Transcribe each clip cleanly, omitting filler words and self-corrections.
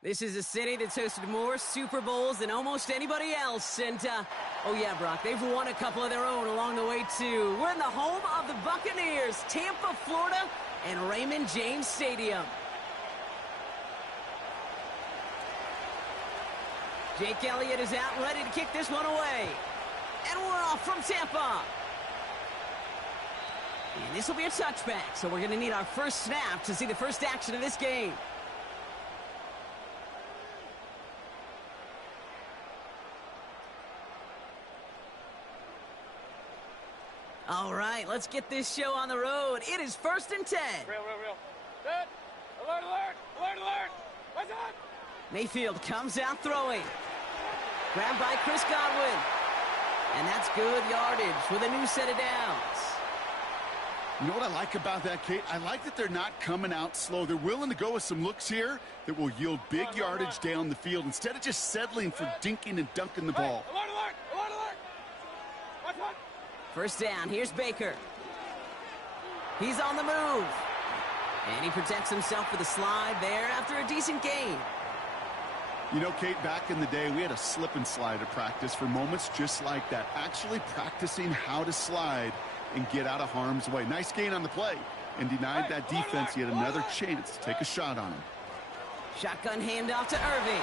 This is a city that's hosted more Super Bowls than almost anybody else. And, oh yeah, Brock, they've won a couple of their own along the way, too. We're in the home of the Buccaneers, Tampa, Florida, and Raymond James Stadium. Jake Elliott is out ready to kick this one away. And we're off from Tampa. And this will be a touchback, so we're going to need our first snap to see the first action of this game. All right, let's get this show on the road. It is 1st and 10. Real. Good. Alert. What's up? Mayfield comes out throwing. Grabbed by Chris Godwin. And that's good yardage with a new set of downs. You know what I like about that, Kate? I like that they're not coming out slow. They're willing to go with some looks here that will yield big yardage down the field instead of just settling for dinking and dunking the ball. Alert. What's up? First down, here's Baker. He's on the move. And he protects himself with a slide there after a decent gain. You know, Kate, back in the day, we had a slip and slide at practice for moments just like that. Actually practicing how to slide and get out of harm's way. Nice gain on the play. And denied that defense yet another chance to take a shot on him. Shotgun handoff to Irving.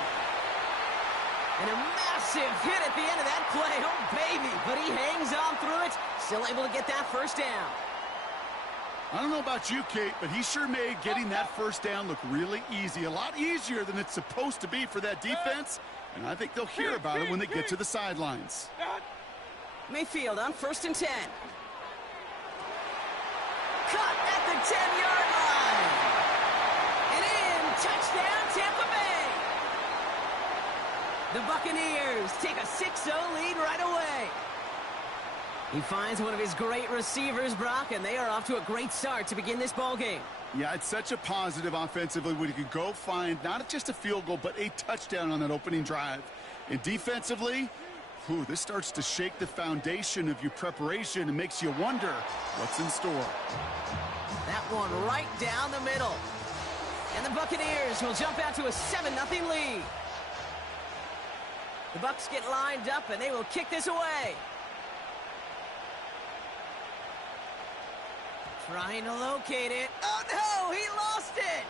And a massive hit at the end of that play. Oh, baby. But he hangs on through it. Still able to get that first down. I don't know about you, Kate, but he sure made getting that first down look really easy. A lot easier than it's supposed to be for that defense. And I think they'll hear about it when they get to the sidelines. Mayfield on 1st and 10. Cut at the 10-yard line. And in. Touchdown, Tampa Bay. The Buccaneers take a 6-0 lead right away. He finds one of his great receivers, Brock, and they are off to a great start to begin this ball game. Yeah, it's such a positive offensively when you can go find not just a field goal, but a touchdown on that opening drive. And defensively, this starts to shake the foundation of your preparation and makes you wonder what's in store. That one right down the middle. And the Buccaneers will jump out to a 7-0 lead. The Bucs get lined up, and they will kick this away. Trying to locate it. Oh, no! He lost it!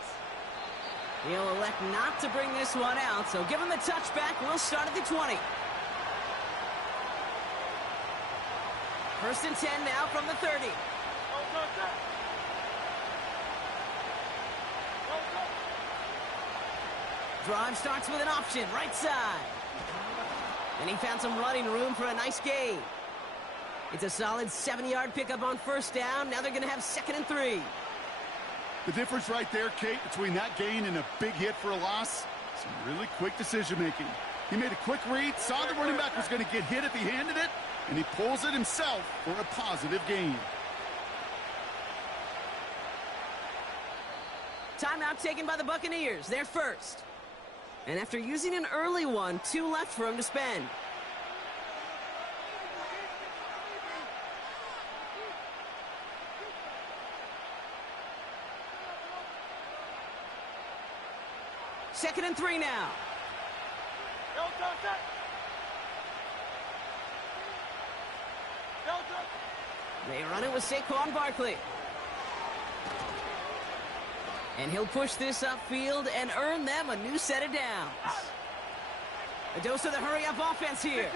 He'll elect not to bring this one out, so give him the touchback. We'll start at the 20. 1st and 10 now from the 30. Drive starts with an option, right side. And he found some running room for a nice gain. It's a solid 70-yard pickup on 1st down. Now they're going to have 2nd and 3. The difference right there, Kate, between that gain and a big hit for a loss, some really quick decision-making. He made a quick read, saw the running back was going to get hit if he handed it, and he pulls it himself for a positive gain. Timeout taken by the Buccaneers. They're first. And after using an early one, 2 left for him to spend. Second and 3 now. They run it with Saquon Barkley. And he'll push this upfield and earn them a new set of downs. A dose of the hurry-up offense here.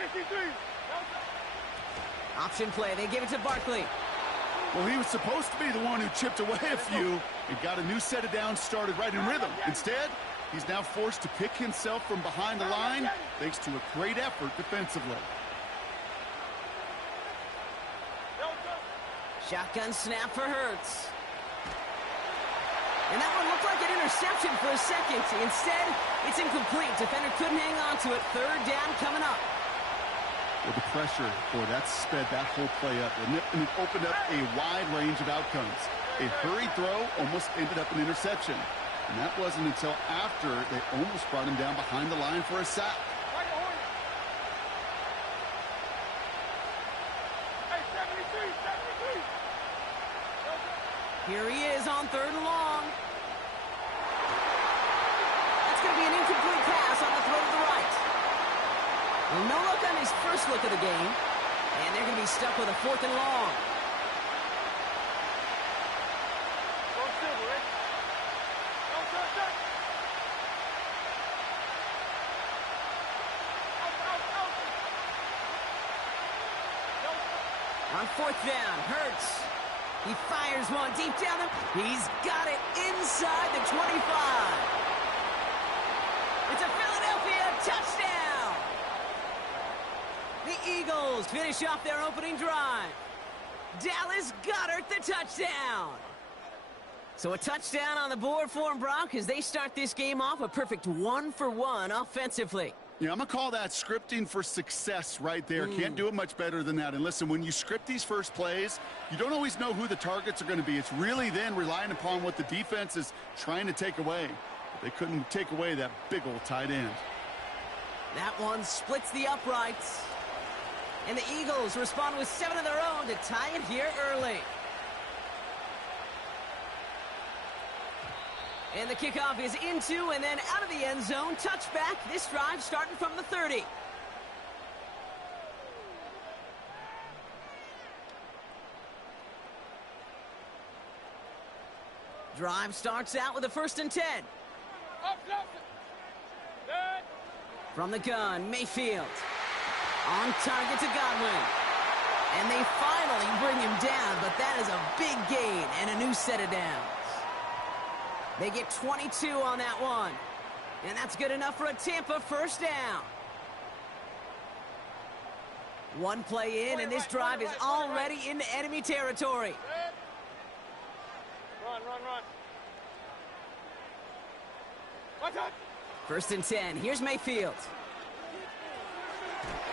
63. Option play. They give it to Barkley. Well, he was supposed to be the one who chipped away a few and got a new set of downs started right in rhythm. Instead, he's now forced to pick himself from behind the line thanks to a great effort defensively. Shotgun snap for Hurts. And that one looked like an interception for a second. Instead, it's incomplete. Defender couldn't hang on to it. 3rd down coming up. Well, the pressure, boy, that sped that whole play up, and it opened up a wide range of outcomes. A hurried throw almost ended up an interception. And that wasn't until after they almost brought him down behind the line for a sack. Here he is on 3rd and long. Well, no look on his first look of the game. And they're going to be stuck with a 4th and long. On 4th down, Hurts. He fires one deep down the... He's got it inside the 25. It's a Philadelphia touchdown. The Eagles finish off their opening drive. Dallas Goedert the touchdown. So a touchdown on the board for them, Brock, as they start this game off a perfect 1-for-1 offensively. Yeah, I'm going to call that scripting for success right there. Can't do it much better than that. And listen, when you script these first plays, you don't always know who the targets are going to be. It's really then relying upon what the defense is trying to take away. But they couldn't take away that big old tight end. That one splits the uprights. And the Eagles respond with 7 of their own to tie it here early. And the kickoff is into and then out of the end zone. Touchback. This drive starting from the 30. Drive starts out with a 1st and 10. From the gun, Mayfield. On target to Godwin. And they finally bring him down, but that is a big gain and a new set of downs. They get 22 on that one. And that's good enough for a Tampa 1st down. One play in, and this drive is already into enemy territory. Run. 1st and 10. Here's Mayfield.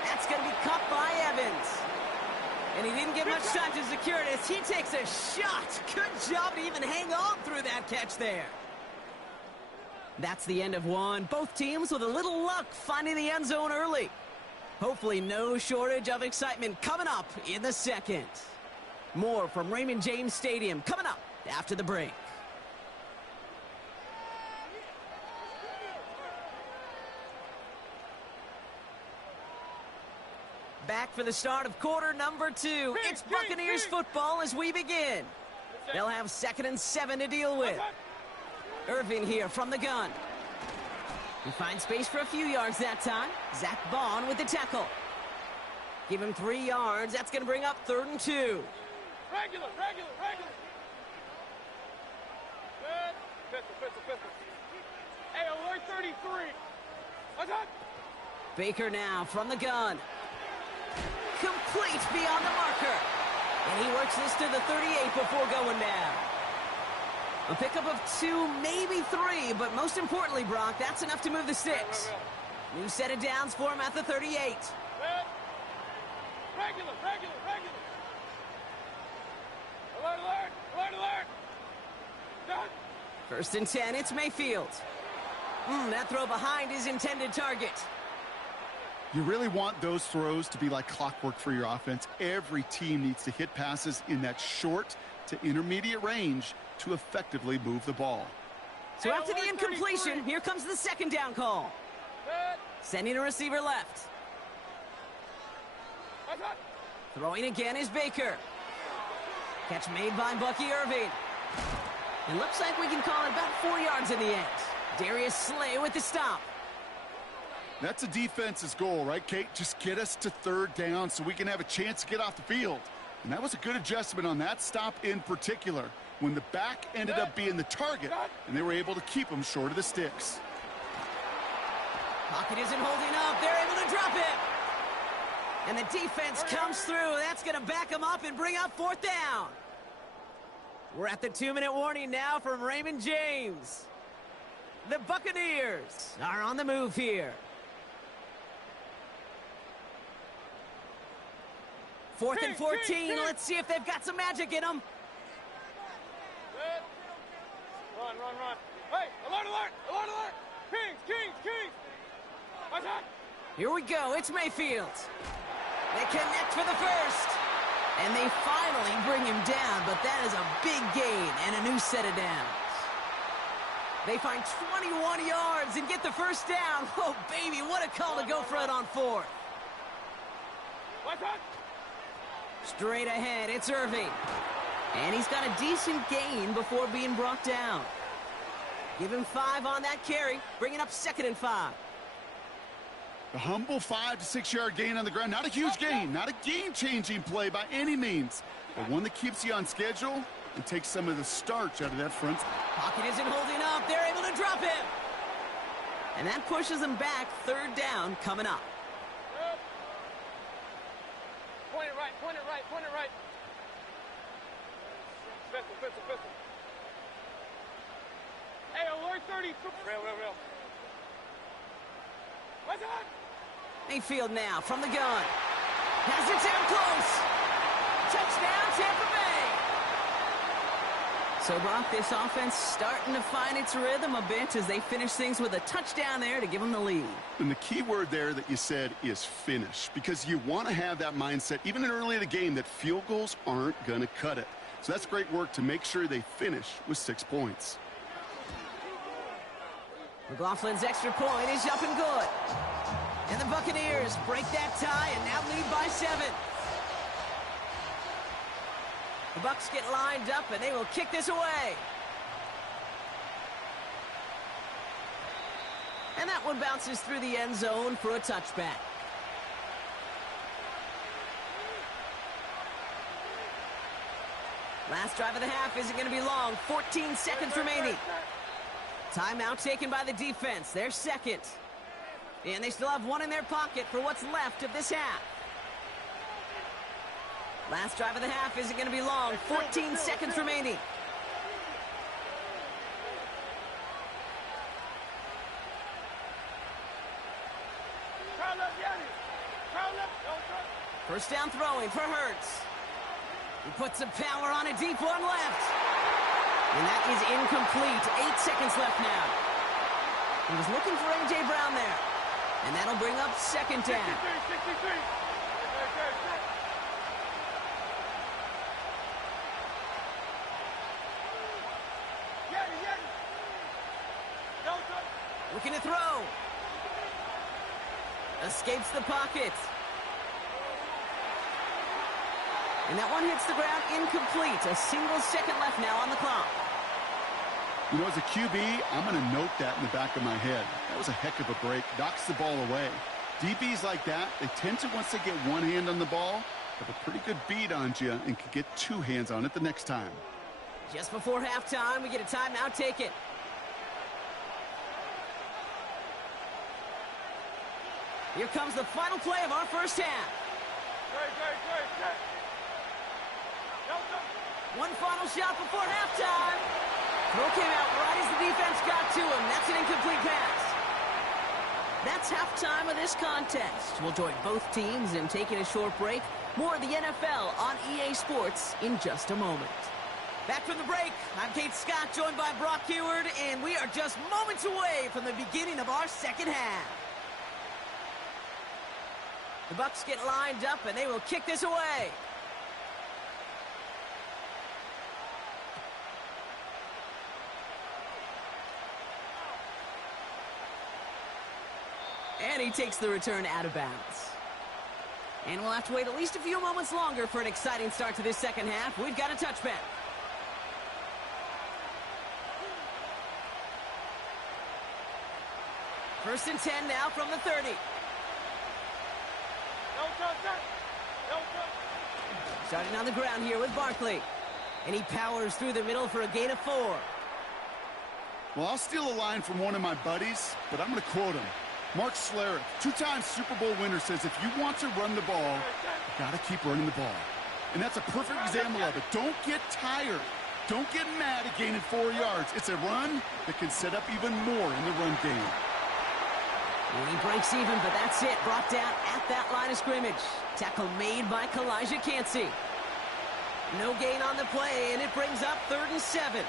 That's going to be caught by Evans. And he didn't get much time to secure it as he takes a shot. Good job to even hang on through that catch there. That's the end of one. Both teams with a little luck finding the end zone early. Hopefully no shortage of excitement coming up in the second. More from Raymond James Stadium coming up after the break. Back for the start of quarter number 2. It's Buccaneers football as we begin. They'll have 2nd and 7 to deal with. Irving here from the gun. He finds space for a few yards that time. Zach Bond with the tackle. Give him 3 yards. That's going to bring up 3rd and 2. Regular. Good. Pistol. Hey, alert 33. What's up? Baker now from the gun. Complete beyond the marker. And he works this to the 38 before going down. A pickup of 2, maybe 3, but most importantly, Brock, that's enough to move the sticks. New set of downs for him at the 38. Regular. Alert. Done. 1st and 10, it's Mayfield. That throw behind his intended target. You really want those throws to be like clockwork for your offense. Every team needs to hit passes in that short to intermediate range to effectively move the ball. So after the incompletion, here comes the 2nd down call. Sending a receiver left. Throwing again is Baker. Catch made by Bucky Irving. It looks like we can call it about 4 yards in the end. Darius Slay with the stop. That's a defense's goal, right, Kate? Just get us to 3rd down so we can have a chance to get off the field. And that was a good adjustment on that stop in particular, when the back ended up being the target, and they were able to keep him short of the sticks. Pocket isn't holding up. They're able to drop it. And the defense comes through. That's going to back them up and bring up 4th down. We're at the 2-minute warning now from Raymond James. The Buccaneers are on the move here. 4th and 14. Let's see if they've got some magic in them. Run. Hey, alert. Kings. What's that? Here we go. It's Mayfield. They connect for the 1st. And they finally bring him down, but that is a big gain and a new set of downs. They find 21 yards and get the 1st down. Oh, baby, what a call to go for it on 4th. Straight ahead, it's Irving. And he's got a decent gain before being brought down. Give him 5 on that carry, bringing up 2nd and 5. A humble 5 to 6 yard gain on the ground. Not a huge gain, not a game-changing play by any means, but one that keeps you on schedule and takes some of the starch out of that front. Pocket isn't holding up. They're able to drop him. And that pushes them back. 3rd down coming up. Point it right, point it right, point it right. Pistol. Hey, alert 30. Real. What's on? Mayfield now from the gun. Has it down close. Touchdown, Tampa Bay. So, Brock, this offense starting to find its rhythm a bit as they finish things with a touchdown there to give them the lead. And the key word there that you said is finish, because you want to have that mindset, even in early in the game, that field goals aren't going to cut it. So that's great work to make sure they finish with 6 points. McLaughlin's extra point is up and good. And the Buccaneers break that tie and now lead by 7. The Bucs get lined up and they will kick this away. And that one bounces through the end zone for a touchback. Last drive of the half isn't going to be long. 14 seconds remaining. Timeout taken by the defense. They're 2nd. And they still have 1 in their pocket for what's left of this half. Last drive of the half isn't going to be long. 14 seconds remaining. First down throwing for Hurts. He puts some power on a deep one left. And that is incomplete. 8 seconds left now. He was looking for A.J. Brown there. And that'll bring up 2nd down. 63. Looking to throw. Escapes the pocket. And that one hits the ground incomplete. A single second left now on the clock. You know, as a QB, I'm going to note that in the back of my head. That was a heck of a break. Knocks the ball away. DBs like that, they tend to, once they get one hand on the ball, have a pretty good beat on you and can get 2 hands on it the next time. Just before halftime, we get a timeout taken. Here comes the final play of our first half. One final shot before halftime. Throw came out right as the defense got to him. That's an incomplete pass. That's halftime of this contest. We'll join both teams in taking a short break. More of the NFL on EA Sports in just a moment. Back from the break, I'm Kate Scott, joined by Brock Heward, and we are just moments away from the beginning of our second half. The Bucs get lined up, and they will kick this away. And he takes the return out of bounds. And we'll have to wait at least a few moments longer for an exciting start to this second half. We've got a touchback. First and 10 now from the 30. Starting on the ground here with Barkley. And he powers through the middle for a gain of 4. Well, I'll steal a line from one of my buddies, but I'm going to quote him. Mark Schlereth, 2-time Super Bowl winner, says if you want to run the ball, you got to keep running the ball. And that's a perfect example of it. Don't get tired. Don't get mad at gaining 4 yards. It's a run that can set up even more in the run game. And he breaks even, but that's it. Brought down at that line of scrimmage. Tackle made by Kalijah Cansey. No gain on the play, and it brings up 3rd and 7.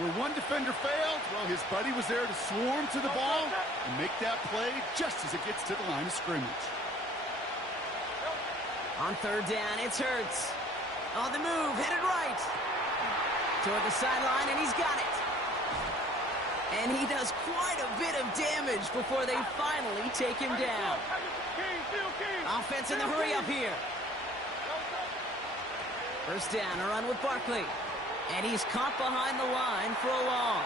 Where one defender failed, well, his buddy was there to swarm to the ball and make that play just as it gets to the line of scrimmage. On 3rd down, it's Hurts. On the move, headed right. Toward the sideline, and he's got it. And he does quite a bit of damage before they finally take him down. Offense in the hurry up here. First down, a run with Barkley. And he's caught behind the line for a loss.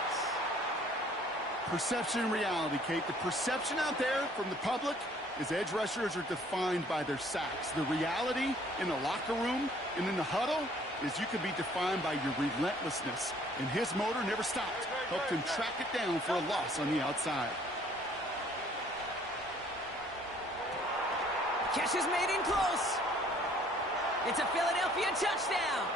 Perception and reality, Kate. The perception out there from the public is edge rushers are defined by their sacks. The reality in the locker room and in the huddle is you can be defined by your relentlessness. And his motor never stopped. Helped him track it down for a loss on the outside. Catch is made in close. It's a Philadelphia touchdown.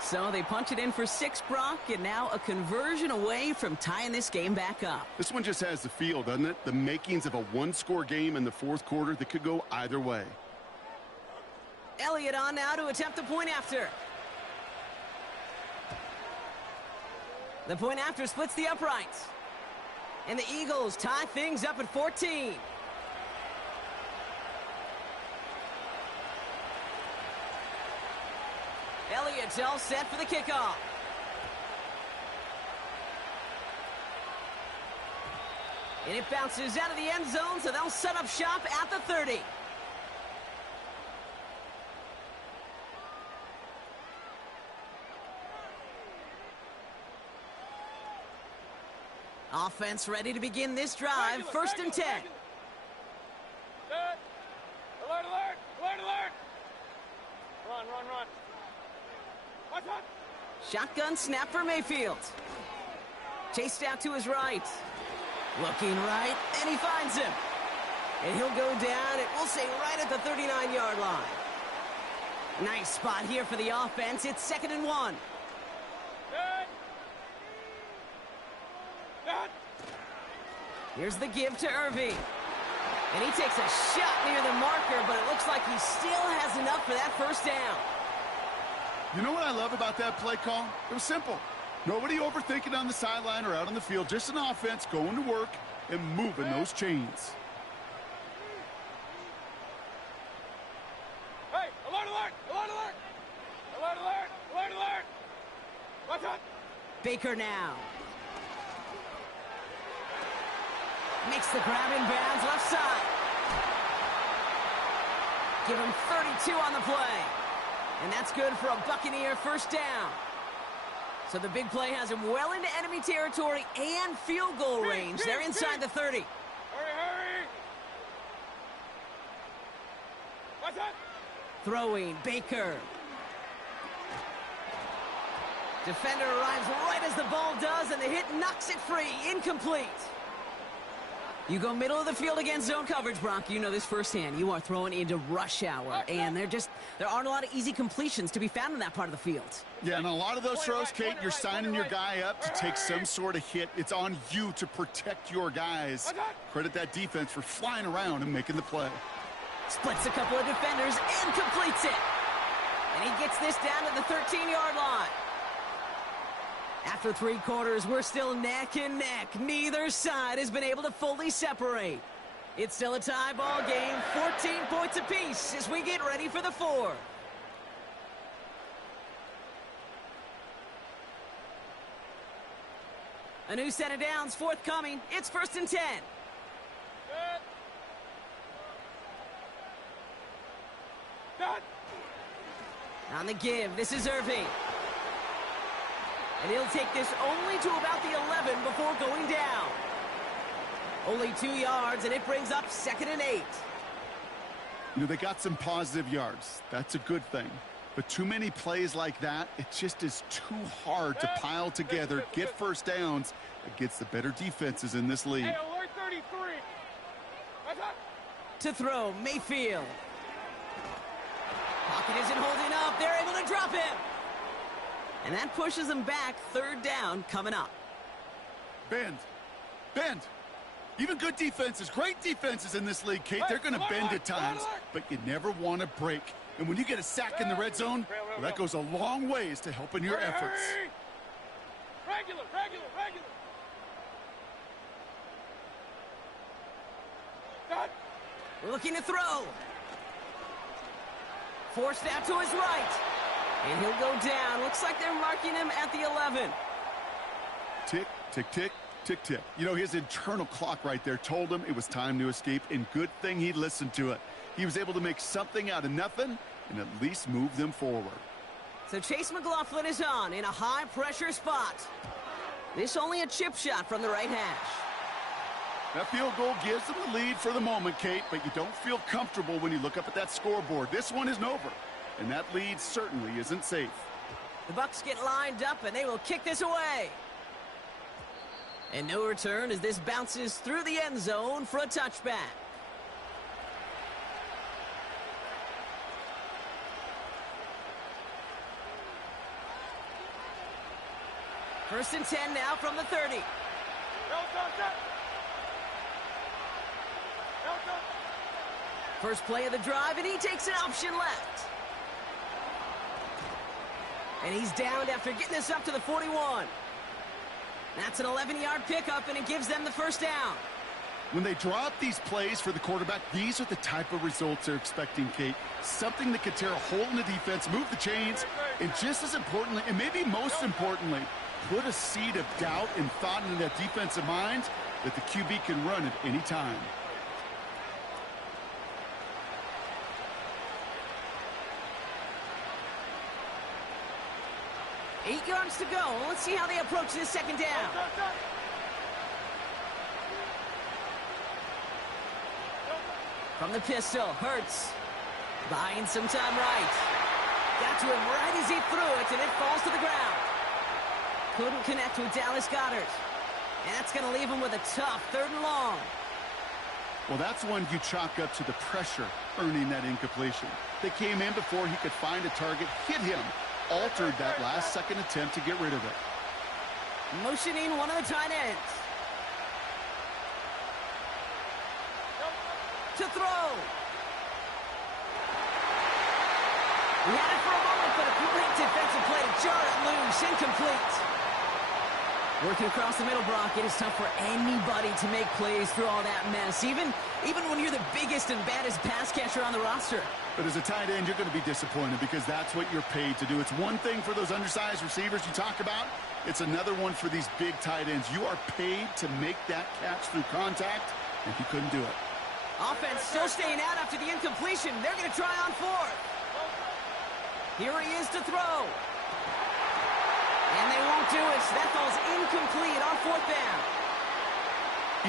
So they punch it in for 6, Brock, and now a conversion away from tying this game back up. This one just has the feel, doesn't it? The makings of a one-score game in the fourth quarter that could go either way. Elliott on now to attempt the point after. The point after splits the uprights. And the Eagles tie things up at 14. Elliott's all set for the kickoff. And it bounces out of the end zone, so they'll set up shop at the 30. Offense ready to begin this drive. First and 10. Alert, alert, alert, alert. Run, run, run. Watch out. Shotgun snap for Mayfield. Chased out to his right. Looking right, and he finds him. And he'll go down, it will say right at the 39-yard line. Nice spot here for the offense. It's 2nd and 1. Here's the give to Irving. And he takes a shot near the marker, but it looks like he still has enough for that first down. You know what I love about that play call? It was simple. Nobody overthinking on the sideline or out on the field. Just an offense going to work and moving those chains. Hey, alert, alert, alert, alert. Alert, alert, alert, alert. Watch out. Baker now. Makes the grab in bounds left side. Give him 32 on the play. And that's good for a Buccaneer first down. So the big play has him well into enemy territory and field goal range. They're inside the 30. Hurry, hurry. Watch out. Throwing, Baker. Defender arrives right as the ball does, and the hit knocks it free. Incomplete. You go middle of the field against zone coverage, Brock. You know this firsthand. You are throwing into rush hour, and there aren't a lot of easy completions to be found in that part of the field. Yeah, and a lot of those throws, Kate, you're signing your guy up to take some sort of hit. It's on you to protect your guys. Credit that defense for flying around and making the play. Splits a couple of defenders and completes it. And he gets this down to the 13-yard line. After 3 quarters, we're still neck and neck. Neither side has been able to fully separate. It's still a tie ball game, 14 points apiece as we get ready for the 4th. A new set of downs forthcoming. It's 1st and 10. On the give, this is Irving. And he'll take this only to about the 11 before going down. Only 2 yards, and it brings up 2nd and 8. You know, they got some positive yards. That's a good thing. But too many plays like that, it just is too hard to pile together, get first downs against the better defenses in this league. Hey, alert 33. Watch out. To throw, Mayfield. Pocket isn't holding up. They're able to drop him. And that pushes them back. 3rd down coming up. Bend. Bend. Even good defenses, great defenses in this league, Kate, they're going to bend at times, but you never want to break. And when you get a sack in the red zone, well, that goes a long ways to helping your efforts. Regular, regular, regular. Got. We're looking to throw. Forced out to his right. And he'll go down. Looks like they're marking him at the 11. Tick Tick, tick, tick, tick. You know, his internal clock right there told him it was time to escape, and good thing he listened to it. He was able to make something out of nothing and at least move them forward. So Chase McLaughlin is on in a high-pressure spot. This only a chip shot from the right hash. That field goal gives them the lead for the moment, Kate, but you don't feel comfortable when you look up at that scoreboard. This one isn't over, and that lead certainly isn't safe. The Bucs get lined up, and they will kick this away. And no return as this bounces through the end zone for a touchback. First and 10 now from the 30. First play of the drive, and he takes an option left. And he's downed after getting this up to the 41. That's an 11-yard pickup, and it gives them the first down. When they draw up these plays for the quarterback, these are the type of results they're expecting, Kate. Something that could tear a hole in the defense, move the chains, and just as importantly, and maybe most importantly, put a seed of doubt and thought into that defensive mind that the QB can run at any time. Eight yards to go. Let's see how they approach this second down. From the pistol, Hurts. Buying some time right. Got to him right as he threw it, and it falls to the ground. Couldn't connect with Dallas Goedert. And that's going to leave him with a tough 3rd and long. Well, that's one you chalk up to the pressure earning that incompletion. They came in before he could find a target, hit him, altered that last-second attempt to get rid of it. Motioning one of the tight ends. To throw. He had it for a moment, but a great defensive play to jar it loose. Incomplete. Working across the middle, Brock, it is tough for anybody to make plays through all that mess, even when you're the biggest and baddest pass catcher on the roster. But as a tight end, you're going to be disappointed because that's what you're paid to do. It's one thing for those undersized receivers you talk about. It's another one for these big tight ends. You are paid to make that catch through contact, and he couldn't do it. Offense still staying out after the incompletion. They're going to try on 4th. Here he is to throw. And they won't do it. That falls incomplete on 4th down.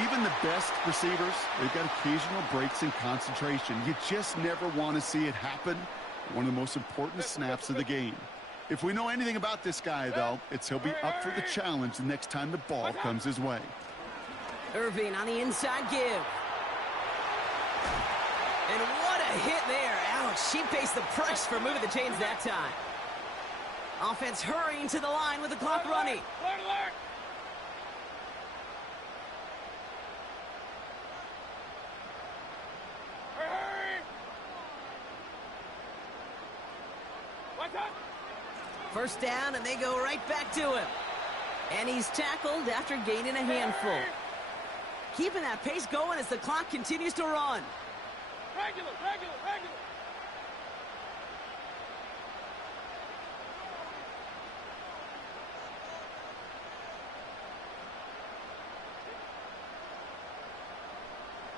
Even the best receivers, they've got occasional breaks in concentration. You just never want to see it happen. One of the most important snaps of the game. If we know anything about this guy, though, it's he'll be up for the challenge the next time the ball comes his way. Irving on the inside give. And what a hit there. Ouch, she faced the press for moving the chains that time. Offense hurrying to the line with the clock running. Alert, alert! Hurry! What's up? First down, and they go right back to him. And he's tackled after gaining a handful. Keeping that pace going as the clock continues to run. Regular, regular, regular.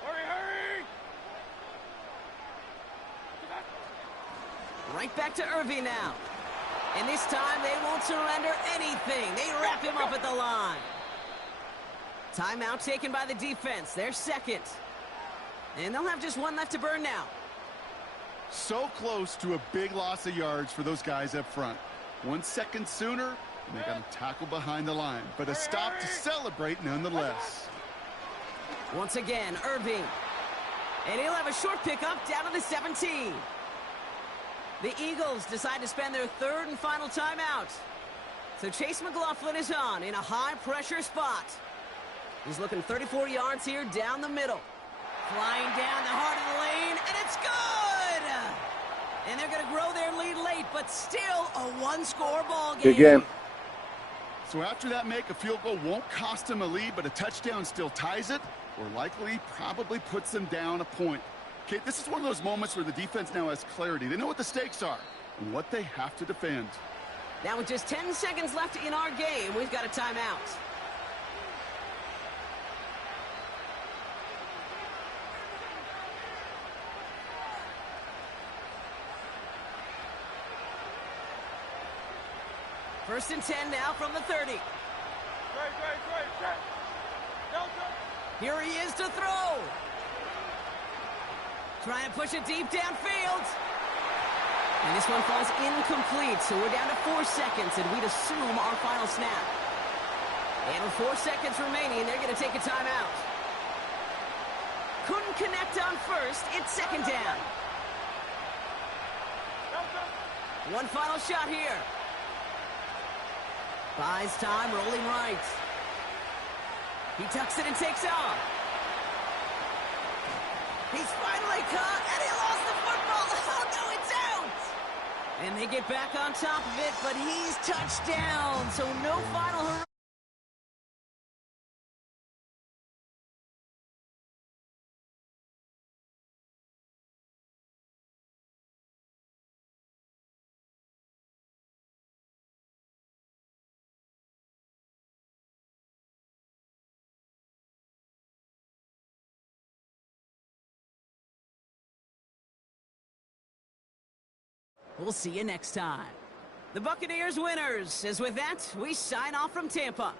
Hurry, hurry! Right back to Irving now. And this time they won't surrender anything. They wrap him up at the line. Timeout taken by the defense. They're second. And they'll have just one left to burn now. So close to a big loss of yards for those guys up front. 1 second sooner, and they got to tackle behind the line. But a stop to celebrate nonetheless. Once again, Irving. And he'll have a short pickup down to the 17. The Eagles decide to spend their 3rd and final timeout. So Chase McLaughlin is on in a high-pressure spot. He's looking 34 yards here down the middle. Flying down the heart of the lane, and it's good! And they're going to grow their lead late, but still a one-score ball game. Good game. So after that make, a field goal won't cost them a lead, but a touchdown still ties it, or likely probably puts them down a point. Okay, this is one of those moments where the defense now has clarity. They know what the stakes are and what they have to defend. Now with just 10 seconds left in our game, we've got a timeout. First and 10 now from the 30. Great, check. Delta. Here he is to throw. Try and push it deep downfield. And this one falls incomplete, so we're down to 4 seconds, and we'd assume our final snap. And with 4 seconds remaining, they're going to take a timeout. Couldn't connect on first. It's second down. One final shot here. Buys time, rolling right. He tucks it and takes off. He's finally caught, and he lost the football. Oh, no, it's out. And they get back on top of it, but he's touchdown, so no final hurrah. We'll see you next time. The Buccaneers winners, as with that, we sign off from Tampa.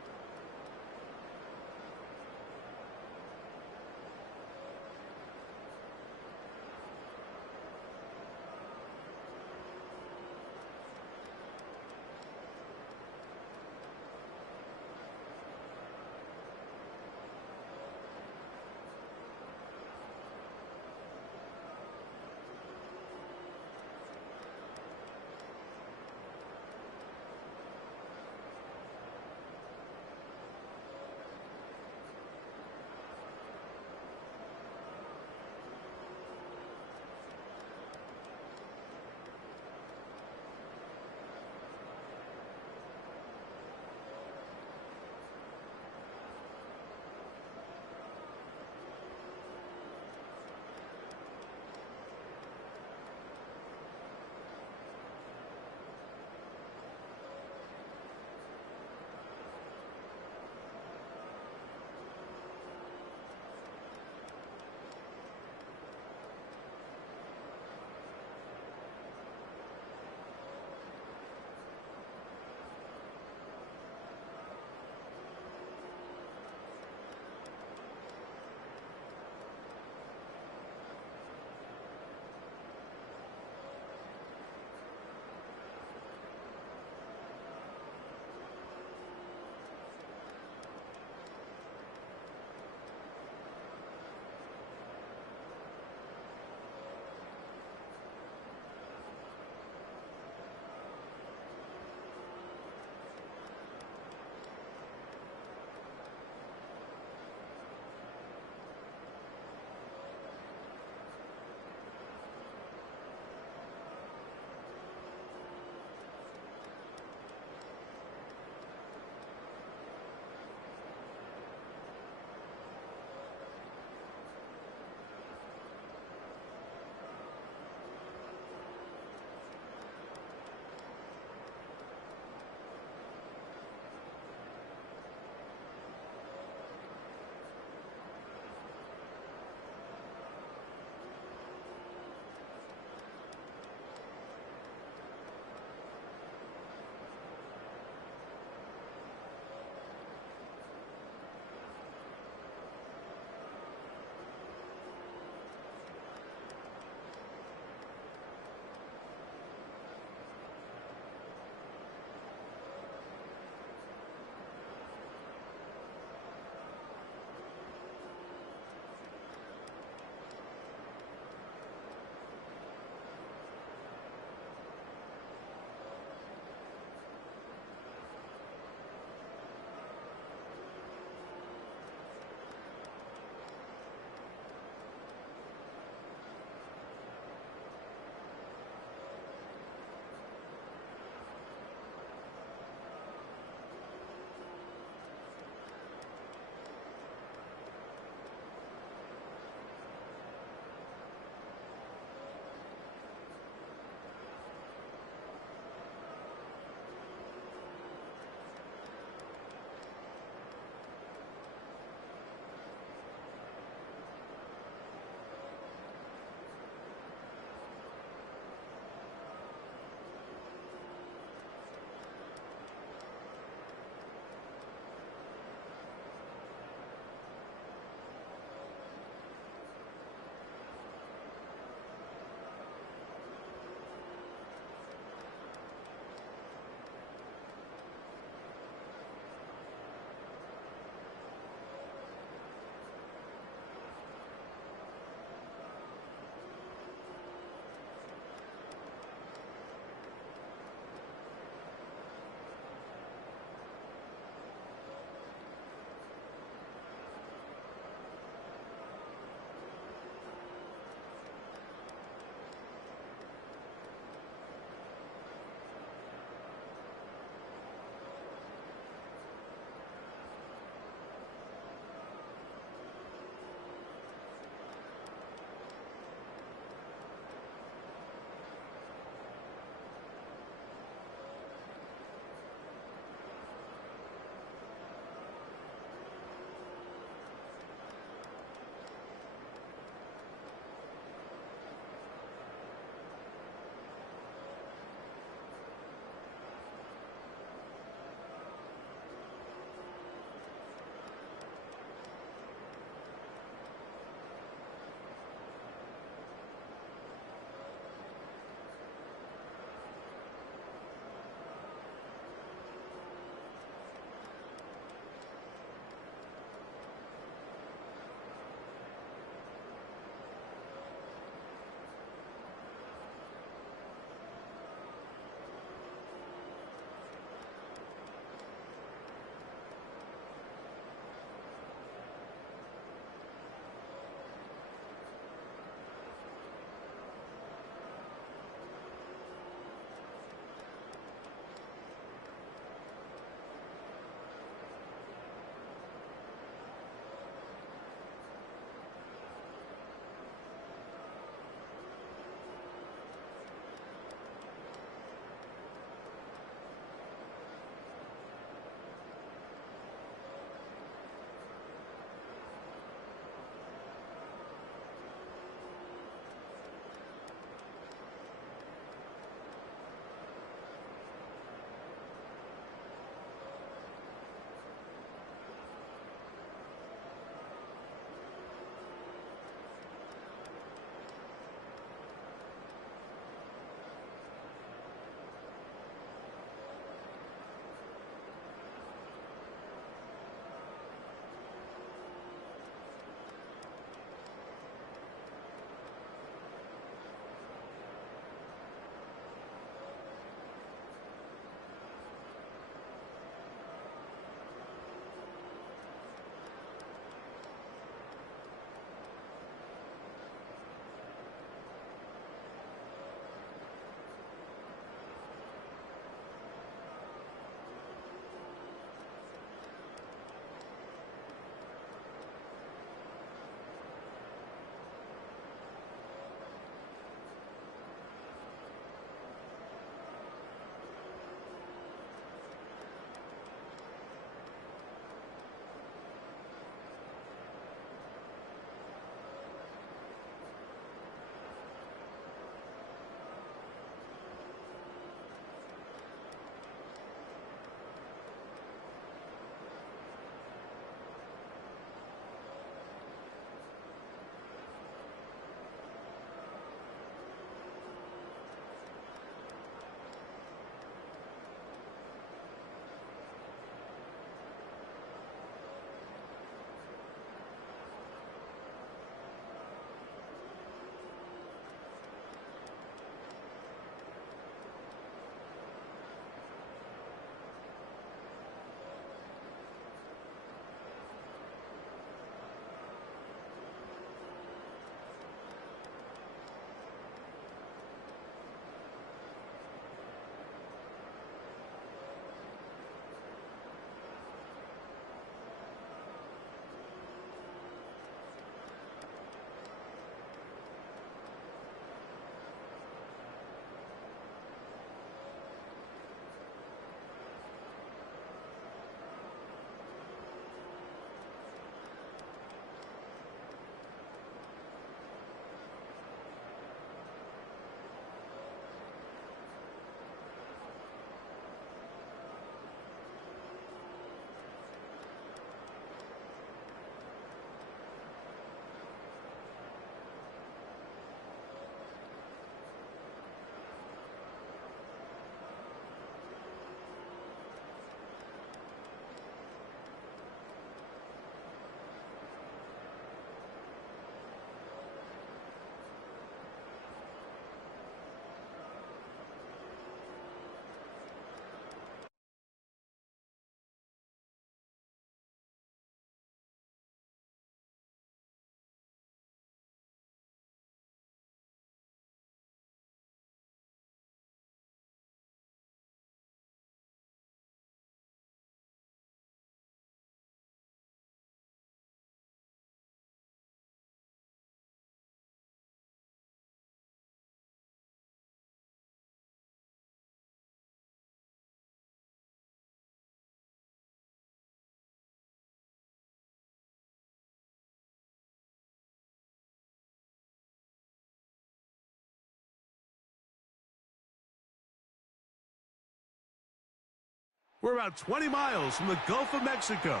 We're about 20 miles from the Gulf of Mexico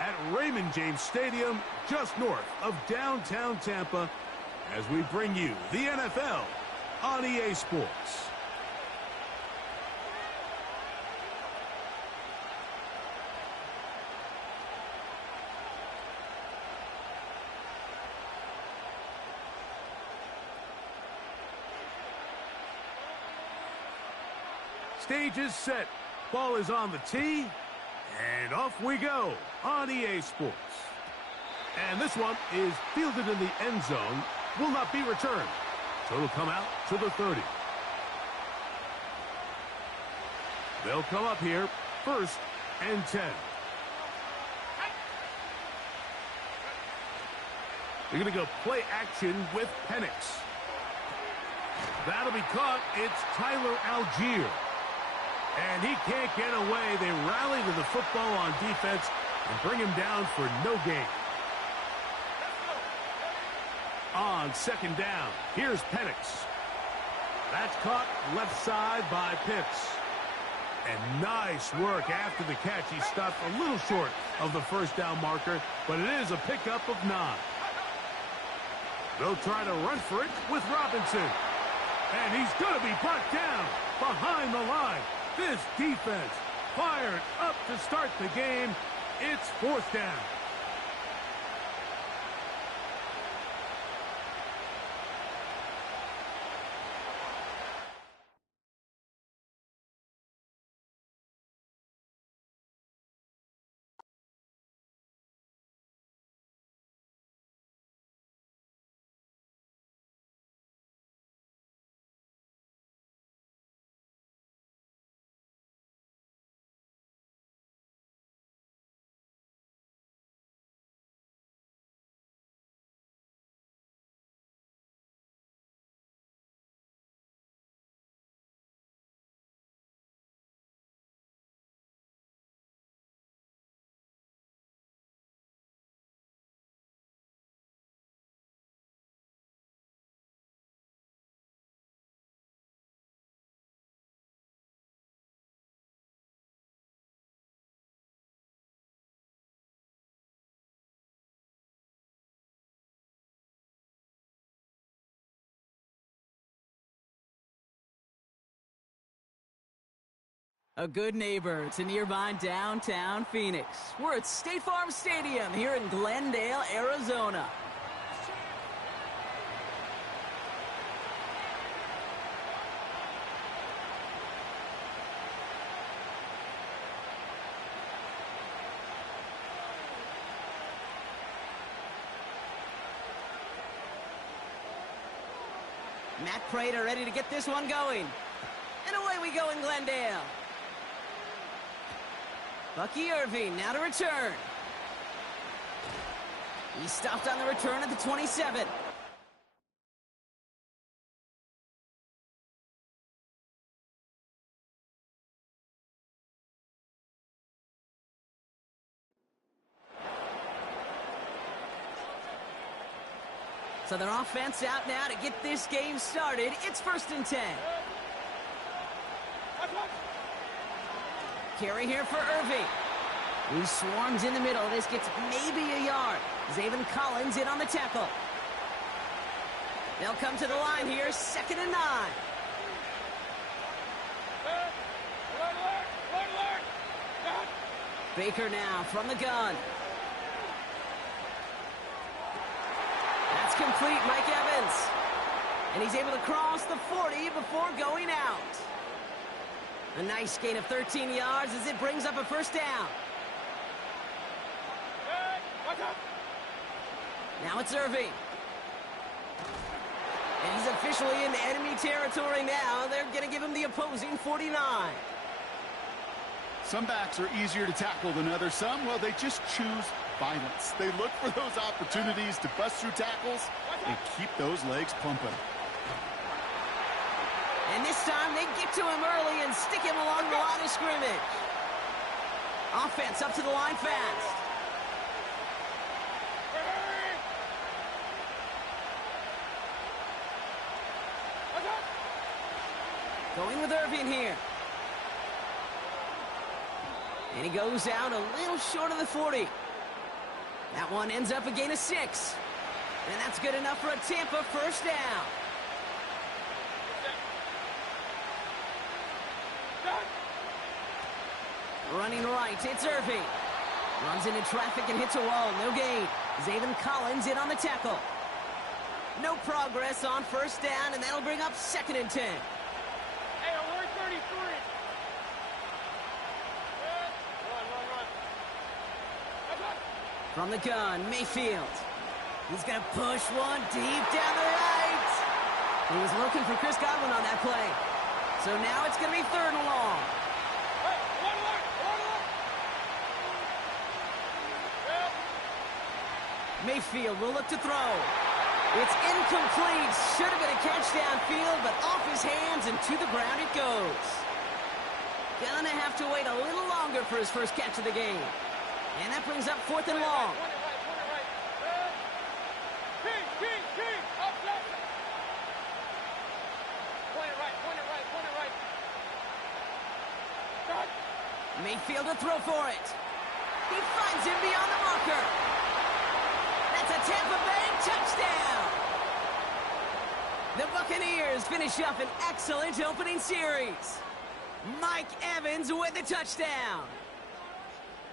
at Raymond James Stadium, just north of downtown Tampa, as we bring you the NFL on EA Sports. Stage is set. Ball is on the tee. And off we go on EA Sports. And this one is fielded in the end zone. Will not be returned. So it'll come out to the 30. They'll come up here, 1st and 10. They're going to go play action with Penix. That'll be caught. It's Tyler Algier. And he can't get away. They rally to the football on defense and bring him down for no gain. On 2nd down, here's Penix. That's caught left side by Pitts. And nice work after the catch. He stopped a little short of the 1st down marker, but it is a pickup of 9. They'll try to run for it with Robinson. And he's going to be brought down behind the line. This defense fired up to start the game. It's 4th down. A good neighbor to nearby downtown Phoenix. We're at State Farm Stadium here in Glendale, Arizona. Matt Prater ready to get this one going. And away we go in Glendale. Bucky Irving now to return. He stopped on the return at the 27. So their offense out now to get this game started. It's 1st and 10. Carry here for Irving. He swarms in the middle. This gets maybe a yard. Zaven Collins in on the tackle. They'll come to the line here, 2nd and 9. Baker now from the gun. That's complete, Mike Evans. And he's able to cross the 40 before going out. A nice gain of 13 yards as it brings up a 1st down. Now it's Irving. And he's officially in enemy territory now. They're going to give him the opposing 49. Some backs are easier to tackle than others. Some, well, they just choose violence. They look for those opportunities to bust through tackles and keep those legs pumping. And this time they get to him early and stick him along the line of scrimmage. Offense up to the line fast. Going with Irving here. And he goes out a little short of the 40. That one ends up a gain of 6. And that's good enough for a Tampa first down. Running right, it's Irving. Runs into traffic and hits a wall, no gain. Zaven Collins in on the tackle. No progress on first down, and that'll bring up 2nd and 10. Hey, alert 33. Run. From the gun, Mayfield. He's going to push one deep down the right. He was looking for Chris Godwin on that play. So now it's going to be 3rd and long. Hey, one alert. Mayfield will look to throw. It's incomplete. Should have been a catch downfield, but off his hands and to the ground it goes. Gonna have to wait a little longer for his first catch of the game. And that brings up 4th and long. Point it right. King. Up, left. Point it right. Start. Mayfield to throw for it. He finds him beyond the marker. That's a Tampa Bay touchdown. The Buccaneers finish up an excellent opening series. Mike Evans with the touchdown.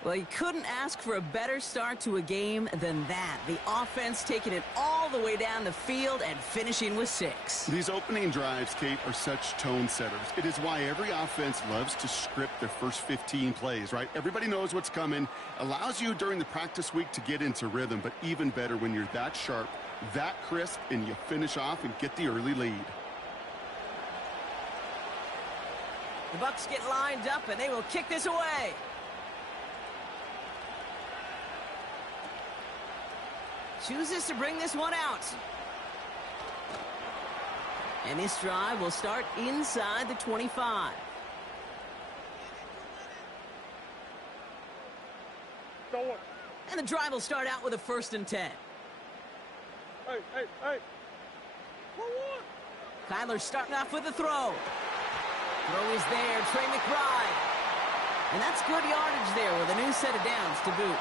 Well, you couldn't ask for a better start to a game than that. The offense taking it all the way down the field and finishing with 6. These opening drives, Kate, are such tone setters. It is why every offense loves to script their first 15 plays, right? Everybody knows what's coming. Allows you during the practice week to get into rhythm, but even better when you're that sharp, that crisp, and you finish off and get the early lead. The Bucs get lined up, and they will kick this away. Chooses to bring this one out. And this drive will start inside the 25. And the drive will start out with a 1st and 10. Hey. Kyler's starting off with a throw. Throw is there, Trey McBride. And that's good yardage there with a new set of downs to boot.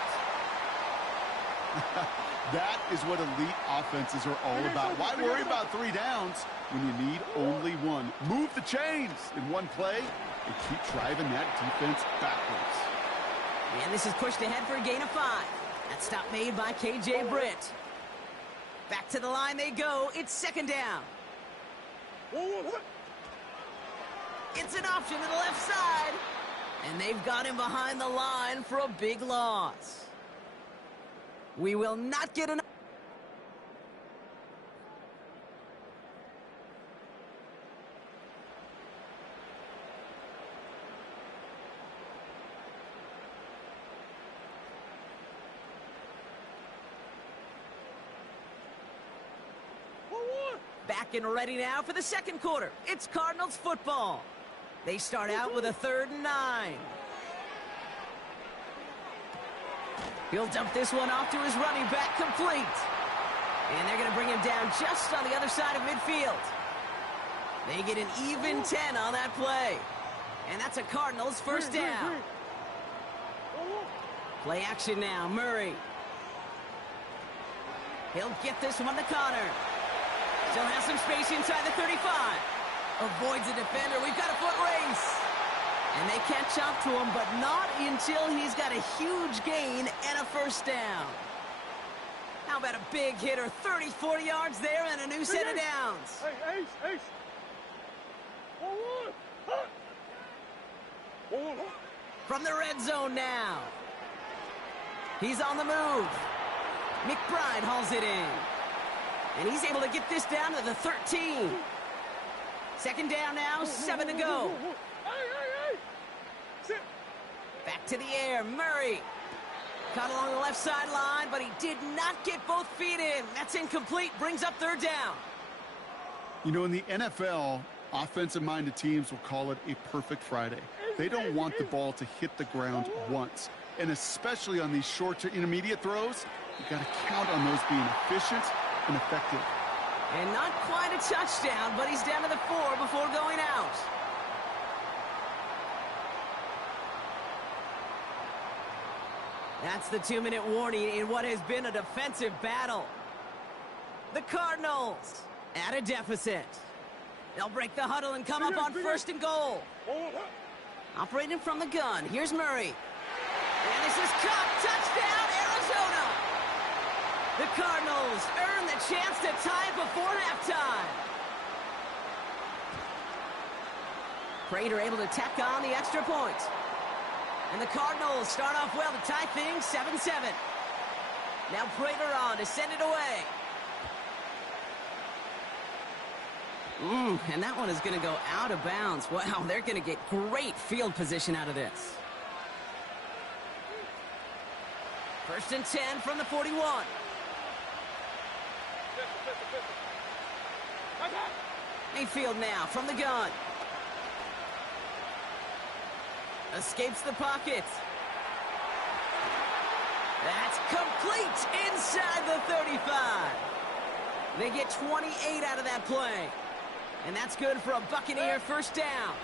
That is what elite offenses are all about. Why worry about 3 downs when you need only 1? Move the chains in one play and keep driving that defense backwards. And this is pushed ahead for a gain of 5. That stop made by K.J. Britt. Back to the line they go. It's 2nd down. It's an option to the left side. And they've got him behind the line for a big loss. We will not get an... Back and ready now for the 2nd quarter. It's Cardinals football. They start out with a 3rd and 9. He'll dump this one off to his running back, complete. And they're going to bring him down just on the other side of midfield. They get an even 10 on that play. And that's a Cardinals first down. Play action now, Murray. He'll get this one to Connor. Still has some space inside the 35. Avoids a defender. We've got a foot race. And they catch up to him, but not until he's got a huge gain and a first down. How about a big hitter? 30, 40 yards there and a new set of downs. Hey, Ace. From the red zone now. He's on the move. McBride hauls it in. And he's able to get this down to the 13. 2nd down now, 7 to go. Back to the air, Murray. Caught along the left sideline, but he did not get both feet in. That's incomplete, brings up 3rd down. You know, in the NFL, offensive-minded teams will call it a perfect Friday. They don't want the ball to hit the ground once. And especially on these short to intermediate throws, you got to count on those being efficient and effective. And not quite a touchdown, but he's down to the 4 before going out. That's the 2-minute warning in what has been a defensive battle. The Cardinals at a deficit. They'll break the huddle and come up on 1st and goal. Operating from the gun, here's Murray. And this is Cup, touchdown, Arizona! The Cardinals earn the chance to tie it before halftime. Prater able to tack on the extra point. And the Cardinals start off well to tie things 7-7. Now Prater on to send it away. And that one is going to go out of bounds. Wow, they're going to get great field position out of this. 1st and 10 from the 41. Mayfield now from the gun. Escapes the pocket. That's complete inside the 35. They get 28 out of that play. And that's good for a Buccaneer 1st down.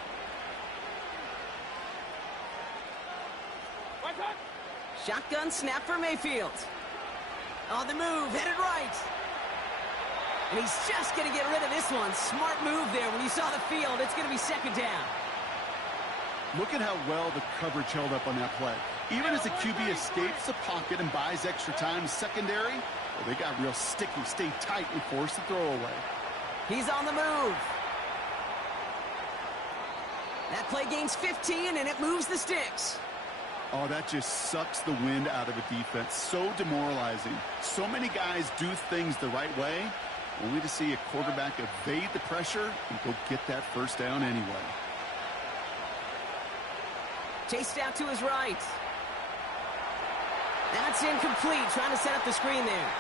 Shotgun snap for Mayfield. On the move, headed right. And he's just going to get rid of this one. Smart move there. When you saw the field, it's going to be 2nd down. Look at how well the coverage held up on that play. Even as the QB escapes the pocket and buys extra time secondary, well, they got real sticky, stayed tight, and forced the throw away. He's on the move. That play gains 15, and it moves the sticks. Oh, that just sucks the wind out of a defense. So demoralizing. So many guys do things the right way, only to see a quarterback evade the pressure and go get that 1st down anyway. Chased out to his right. That's incomplete, trying to set up the screen there.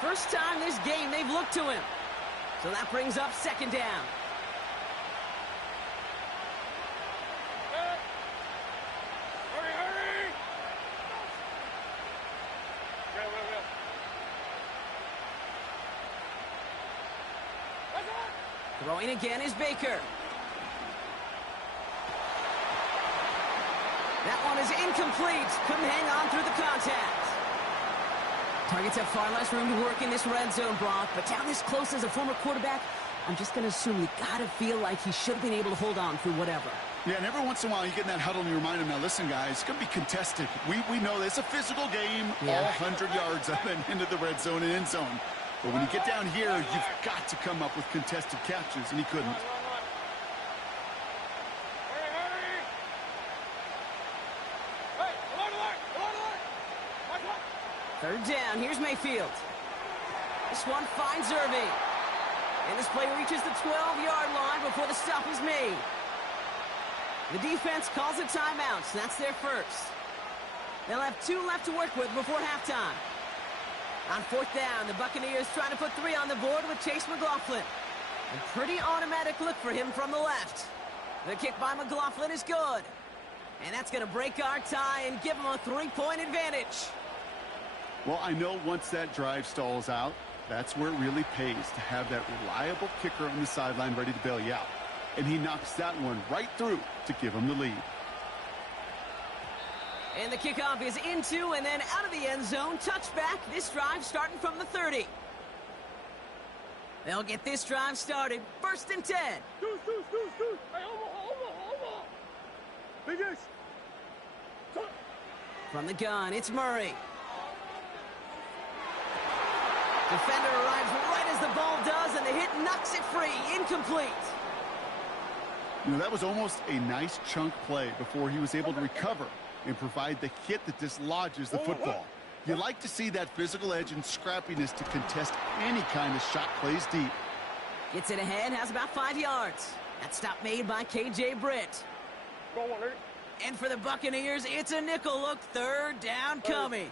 First time this game they've looked to him. So that brings up 2nd down. Hurry! Throwing again is Baker. That one is incomplete. Couldn't hang on through the contact. Targets have far less room to work in this red zone, Brock. But down this close as a former quarterback, I'm just going to assume you got to feel like he should have been able to hold on through whatever. Yeah, and every once in a while you get in that huddle and you remind him, now listen, guys, it's going to be contested. We know it's a physical game, all 100 yards up and into the red zone and end zone. But when you get down here, you've got to come up with contested catches, and he couldn't. Third down, here's Mayfield. This one finds Irving. And this play reaches the 12-yard line before the stop is made. The defense calls a timeout, so that's their first. They'll have 2 left to work with before halftime. On 4th down, the Buccaneers trying to put 3 on the board with Chase McLaughlin. A pretty automatic look for him from the left. The kick by McLaughlin is good. And that's going to break our tie and give them a 3-point advantage. Well, I know once that drive stalls out, that's where it really pays to have that reliable kicker on the sideline ready to bail you out. And he knocks that one right through to give him the lead. And the kickoff is into and then out of the end zone. Touchback. This drive starting from the 30. They'll get this drive started. 1st and 10. From the gun, it's Murray. Defender arrives right as the ball does, and the hit knocks it free. Incomplete. You know, that was almost a nice chunk play before he was able to recover and provide the hit that dislodges the football. You like to see that physical edge and scrappiness to contest any kind of shot plays deep. Gets it ahead, has about 5 yards. That stop made by KJ Britt. And for the Buccaneers, it's a nickel look. 3rd down coming.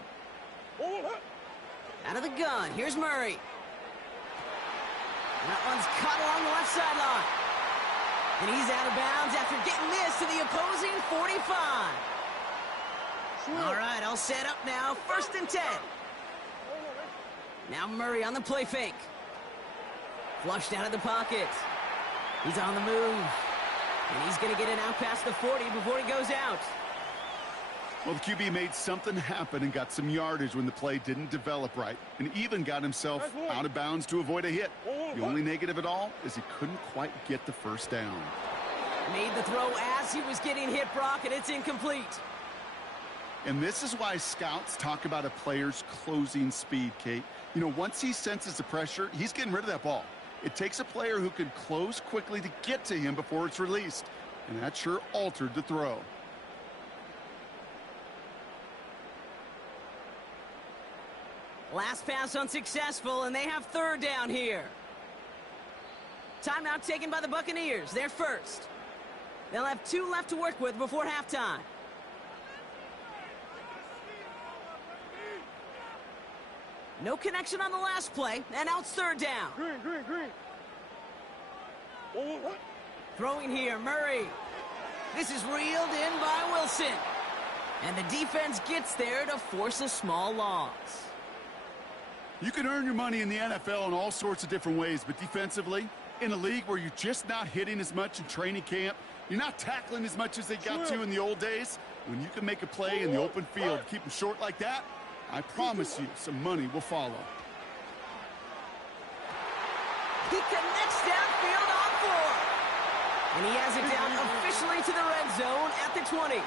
Out of the gun, here's Murray. That one's caught along the left sideline. And he's out of bounds after getting this to the opposing 45. All right, all set up now. 1st and 10. Now Murray on the play fake. Flushed out of the pocket. He's on the move. And he's going to get it out past the 40 before he goes out. Well, the QB made something happen and got some yardage when the play didn't develop right, and even got himself out of bounds to avoid a hit. The only negative at all is he couldn't quite get the first down. Made the throw as he was getting hit, Brock, and it's incomplete. And this is why scouts talk about a player's closing speed, Kate. You know, once he senses the pressure, he's getting rid of that ball. It takes a player who can close quickly to get to him before it's released, and that sure altered the throw. Last pass unsuccessful, and they have third down here. Timeout taken by the Buccaneers. They're first. They'll have 2 left to work with before halftime. No connection on the last play, and now it's third down. Green. What? Throwing here, Murray. This is reeled in by Wilson. And the defense gets there to force a small loss. You can earn your money in the NFL in all sorts of different ways, but defensively, in a league where you're just not hitting as much in training camp, you're not tackling as much as they got to in the old days, when you can make a play in the open field, keep them short like that, I promise you some money will follow. He connects downfield on 4. And he has it down officially to the red zone at the 20.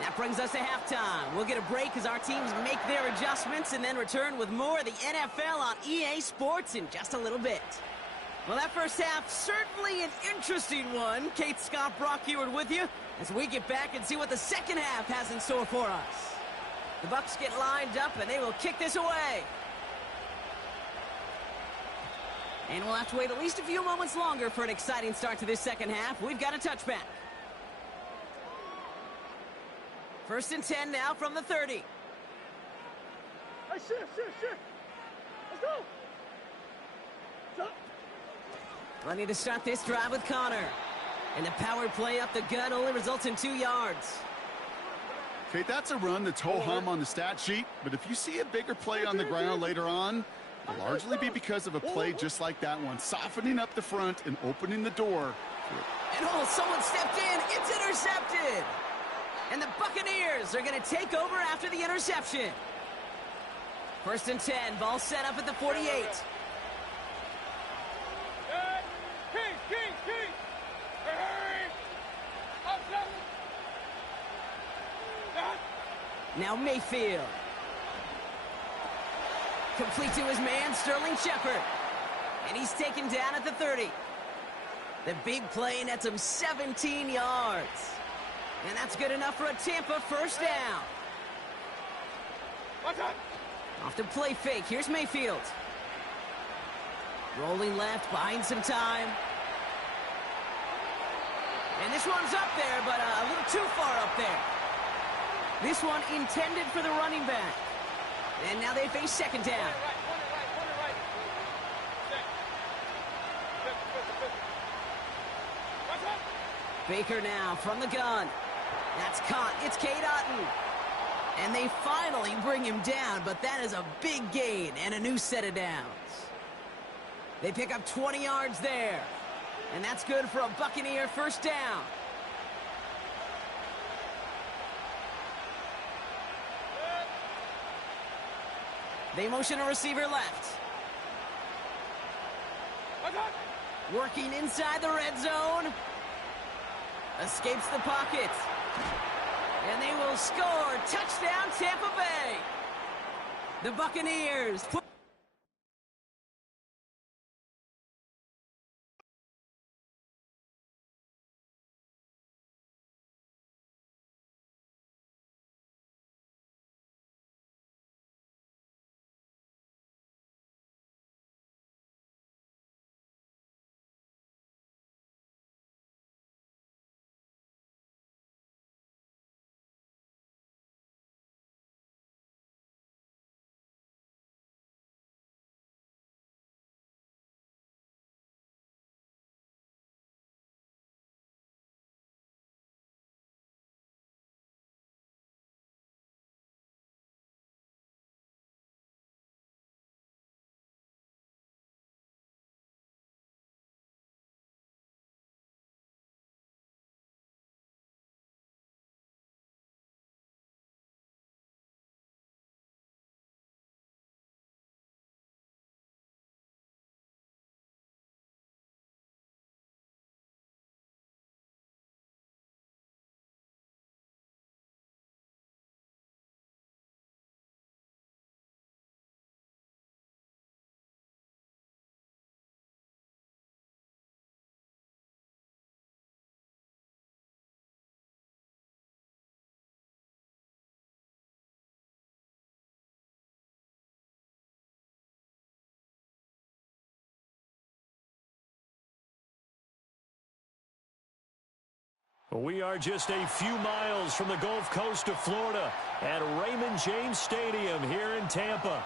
That brings us to halftime. We'll get a break as our teams make their adjustments and then return with more of the NFL on EA Sports in just a little bit. Well, that first half, certainly an interesting one. Kate, Scott, Brock Heward with you as we get back and see what the second half has in store for us. The Bucs get lined up and they will kick this away. And we'll have to wait at least a few moments longer for an exciting start to this second half. We've got a touchback. First and 10 now from the 30. Hey, shift. Let's go. Stop. Running to start this drive with Connor. And the power play up the gut only results in 2 yards. Okay, that's a run that's ho-hum on the stat sheet, but if you see a bigger play on the ground later on, it'll largely be because of a play just like that one, softening up the front and opening the door. And someone stepped in. It's intercepted. And the Buccaneers are going to take over after the interception. First and 10, ball set up at the 48. King. Hurry. Up. Now Mayfield. Complete to his man, Sterling Shepard. And he's taken down at the 30. The big play nets him 17 yards. And that's good enough for a Tampa first down. Off the play fake. Here's Mayfield. Rolling left, buying some time. And this one's up there, but a little too far up there. This one intended for the running back. And now they face second down. Baker now from the gun. That's caught. It's Cade Otton. And they finally bring him down, but that is a big gain and a new set of downs. They pick up 20 yards there. And that's good for a Buccaneer first down. They motion a receiver left. Working inside the red zone. Escapes the pocket. And they will score. Touchdown, Tampa Bay. The Buccaneers put We are just a few miles from the Gulf Coast of Florida at Raymond James Stadium here in Tampa.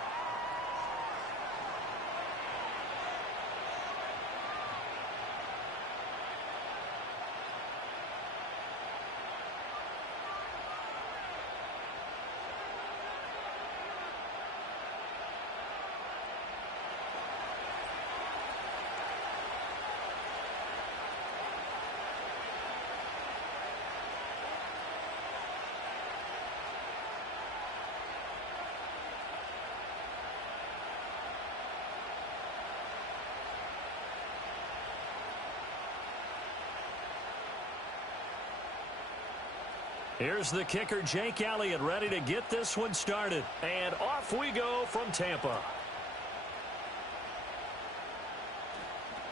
Here's the kicker, Jake Elliott, ready to get this one started. And off we go from Tampa.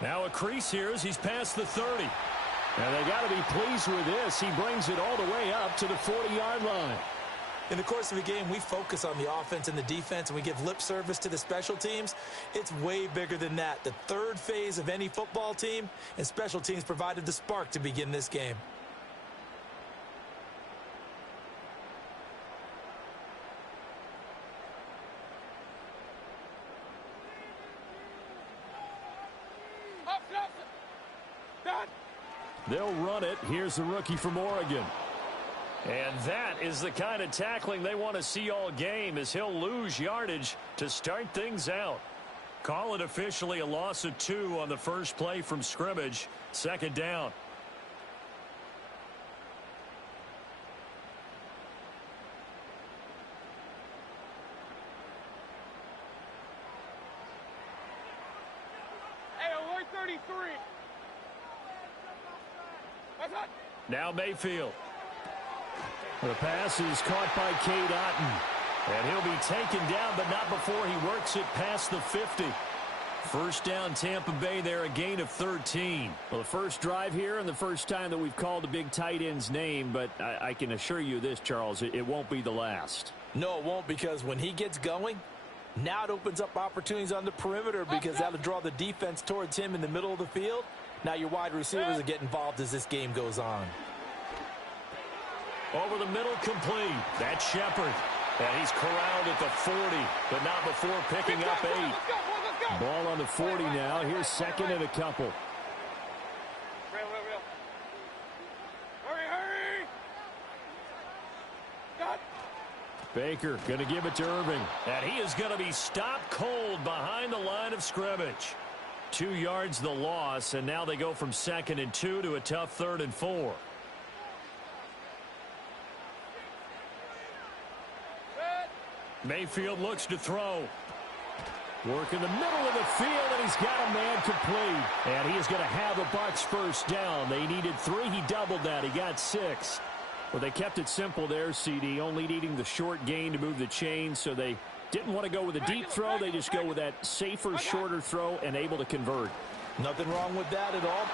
Now a crease here as he's past the 30. And they got to be pleased with this. He brings it all the way up to the 40-yard line. In the course of a game, we focus on the offense and the defense, and we give lip service to the special teams. It's way bigger than that. The third phase of any football team, and special teams provided the spark to begin this game. They'll run it. Here's the rookie from Oregon. And that is the kind of tackling they want to see all game, as he'll lose yardage to start things out. Call it officially a loss of 2 on the first play from scrimmage. Second down. Hey, alert 33. Now Mayfield. The pass is caught by Cade Otton. And he'll be taken down, but not before he works it past the 50. First down, Tampa Bay there, a gain of 13. Well, the first drive here and the first time that we've called the big tight end's name, but I can assure you this, Charles, it won't be the last. No, it won't, because when he gets going, now it opens up opportunities on the perimeter, because that'll draw the defense towards him in the middle of the field. Now your wide receivers will get involved as this game goes on. Over the middle, complete. That's Shepard. And he's corralled at the 40, but not before picking up 8. Ball on the 40 now. Here's second and a couple. Real. Hurry! Got. Baker going to give it to Irving. And he is going to be stopped cold behind the line of scrimmage. 2 yards the loss, and now they go from 2nd and 2 to a tough 3rd and 4. Mayfield looks to throw. Work in the middle of the field, and he's got a man complete. And he is going to have the Bucs first down. They needed 3. He doubled that. He got 6. Well, they kept it simple there, CD, only needing the short gain to move the chain, so they didn't want to go with a deep throw. They just go with that safer, shorter throw and able to convert. Nothing wrong with that at all.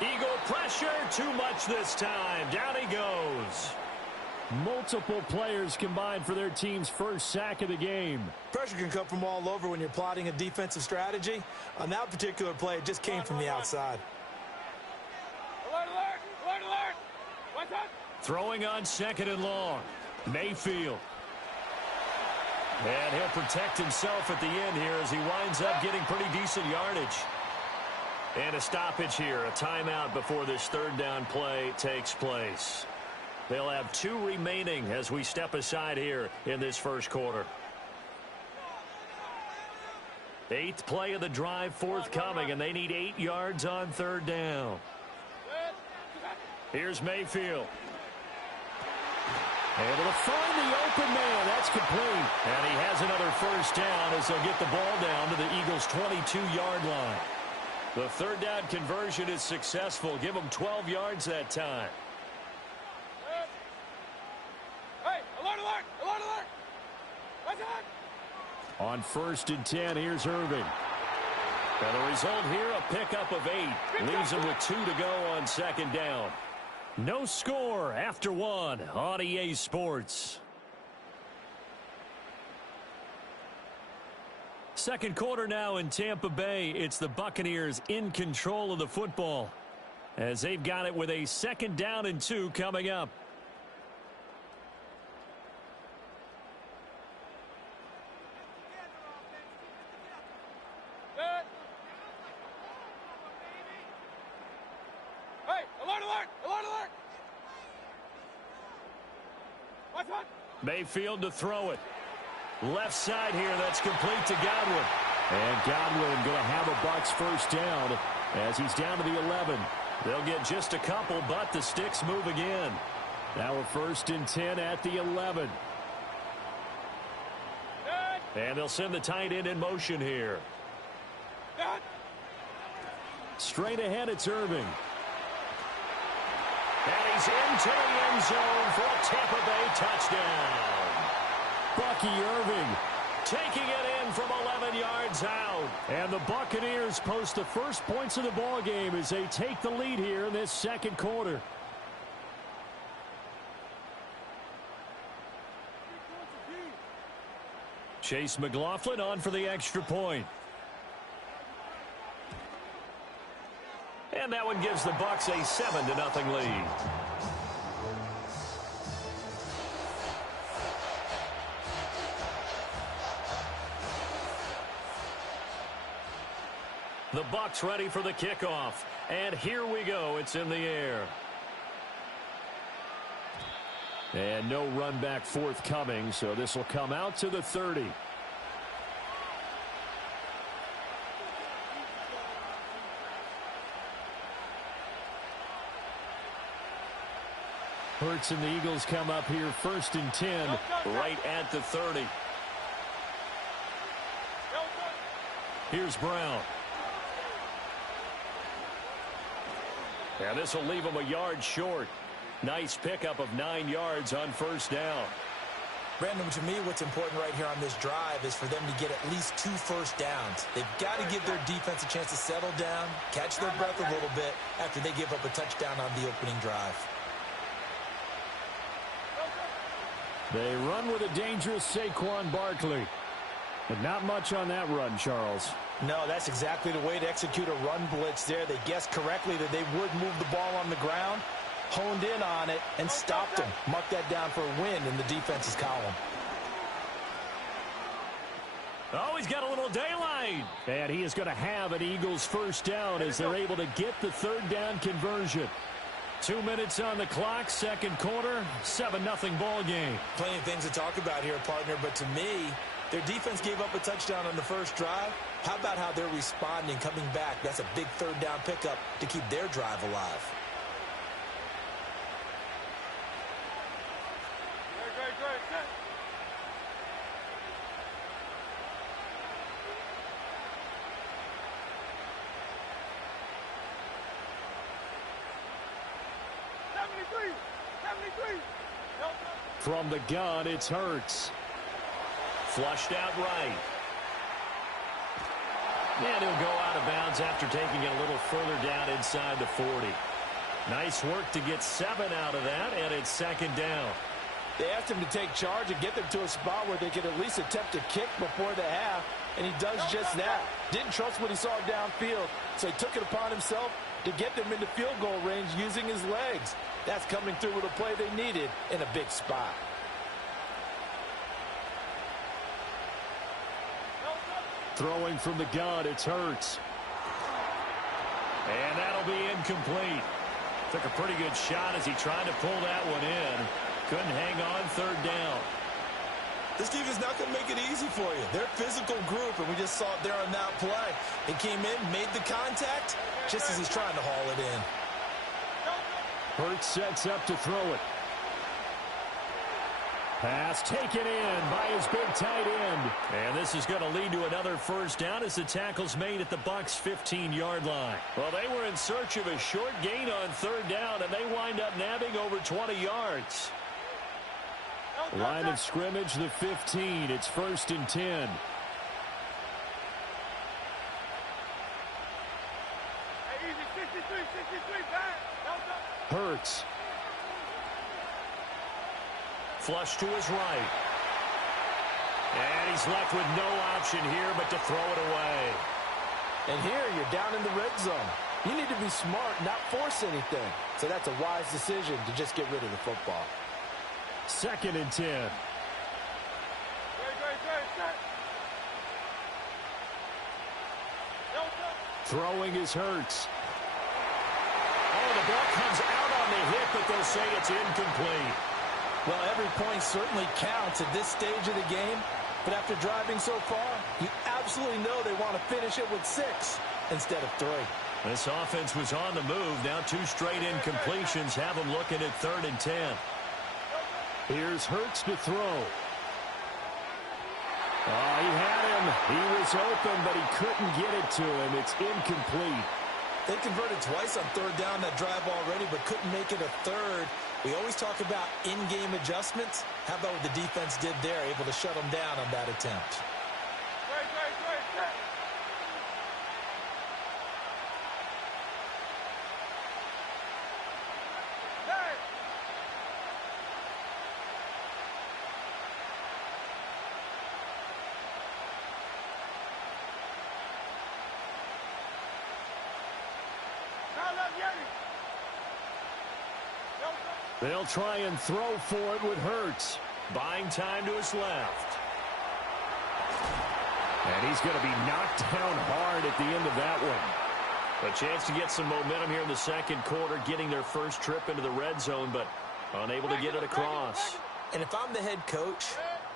Eagle pressure, too much this time. Down he goes. Multiple players combined for their team's first sack of the game. Pressure can come from all over when you're plotting a defensive strategy. On that particular play, it just came from the outside. Alert! What's up? Throwing on 2nd and long. Mayfield. And he'll protect himself at the end here as he winds up getting pretty decent yardage. And a stoppage here, a timeout before this 3rd down play takes place. They'll have 2 remaining as we step aside here in this first quarter. 8th play of the drive forthcoming, and they need 8 yards on 3rd down. Here's Mayfield. Able to find the open man. That's complete. And he has another first down as they'll get the ball down to the Eagles' 22-yard line. The 3rd down conversion is successful. Give them 12 yards that time. Hey, alert! What's up? On 1st and 10, here's Irving. And the result here, a pickup of 8. Leaves him with 2 to go on 2nd down. No score after 1 on EA Sports. Second quarter now in Tampa Bay. It's the Buccaneers in control of the football. as they've got it with a 2nd down and 2 coming up. Good. Hey, alert, alert, alert, alert. Watch one. Mayfield to throw it. Left side here, that's complete to Godwin. And Godwin going to have a Bucs 1st down as he's down to the 11. They'll get just a couple, but the sticks move again. Now a 1st and 10 at the 11. Good. And they'll send the tight end in motion here. Good. Straight ahead, it's Irving. And he's into the end zone for a Tampa Bay touchdown. Bucky Irving taking it in from 11 yards out. And the Buccaneers post the first points of the ball game as they take the lead here in this 2nd quarter. Chase McLaughlin on for the extra point. And that one gives the Bucs a 7-0 lead. The Bucs ready for the kickoff. And here we go. It's in the air. And no run back forthcoming, so this will come out to the 30. Hurts and the Eagles come up here 1st and 10 right at the 30. Here's Brown. And this will leave him a yard short. Nice pickup of 9 yards on 1st down. Brandon, to me, what's important right here on this drive is for them to get at least 2 first downs. They've got to give their defense a chance to settle down, catch their breath a little bit after they give up a touchdown on the opening drive. They run with a dangerous Saquon Barkley. But not much on that run, Charles. No, that's exactly the way to execute a run blitz there. They guessed correctly that they would move the ball on the ground, honed in on it, and stopped them. Mark that down for a win in the defense's column. Oh, he's got a little daylight. And he is going to have an Eagles 1st down as they're able to get the 3rd down conversion. 2 minutes on the clock, 2nd quarter, 7-0 ball game. Plenty of things to talk about here, partner, but to me, their defense gave up a touchdown on the first drive. How about how they're responding, coming back? That's a big 3rd down pickup to keep their drive alive. Great. Set. From the gun, it's Hurts. Flushed out right. And he'll go out of bounds after taking it a little further down inside the 40. Nice work to get 7 out of that, and it's 2nd down. They asked him to take charge and get them to a spot where they could at least attempt a kick before the half, and he does just that. Didn't trust what he saw downfield, so he took it upon himself to get them into field goal range using his legs. That's coming through with a play they needed in a big spot. Throwing from the gun, it's Hurts. And that'll be incomplete. Took a pretty good shot as he tried to pull that one in. Couldn't hang on 3rd down. This defense not going to make it easy for you. They're a physical group, and we just saw it there on that play. It came in, made the contact, just as he's trying to haul it in. Hurts sets up to throw it. Pass taken in by his big tight end. And this is going to lead to another 1st down as the tackle's made at the Bucs' 15-yard line. Well, they were in search of a short gain on 3rd down, and they wind up nabbing over 20 yards. Line of scrimmage, the 15. It's 1st and 10. Hurts. Flush to his right. And he's left with no option here but to throw it away. And here you're down in the red zone. You need to be smart, not force anything. So that's a wise decision to just get rid of the football. 2nd and 10. Throwing is Hurts. Oh, the ball comes out on the hit, but they'll say it's incomplete. Well, every point certainly counts at this stage of the game. But after driving so far, you absolutely know they want to finish it with 6 instead of 3. This offense was on the move. Now 2 straight incompletions have them looking at 3rd and 10. Here's Hurts to throw. Oh, he had him. He was open, but he couldn't get it to him. It's incomplete. They converted twice on 3rd down that drive already, but couldn't make it a 3rd. We always talk about in-game adjustments. How about what the defense did there, able to shut them down on that attempt? They'll try and throw for it with Hurts. Buying time to his left. And he's going to be knocked down hard at the end of that one. A chance to get some momentum here in the 2nd quarter, getting their first trip into the red zone, but unable to get it across. And if I'm the head coach,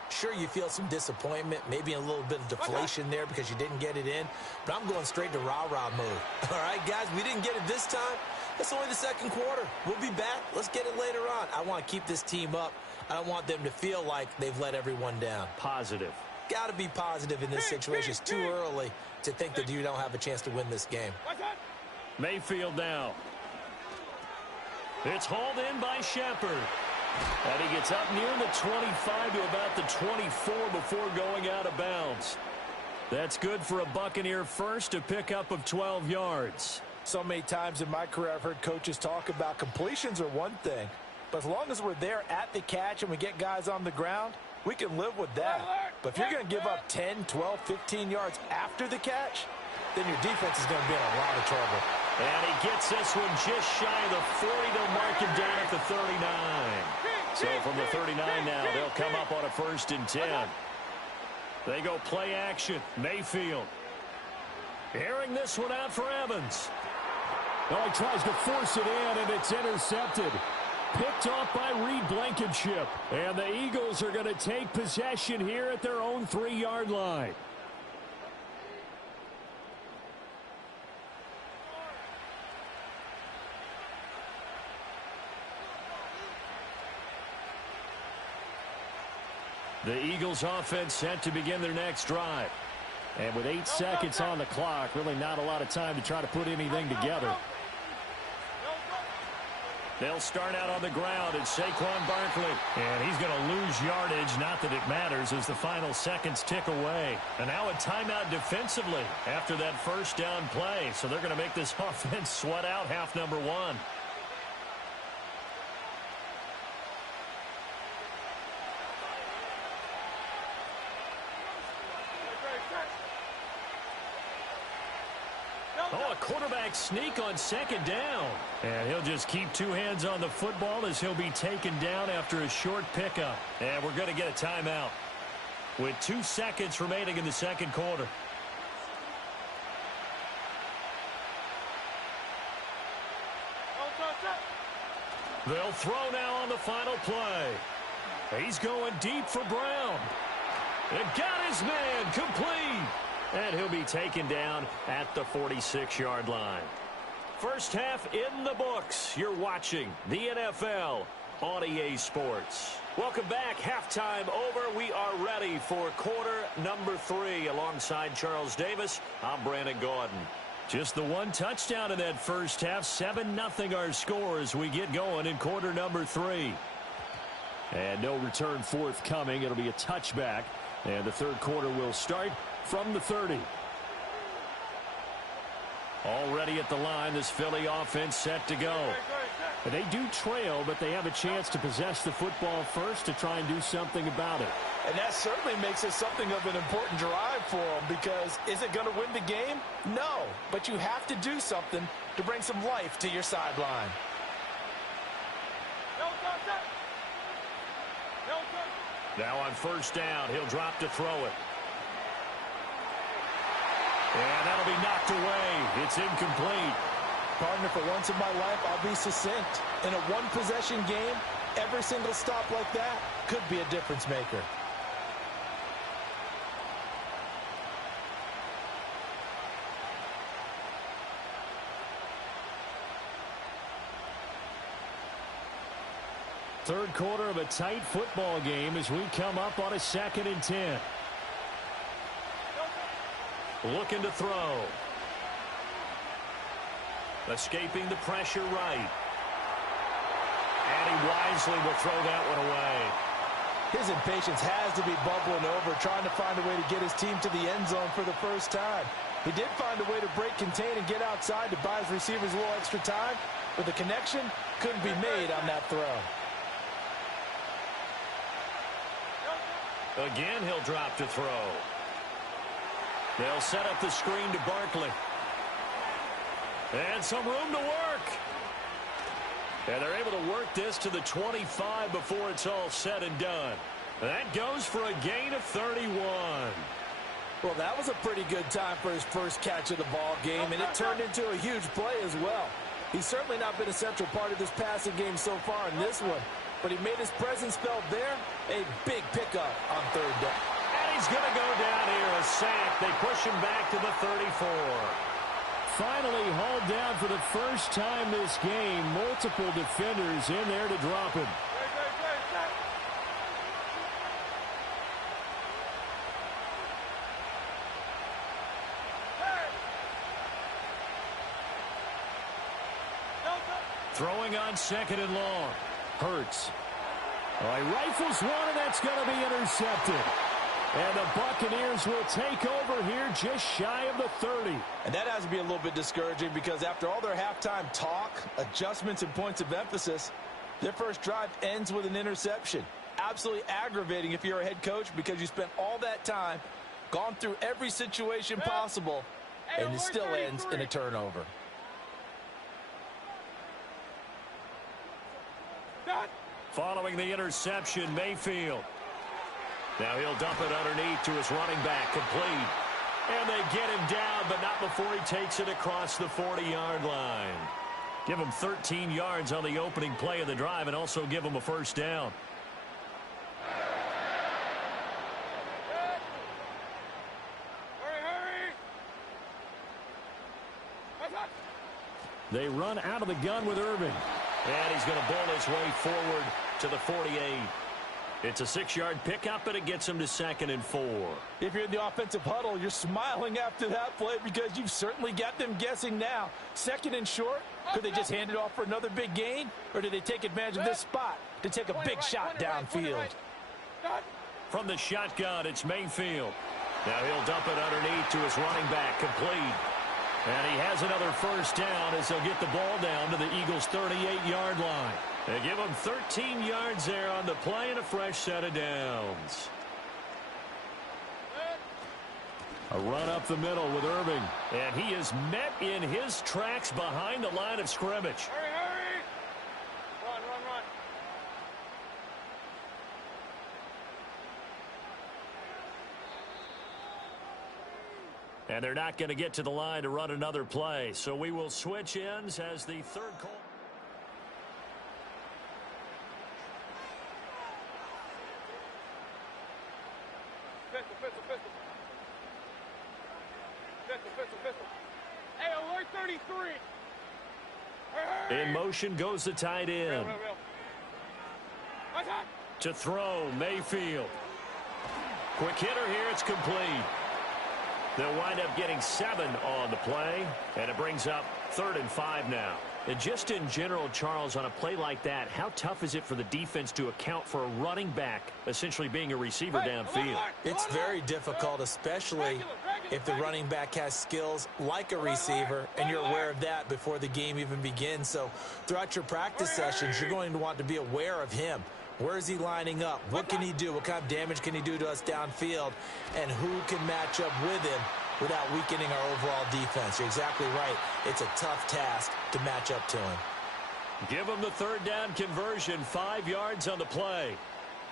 sure, you feel some disappointment, maybe a little bit of deflation there because you didn't get it in, but I'm going straight to rah-rah mode. All right, guys, we didn't get it this time. It's only the 2nd quarter. We'll be back. Let's get it later on. I want to keep this team up. I don't want them to feel like they've let everyone down. Positive. Got to be positive in this situation. It's too early to think that you don't have a chance to win this game. Mayfield now. It's hauled in by Shepard. And he gets up near the 25 to about the 24 before going out of bounds. That's good for a Buccaneer first, a pickup of 12 yards. So many times in my career I've heard coaches talk about completions are one thing, but as long as we're there at the catch and we get guys on the ground, we can live with that. But if you're going to give up 10, 12, 15 yards after the catch, then your defense is going to be in a lot of trouble. And he gets this one just shy of the 40. They'll mark him down at the 39. So from the 39 now, they'll come up on a 1st and 10. They go play action. Mayfield. Airing this one out for Evans. Oh, he tries to force it in, and it's intercepted. Picked off by Reed Blankenship. And the Eagles are going to take possession here at their own 3-yard line. The Eagles offense set to begin their next drive. And with 8 seconds on the clock, really not a lot of time to try to put anything together. They'll start out on the ground. It's Saquon Barkley. And he's going to lose yardage. Not that it matters as the final seconds tick away. And now a timeout defensively after that 1st down play. So they're going to make this offense sweat out half number 1. Oh, a quarterback sneak on 2nd down. And he'll just keep 2 hands on the football as he'll be taken down after a short pickup. And we're going to get a timeout with 2 seconds remaining in the 2nd quarter. They'll throw now on the final play. He's going deep for Brown. And got his man complete. And he'll be taken down at the 46-yard line. First half in the books. You're watching the NFL on EA Sports. Welcome back. Halftime over. We are ready for quarter number 3. Alongside Charles Davis, I'm Brandon Gordon. Just the 1 touchdown in that first half. 7-0 our score as we get going in quarter number 3. And no return forthcoming. It'll be a touchback. And the 3rd quarter will start from the 30. Already at the line, this Philly offense set to go. They do trail, but they have a chance to possess the football first to try and do something about it. And that certainly makes it something of an important drive for them, because is it going to win the game? No, but you have to do something to bring some life to your sideline. Now on first down, he'll drop to throw it. And that'll be knocked away. It's incomplete. Partner, for once in my life, I'll be succinct. In a one-possession game, every single stop like that could be a difference maker. Third quarter of a tight football game as we come up on a 2nd and 10. Looking to throw. Escaping the pressure right. And he wisely will throw that one away. His impatience has to be bubbling over, trying to find a way to get his team to the end zone for the first time. He did find a way to break contain and get outside to buy his receivers a little extra time, but the connection couldn't be made on that throw. Again, he'll drop to throw. They'll set up the screen to Barkley. And some room to work. And they're able to work this to the 25 before it's all said and done. That goes for a gain of 31. Well, that was a pretty good time for his first catch of the ball game, and it turned into a huge play as well. He's certainly not been a central part of this passing game so far in this one, but he made his presence felt there. A big pickup on third down. And he's going to go down here, a sack. They push him back to the 34. Finally hauled down for the first time this game. Multiple defenders in there to drop him. Throwing on 2nd and long. Hurts. Oh, he rifles one, and that's going to be intercepted. And the Buccaneers will take over here just shy of the 30. And that has to be a little bit discouraging, because after all their halftime talk, adjustments, and points of emphasis, their first drive ends with an interception. Absolutely aggravating if you're a head coach, because you spent all that time, gone through every situation possible, and it still ends in a turnover. Following the interception, Mayfield. Now he'll dump it underneath to his running back, complete. And they get him down, but not before he takes it across the 40-yard line. Give him 13 yards on the opening play of the drive, and also give him a first down. They run out of the gun with Irving. And he's going to bowl his way forward to the 48. It's a 6-yard pickup, and it gets him to 2nd and 4. If you're in the offensive huddle, you're smiling after that play, because you've certainly got them guessing now. 2nd and short, could they just hand it off for another big gain? Or do they take advantage of this spot to take a big shot downfield? From the shotgun, it's Mayfield. Now he'll dump it underneath to his running back, complete. And he has another first down as they'll get the ball down to the Eagles' 38-yard line. They give him 13 yards there on the play and a fresh set of downs. A run up the middle with Irving. And he is met in his tracks behind the line of scrimmage. Hurry, hurry! Run, run, run. And they're not going to get to the line to run another play. So we will switch ends as the third call. Pistol, pistol, pistol. Pistol, pistol, pistol. Hey, alert 33. Hurry. In motion goes the tight end. Real. Attack. To throw, Mayfield. Quick hitter here, it's complete. They'll wind up getting 7 on the play, and it brings up 3rd and 5 now. And just in general, Charles, on a play like that, how tough is it for the defense to account for a running back essentially being a receiver downfield? It's very difficult, especially if the running back has skills like a receiver, and you're aware of that before the game even begins. So throughout your practice sessions, you're going to want to be aware of him. Where is he lining up? What can he do? What kind of damage can he do to us downfield? And who can match up with him without weakening our overall defense? You're exactly right. It's a tough task to match up to him. Give him the third down conversion, 5 yards on the play.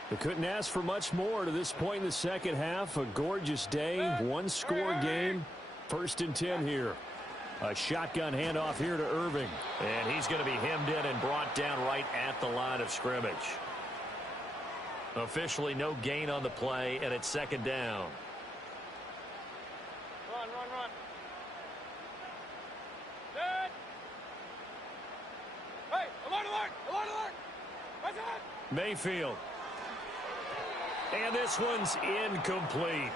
They couldn't ask for much more to this point in the second half. A gorgeous day, one-score game. 1st and 10 here. A shotgun handoff here to Irving. And he's going to be hemmed in and brought down right at the line of scrimmage. Officially no gain on the play, and it's 2nd down. Run, run, run. Dead. Hey, alert, alert, alert, alert. What's that? Mayfield. And this one's incomplete.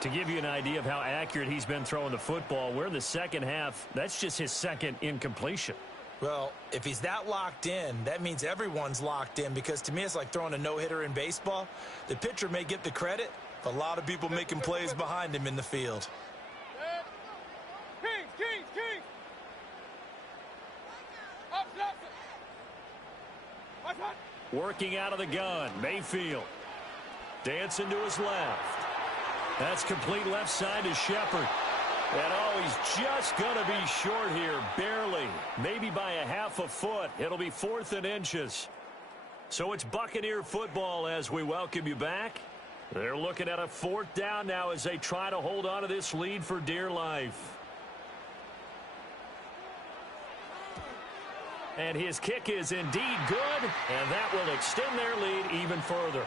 To give you an idea of how accurate he's been throwing the football, we're in the second half. That's just his 2nd incompletion. Well, if he's that locked in, that means everyone's locked in, because to me it's like throwing a no-hitter in baseball. The pitcher may get the credit, but a lot of people making plays behind him in the field. Kings, Kings, Kings. Up, up. What's that? Working out of the gun, Mayfield. Dancing to his left. That's complete left side to Shepard. And oh, he's just going to be short here, barely. Maybe by a half a foot. It'll be 4th and inches. So it's Buccaneer football as we welcome you back. They're looking at a 4th down now as they try to hold on to this lead for dear life. And his kick is indeed good, and that will extend their lead even further.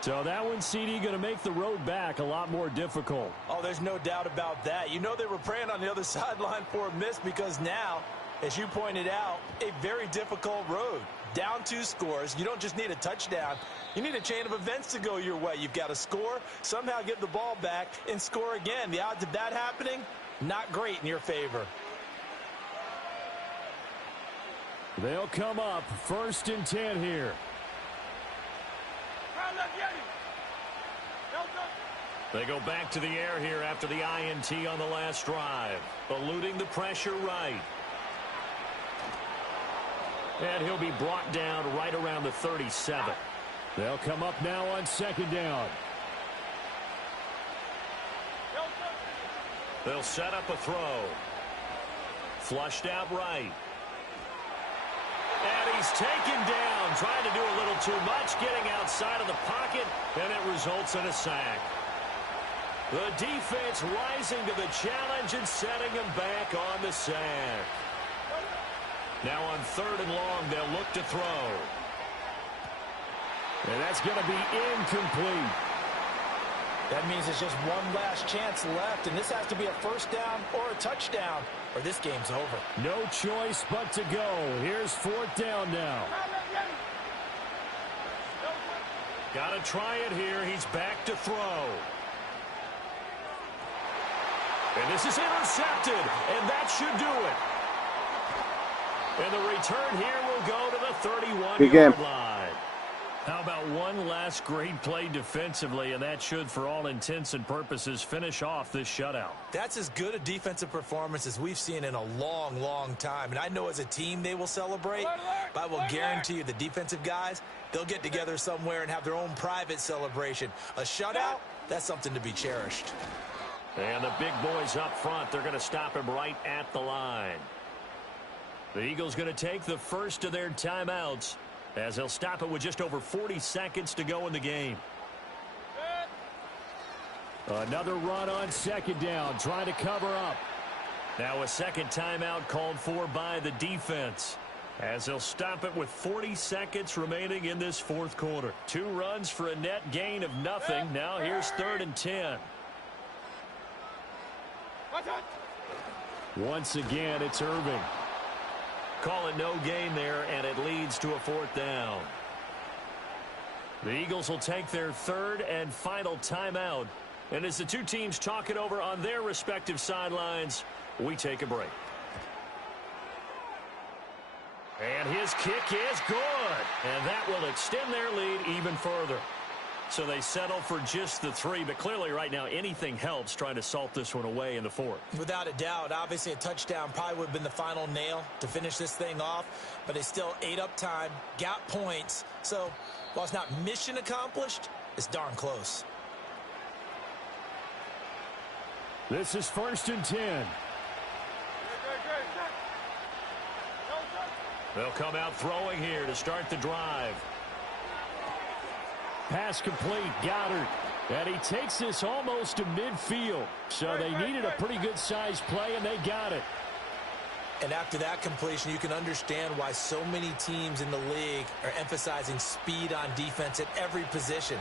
So that one, CD, going to make the road back a lot more difficult. Oh, there's no doubt about that. You know they were praying on the other sideline for a miss, because now, as you pointed out, a very difficult road. Down 2 scores. You don't just need a touchdown. You need a chain of events to go your way. You've got to score, somehow get the ball back, and score again. The odds of that happening, not great in your favor. They'll come up 1st and 10 here. They go back to the air here after the INT on the last drive. Eluding the pressure right. And he'll be brought down right around the 37. They'll come up now on 2nd down. They'll set up a throw. Flushed out right. And he's taken down, trying to do a little too much, getting outside of the pocket, and it results in a sack. The defense rising to the challenge and setting him back on the sack. Now on 3rd and long, they'll look to throw. And that's going to be incomplete. That means it's just one last chance left, and this has to be a 1st down or a touchdown, or this game's over. No choice but to go. Here's 4th down now. Got to try it here. He's back to throw. And this is intercepted, and that should do it. And the return here will go to the 31-yard line. How about one last great play defensively, and that should, for all intents and purposes, finish off this shutout. That's as good a defensive performance as we've seen in a long, long time. And I know as a team they will celebrate, but I will guarantee you the defensive guys, they'll get together somewhere and have their own private celebration. A shutout, that's something to be cherished. And the big boys up front, they're going to stop him right at the line. The Eagles going to take the first of their timeouts, as they'll stop it with just over 40 seconds to go in the game. Another run on 2nd down, trying to cover up. Now a second timeout called for by the defense, as they'll stop it with 40 seconds remaining in this 4th quarter. 2 runs for a net gain of nothing. Now here's 3rd and 10. Once again, it's Irving. Call it no gain there, and it leads to a 4th down. The Eagles will take their 3rd and final timeout. And as the two teams talk it over on their respective sidelines, we take a break. And his kick is good. And that will extend their lead even further. So they settle for just the 3, but clearly right now anything helps trying to salt this one away in the 4th. Without a doubt, obviously a touchdown probably would have been the final nail to finish this thing off, but they still ate up time, got points. So while it's not mission accomplished, it's darn close. This is 1st and 10. They'll come out throwing here to start the drive. Pass complete, Goddard. And he takes this almost to midfield. So they needed a pretty good-sized play, and they got it. And after that completion, you can understand why so many teams in the league are emphasizing speed on defense at every position.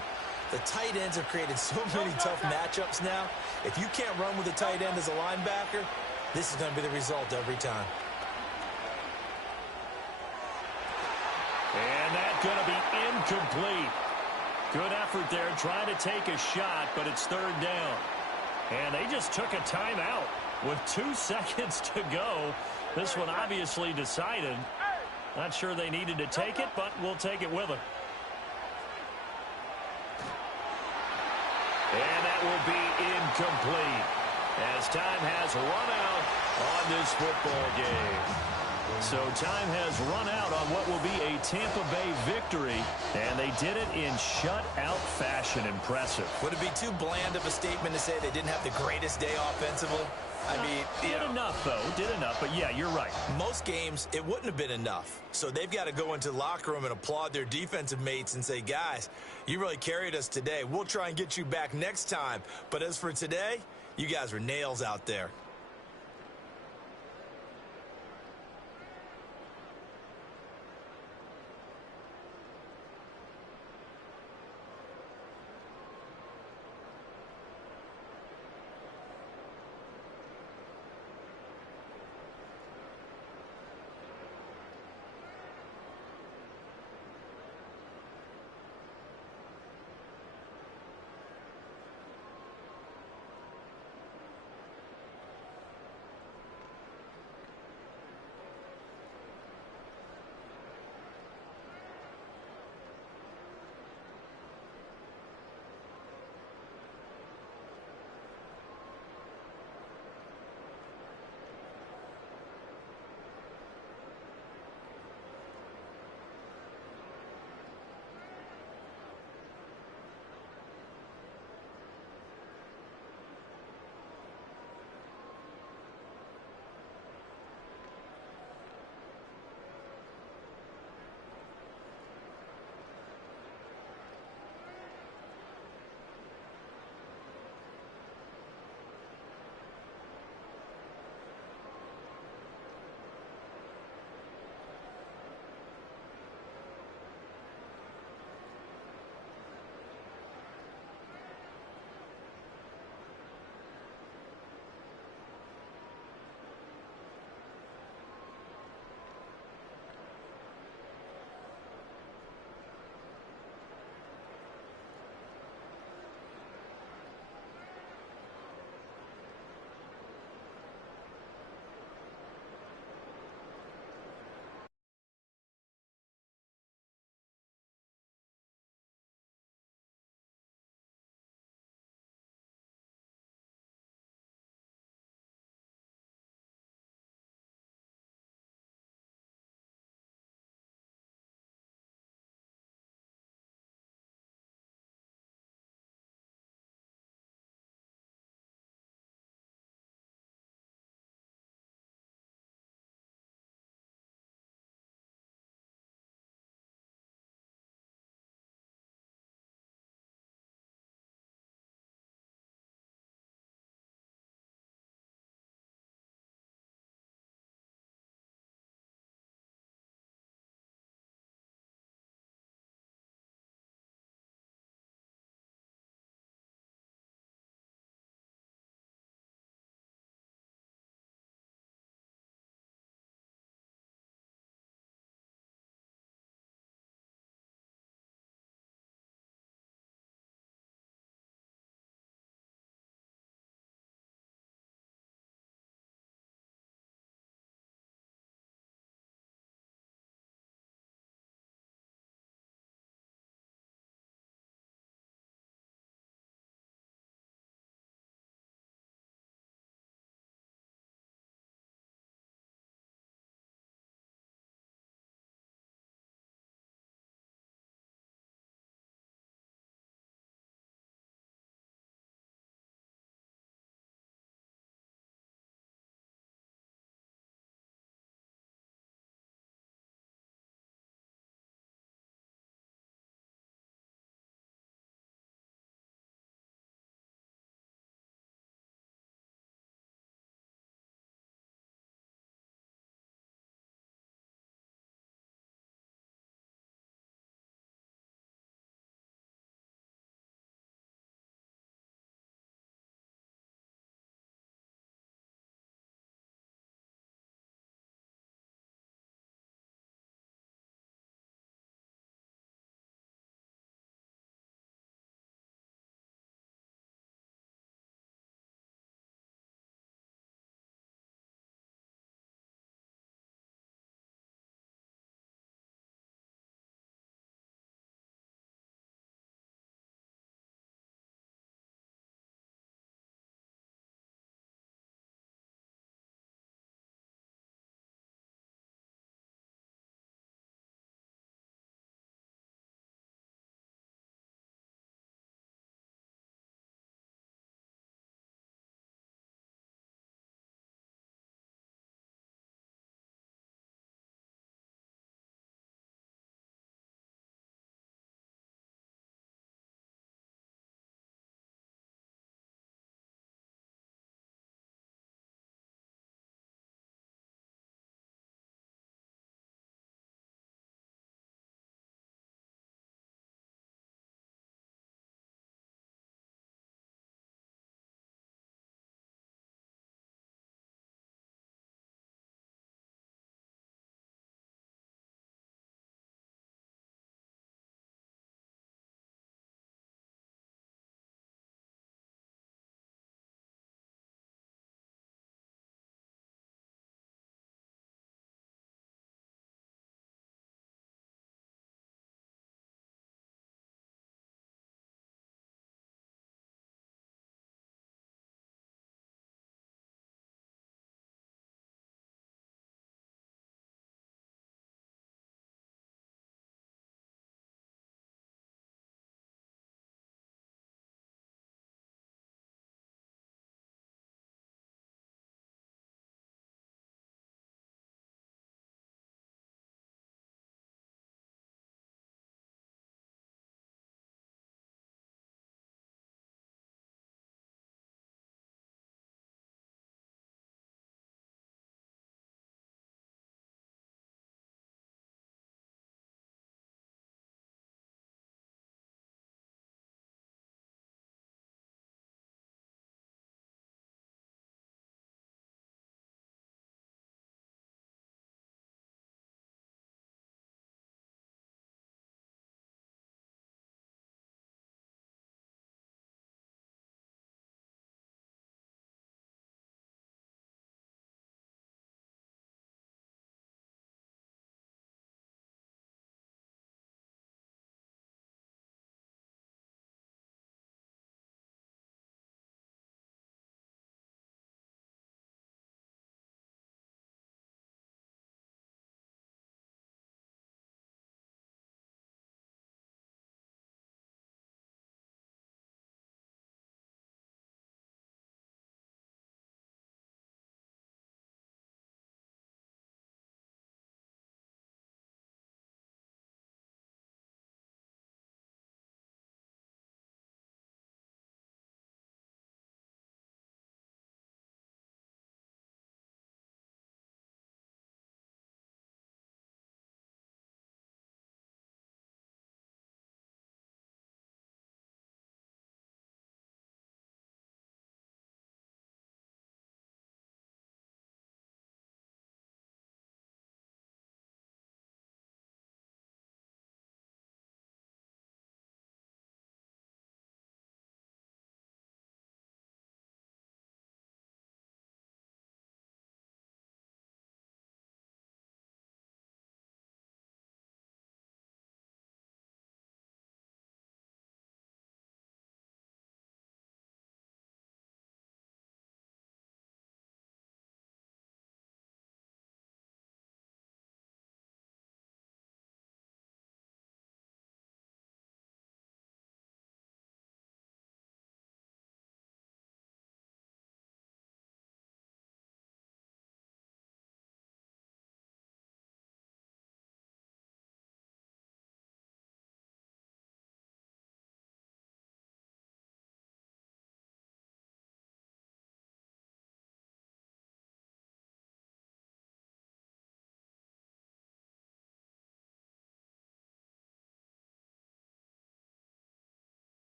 The tight ends have created so many tough matchups now. If you can't run with a tight end as a linebacker, this is going to be the result every time. And that's going to be incomplete. Good effort there trying to take a shot, but it's 3rd down. And they just took a timeout with 2 seconds to go. This one obviously decided. Not sure they needed to take it, but we'll take it with them. And that will be incomplete as time has run out on this football game. So time has run out on what will be a Tampa Bay victory, and they did it in shutout fashion. Impressive. Would it be too bland of a statement to say they didn't have the greatest day offensively? I mean, did enough, though. Did enough, but yeah, you're right. Most games, it wouldn't have been enough. So they've got to go into the locker room and applaud their defensive mates and say, guys, you really carried us today. We'll try and get you back next time. But as for today, you guys were nails out there.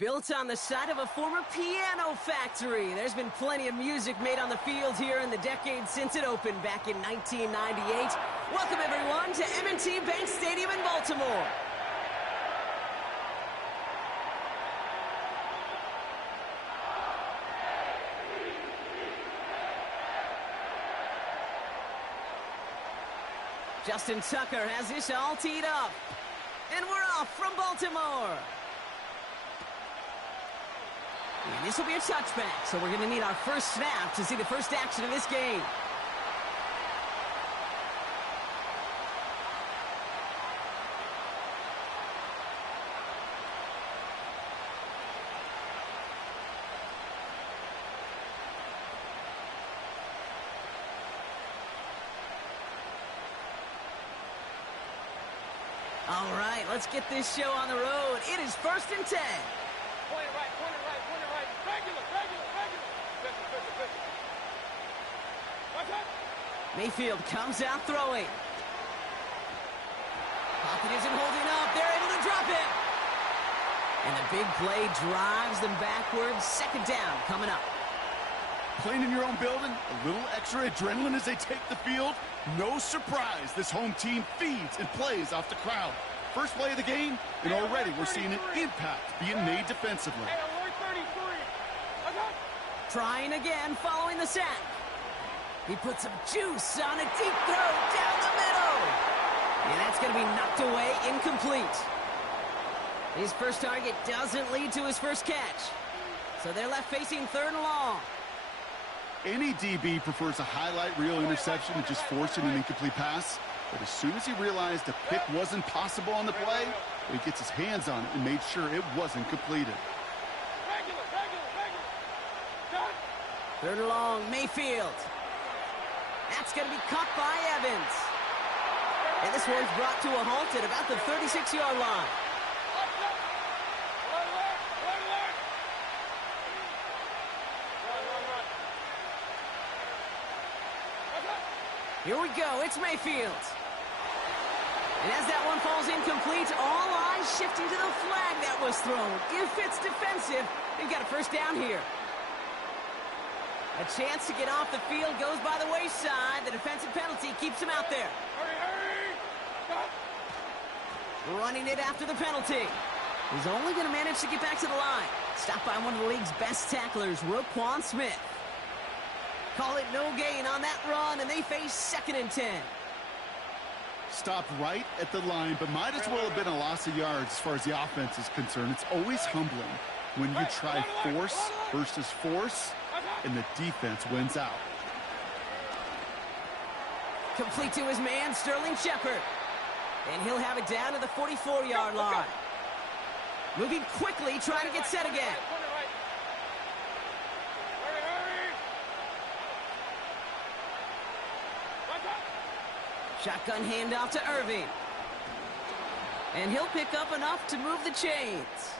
Built on the site of a former piano factory, there's been plenty of music made on the field here in the decade since it opened back in 1998. Welcome, everyone, to M&T Bank Stadium in Baltimore. Justin Tucker has this all teed up. And we're off from Baltimore. And this will be a touchback, so we're going to need our first snap to see the first action of this game. All right, let's get this show on the road. It is 1st and 10. Point it right, point it right, point it right. Regular. Pistol. Watch out. Mayfield comes out throwing. Pocket isn't holding up. They're able to drop it. And the big play drives them backwards. 2nd down coming up. Playing in your own building, a little extra adrenaline as they take the field. No surprise, this home team feeds and plays off the crowd. First play of the game, and already we're seeing an impact being made defensively. Hey, alert 33. Watch out. Trying again following the sack. He puts some juice on a deep throw down the middle. And that's going to be knocked away, incomplete. His first target doesn't lead to his first catch. So they're left facing 3rd and long. Any DB prefers a highlight reel interception to just forcing an incomplete pass. But as soon as he realized a pick wasn't possible on the play, he gets his hands on it and made sure it wasn't completed. Regular. Done. 3rd and long, Mayfield. That's going to be caught by Evans. And this one's brought to a halt at about the 36-yard line. Alert. Run. Here we go, it's Mayfield. And as that one falls incomplete, all eyes shifting to the flag that was thrown. If it's defensive, they've got a first down here. A chance to get off the field goes by the wayside. The defensive penalty keeps him out there. Hurry. Stop. Running it after the penalty. He's only going to manage to get back to the line. Stopped by one of the league's best tacklers, Roquan Smith. Call it no gain on that run, and they face 2nd and 10. Stopped right at the line, but might as well have been a loss of yards as far as the offense is concerned. It's always humbling when you try force versus force, and the defense wins out. Complete to his man, Sterling Shepard. And he'll have it down to the 44-yard line. Moving quickly, trying to get set again. Point it right. Hurry. Watch out. Shotgun handoff to Irving. And he'll pick up enough to move the chains.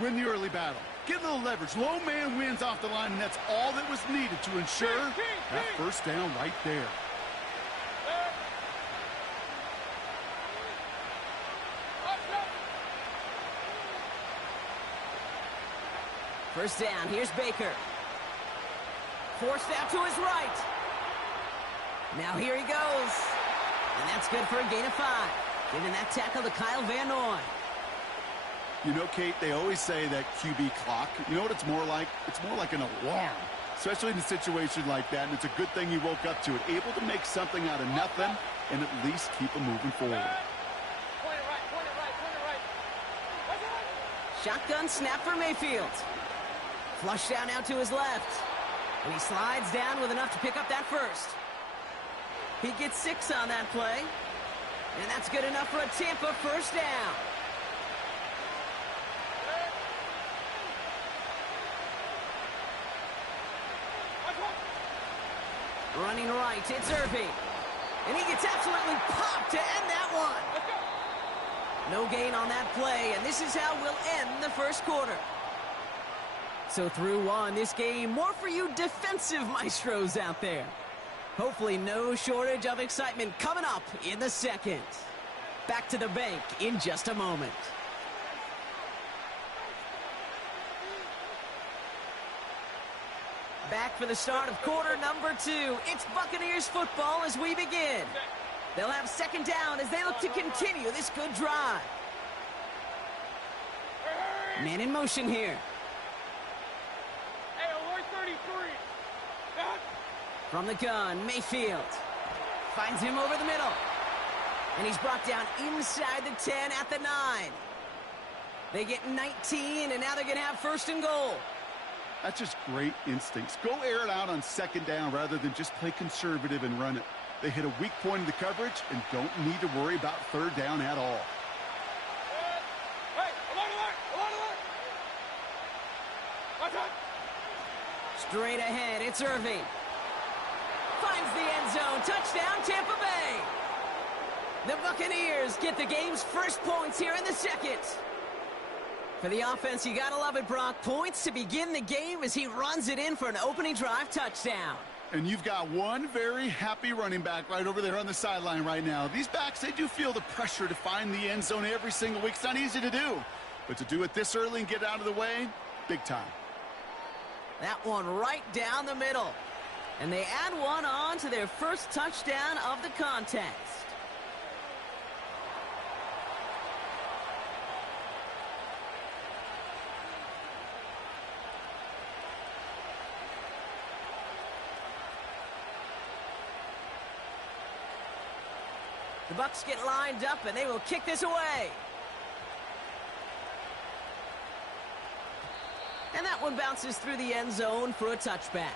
Win the early battle. Get a little leverage. Low man wins off the line, and that's all that was needed to ensure that first down right there. First down, here's Baker. Forced out to his right. Now here he goes. And that's good for a gain of 5. Giving that tackle to Kyle Van Noy. You know, Kate, they always say that QB clock, you know what it's more like? It's more like an alarm, especially in a situation like that, and it's a good thing he woke up to it, able to make something out of nothing and at least keep him moving forward. Point it right. Watch out. Shotgun snap for Mayfield. Flush down out to his left. And he slides down with enough to pick up that first. He gets 6 on that play. And that's good enough for a Tampa first down. Running right, it's Irving. And he gets absolutely popped to end that one. No gain on that play, and this is how we'll end the first quarter. So through one, this game, more for you defensive maestros out there. Hopefully no shortage of excitement coming up in the second. Back to the bank in just a moment. back for the start of quarter number 2. It's Buccaneers football as we begin. They'll have second down as they look to continue this good drive. Man in motion here. Hey, alert 33. From the gun, Mayfield finds him over the middle. And he's brought down inside the 10 at the 9. They get 19, and now they're going to have first and goal. That's just great instincts. Go air it out on second down rather than just play conservative and run it. They hit a weak point in the coverage and don't need to worry about third down at all. Hey, alert! Watch out! Straight ahead, it's Irving. Finds the end zone. Touchdown, Tampa Bay. The Buccaneers get the game's first points here in the second. For the offense, you gotta love it, Brock. Points to begin the game as he runs it in for an opening drive touchdown. And you've got one very happy running back right over there on the sideline right now. These backs, they do feel the pressure to find the end zone every single week. It's not easy to do. But to do it this early and get out of the way, big time. That one right down the middle. And they add one on to their first touchdown of the contest. The Bucs get lined up, and they will kick this away. And that one bounces through the end zone for a touchback.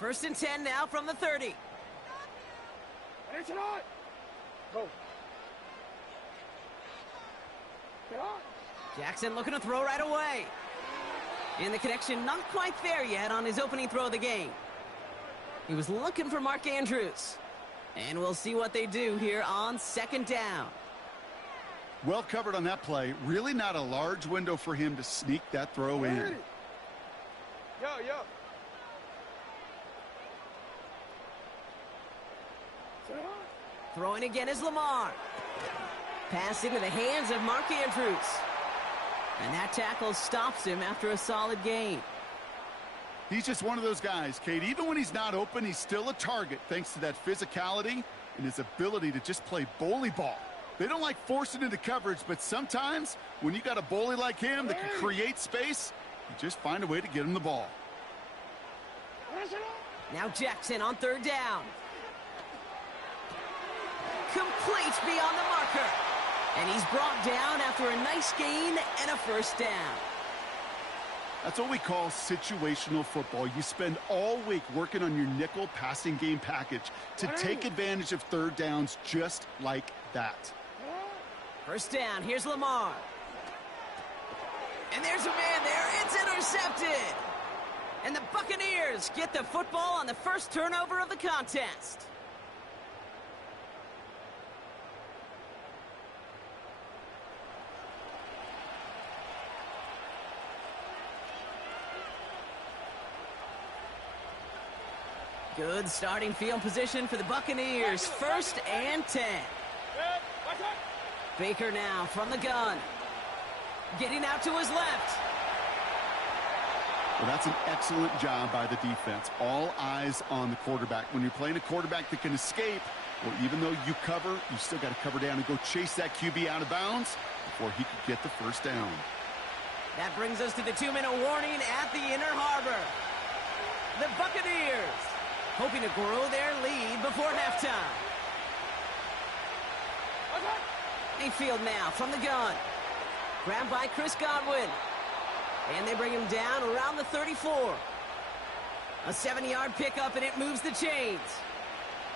First and 10 now from the 30. It's on! Go. Get on! Jackson looking to throw right away. And the connection not quite there yet on his opening throw of the game. He was looking for Mark Andrews. And we'll see what they do here on second down. Well covered on that play. Really not a large window for him to sneak that throw in. Yo. Throwing again is Lamar. Pass into the hands of Mark Andrews. And that tackle stops him after a solid gain. He's just one of those guys, Kate. Even when he's not open, he's still a target thanks to that physicality and his ability to just play bully ball. They don't like forcing into coverage, but sometimes when you got a bully like him that can create space, you just find a way to get him the ball. Now Jackson on third down. Complete beyond the marker. And he's brought down after a nice gain and a first down. That's what we call situational football. You spend all week working on your nickel passing game package to take advantage of third downs just like that. First down, here's Lamar. And there's a man there. It's intercepted. And the Buccaneers get the football on the first turnover of the contest. Good starting field position for the Buccaneers. First and 10. Baker now from the gun. Getting out to his left. Well, that's an excellent job by the defense. All eyes on the quarterback. When you're playing a quarterback that can escape, well, even though you cover, you still got to cover down and go chase that QB out of bounds before he could get the first down. That brings us to the 2-minute warning at the inner harbor. The Buccaneers hoping to grow their lead before halftime. Mayfield now from the gun. Grabbed by Chris Godwin. And they bring him down around the 34. A 7-yard pickup, and it moves the chains.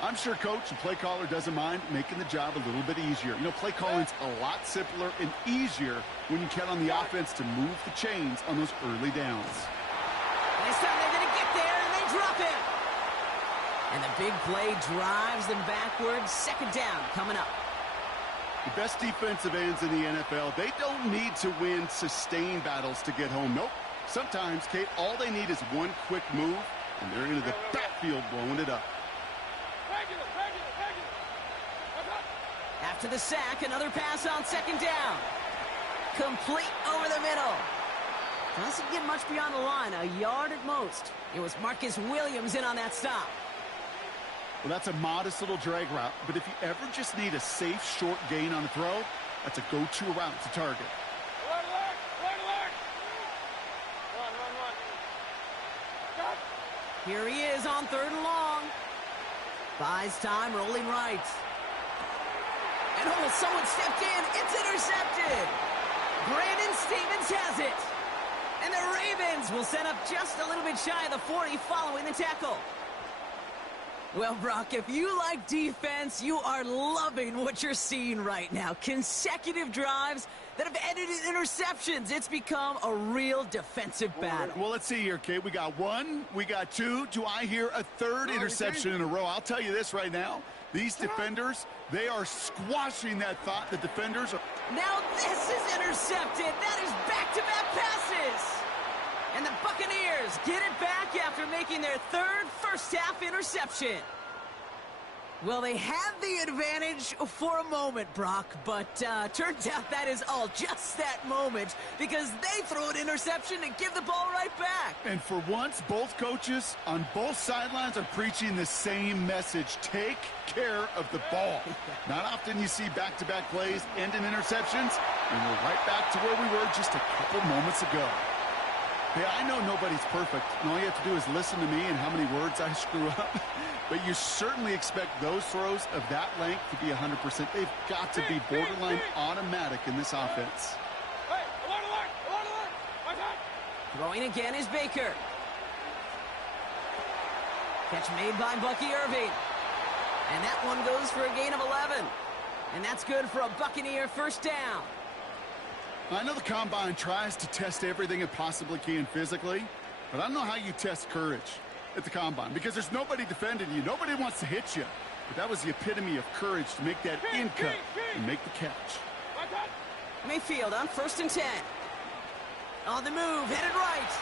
I'm sure coach and play caller doesn't mind making the job a little bit easier. You know, play calling's a lot simpler and easier when you count on the offense to move the chains on those early downs. This time they're going to get there, and they drop him. And the big play drives them backwards. Second down coming up. The best defensive ends in the NFL, they don't need to win sustained battles to get home. Nope. Sometimes, Kate, all they need is one quick move, And they're into the backfield, blowing it up. After the sack, another pass on second down. Complete over the middle. Doesn't get much beyond the line, a yard at most. It was Marcus Williams in on that stop. Well, that's a modest little drag route, but if you ever just need a safe, short gain on the throw, that's a go-to route to target. Here he is on third and long. Buys time, rolling right. And someone stepped in. It's intercepted. Brandon Stevens has it. And the Ravens will set up just a little bit shy of the 40 following the tackle. Well, Brock, if you like defense, you are loving what you're seeing right now. Consecutive drives that have ended in interceptions. It's become a real defensive battle. Well, let's see here, Kate. We got one, we got two. Do I hear a third interception in a row? I'll tell you this right now. These defenders, they are squashing that thought. The defenders are... Now this is intercepted. That is back-to-back passes. And the Buccaneers get it back after making their third first-half interception. Well, they had the advantage for a moment, Brock, but turns out that is all just that moment because they throw an interception and give the ball right back. And for once, both coaches on both sidelines are preaching the same message. Take care of the ball. Not often you see back-to-back plays end in interceptions, and we're right back to where we were just a couple moments ago. Hey, I know nobody's perfect, and all you have to do is listen to me and how many words I screw up. But you certainly expect those throws of that length to be 100%. They've got to be borderline automatic in this offense. Throwing again is Baker. Catch made by Bucky Irving. And that one goes for a gain of 11. And that's good for a Buccaneer first down. I know the Combine tries to test everything it possibly can physically, but I don't know how you test courage at the Combine because there's nobody defending you. Nobody wants to hit you. But that was the epitome of courage to make that in cut and make the catch. Mayfield on 1st and 10. On the move, headed right.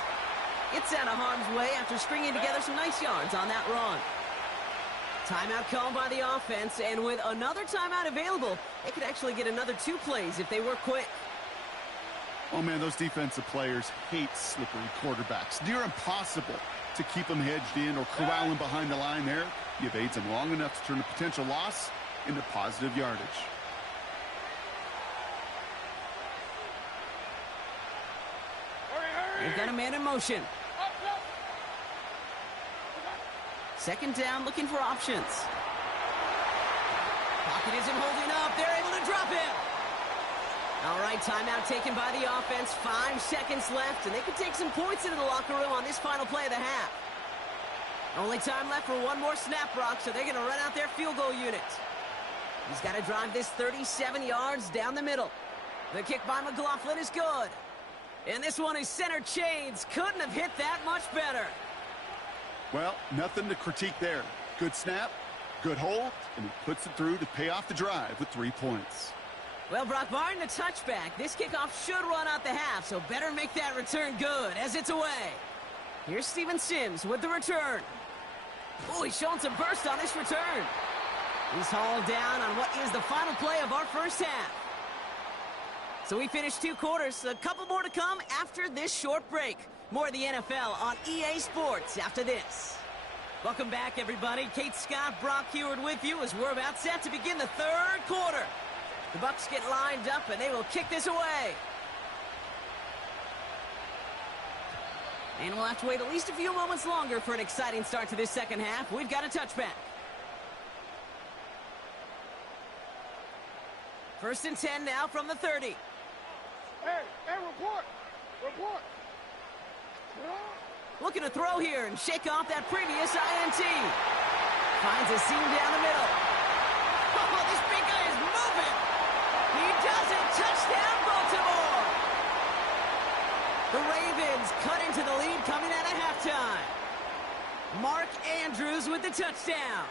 It's out of harm's way after stringing together some nice yards on that run. Timeout called by the offense, and with another timeout available, they could actually get another 2 plays if they work quick. Oh, man, those defensive players hate slippery quarterbacks. Near impossible to keep them hedged in or corral them behind the line there. You evade them long enough to turn a potential loss into positive yardage. They've got a man in motion. Second down, looking for options. Pocket isn't holding up. They're able to drop him. All right, timeout taken by the offense. 5 seconds left, and they can take some points into the locker room on this final play of the half. Only time left for one more snap, Brock, so they're going to run out their field goal unit. He's got to drive this 37 yards down the middle. The kick by McLaughlin is good. And this one is center chains. Couldn't have hit that much better. Well, nothing to critique there. Good snap, good hold, and he puts it through to pay off the drive with 3 points. Well, Brock, barring the touchback, this kickoff should run out the half, so better make that return good as it's away. Here's Steven Sims with the return. Oh, he's showing some burst on this return. He's hauled down on what is the final play of our first half. So we finished 2 quarters. A couple more to come after this short break. More of the NFL on EA Sports after this. Welcome back, everybody. Kate Scott, Brock Heward with you as we're about set to begin the 3rd quarter. The Bucs get lined up, and they will kick this away. And we'll have to wait at least a few moments longer for an exciting start to this second half. We've got a touchback. 1st and 10 now from the 30. Hey, report! Report! Looking to throw here and shake off that previous INT. Finds a seam down the middle. Oh, this big guy is moving. He does it. Touchdown, Baltimore. The Ravens cut into the lead coming out of halftime. Mark Andrews with the touchdown.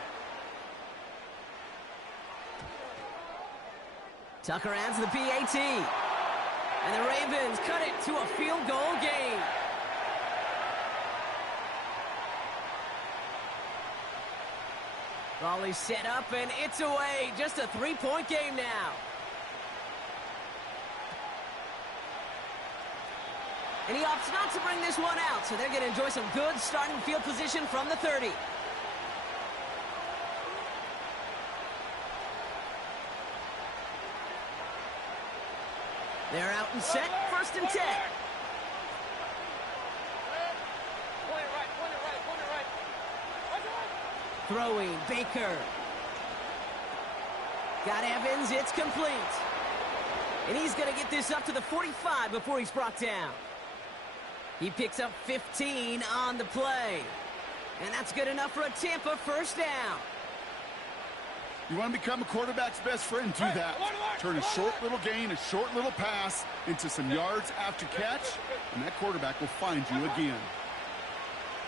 Tucker adds the PAT. And the Ravens cut it to a field goal game. Ball is set up, and it's away. Just a three-point game now. And he opts not to bring this one out, so they're going to enjoy some good starting field position from the 30. They're out and set, 1st and 10. Throwing, Baker. Got Evans, it's complete. And he's going to get this up to the 45 before he's brought down. He picks up 15 on the play. And that's good enough for a Tampa 1st down. You want to become a quarterback's best friend, do that. Turn a short little gain, a short little pass into some yards after catch, and that quarterback will find you again.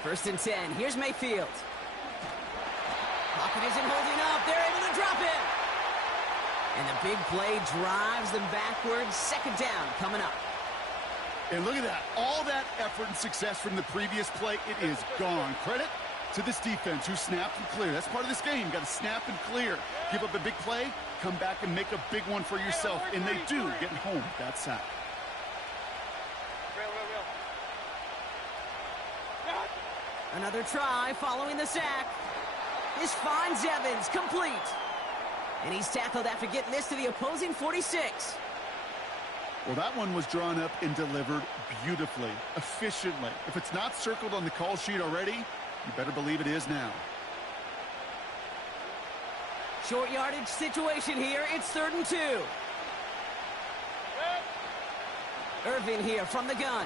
1st and 10, here's Mayfield. Pocket isn't holding up, they're able to drop it. And the big play drives them backwards. 2nd down coming up. And look at that. All that effort and success from the previous play, it is gone. Credit to this defense who snapped and cleared. That's part of this game. You got to snap and clear. Give up a big play, come back and make a big one for yourself. And they do, getting home with that sack. Another try following the sack. This finds Evans, complete. And he's tackled after getting this to the opposing 46. Well, that one was drawn up and delivered beautifully, efficiently. If it's not circled on the call sheet already, you better believe it is now. Short yardage situation here. It's 3rd and 2. Irvin here from the gun.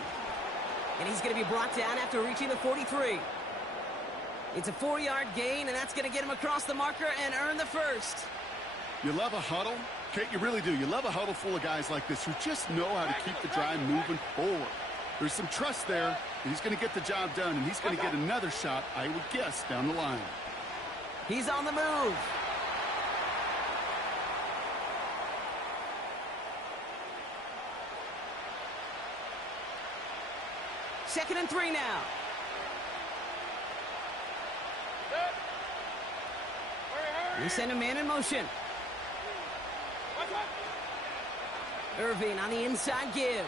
And he's going to be brought down after reaching the 43. It's a 4-yard gain, and that's going to get him across the marker and earn the 1st. You love a huddle? Kate, you really do. You love a huddle full of guys like this who just know how to keep the drive moving forward. There's some trust there. He's going to get the job done, and he's going to get another shot, I would guess, down the line. He's on the move. Second and 3 now. We send a man in motion. Irving on the inside give.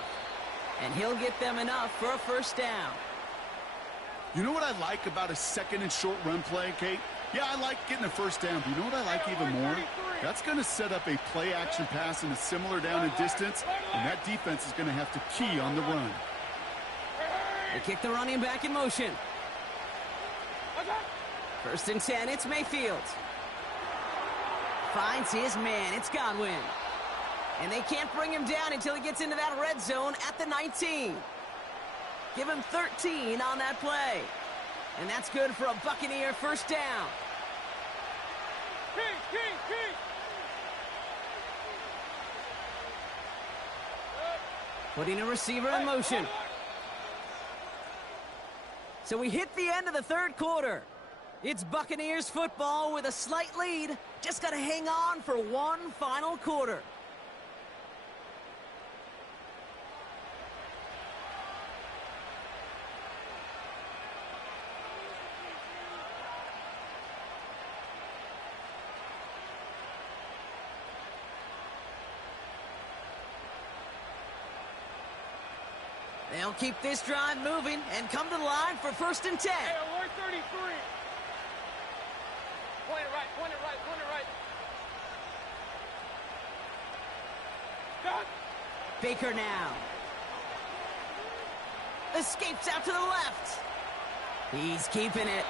And he'll get them enough for a 1st down. You know what I like about a 2nd and short run play, Kate? Yeah, I like getting a 1st down, but you know what I like even more? That's going to set up a play-action pass in a similar down and distance, and that defense is going to have to key on the run. They kick the running back in motion. 1st and 10, it's Mayfield. Finds his man, it's Godwin. And they can't bring him down until he gets into that red zone at the 19. Give him 13 on that play. And that's good for a Buccaneer 1st down. Putting a receiver in motion. So we hit the end of the 3rd quarter. It's Buccaneers football with a slight lead. Just got to hang on for one final quarter. They'll keep this drive moving and come to the line for 1st and 10. Hey, alert 33. Point it right, point it right, point it right. Done. Baker now. Escapes out to the left. He's keeping it.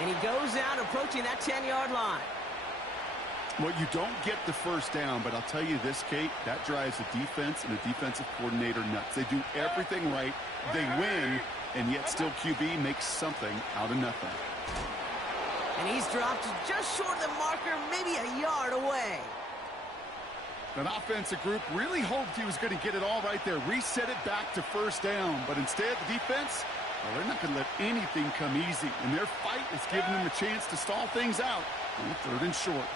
And he goes out approaching that 10-yard line. Well, you don't get the 1st down, but I'll tell you this, Kate, that drives a defense and a defensive coordinator nuts. They do everything right, they win, and yet still QB makes something out of nothing. And he's dropped just short of the marker, maybe a yard away. That offensive group really hoped he was going to get it all right there, reset it back to 1st down, but instead the defense, well, they're not going to let anything come easy, and their fight is giving them a chance to stall things out on 3rd and short.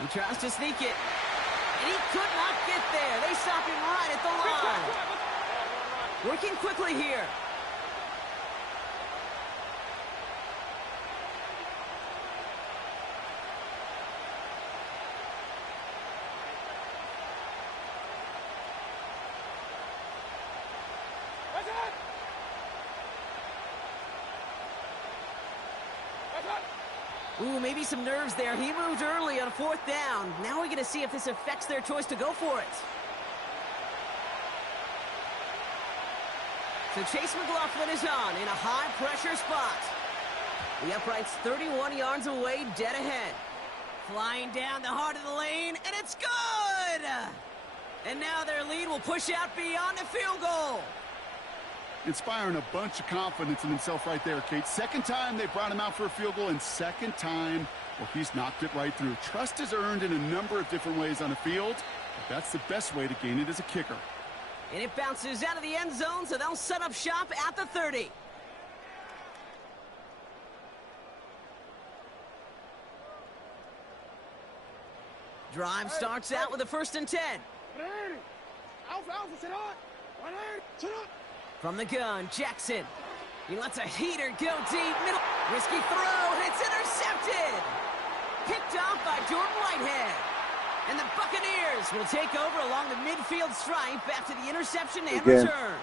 He tries to sneak it, and he could not get there. They stop him right at the line. Working quickly here. Ooh, maybe some nerves there. He moved early on 4th down. Now we're going to see if this affects their choice to go for it. So Chase McLaughlin is on in a high-pressure spot. The upright's 31 yards away, dead ahead. Flying down the heart of the lane, and it's good! And now their lead will push out beyond the field goal. Inspiring a bunch of confidence in himself right there, Kate. Second time they brought him out for a field goal, and second time, well, he's knocked it right through. Trust is earned in a number of different ways on the field, but that's the best way to gain it as a kicker. And it bounces out of the end zone, so they'll set up shop at the 30. Drive starts out with a 1st and 10. From the gun, Jackson. He lets a heater go deep. Middle. Risky throw, and it's intercepted. Picked off by Jordan Whitehead. And the Buccaneers will take over along the midfield stripe after the interception and return.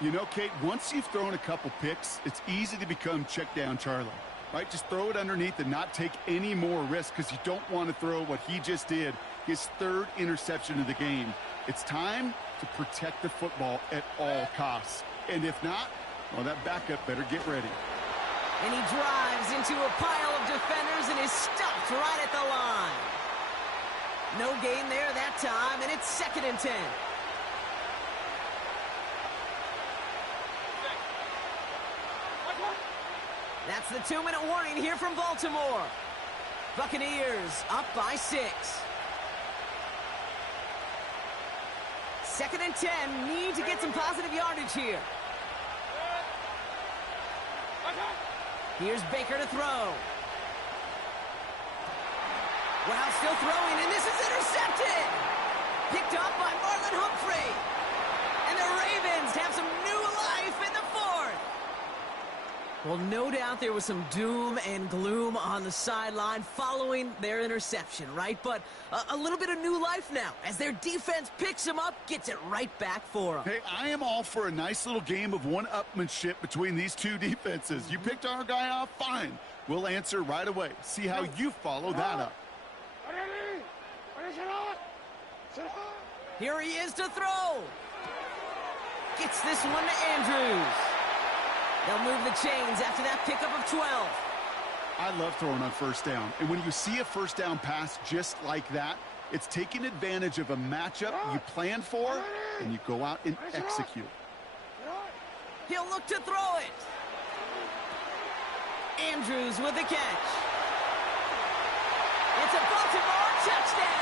You know, Kate, once you've thrown a couple picks, it's easy to become check down Charlie. Right? Just throw it underneath and not take any more risk because you don't want to throw what he just did, his 3rd interception of the game. It's time to protect the football at all costs. And if not, well, that backup better get ready. And he drives into a pile of defenders and is stopped right at the line. No gain there that time, and it's 2nd and 10. That's the 2-minute warning here from Baltimore. Buccaneers up by 6. 2nd and 10, need to get some positive yardage here. Here's Baker to throw. Wow, still throwing, and this is intercepted. Picked off by Marlon Humphrey. And the Ravens have some new life in the 4th. Well, no doubt there was some doom and gloom on the sideline following their interception, right? But a little bit of new life now as their defense picks them up, gets it right back for them. Hey, I am all for a nice little game of one-upmanship between these two defenses. You picked our guy off, fine. We'll answer right away. See how you follow that up. Here he is to throw. Gets this one to Andrews. They'll move the chains after that pickup of 12. I love throwing on 1st down. And when you see a 1st down pass just like that, it's taking advantage of a matchup you plan for, and you go out and execute. He'll look to throw it. Andrews with the catch. It's a Baltimore touchdown.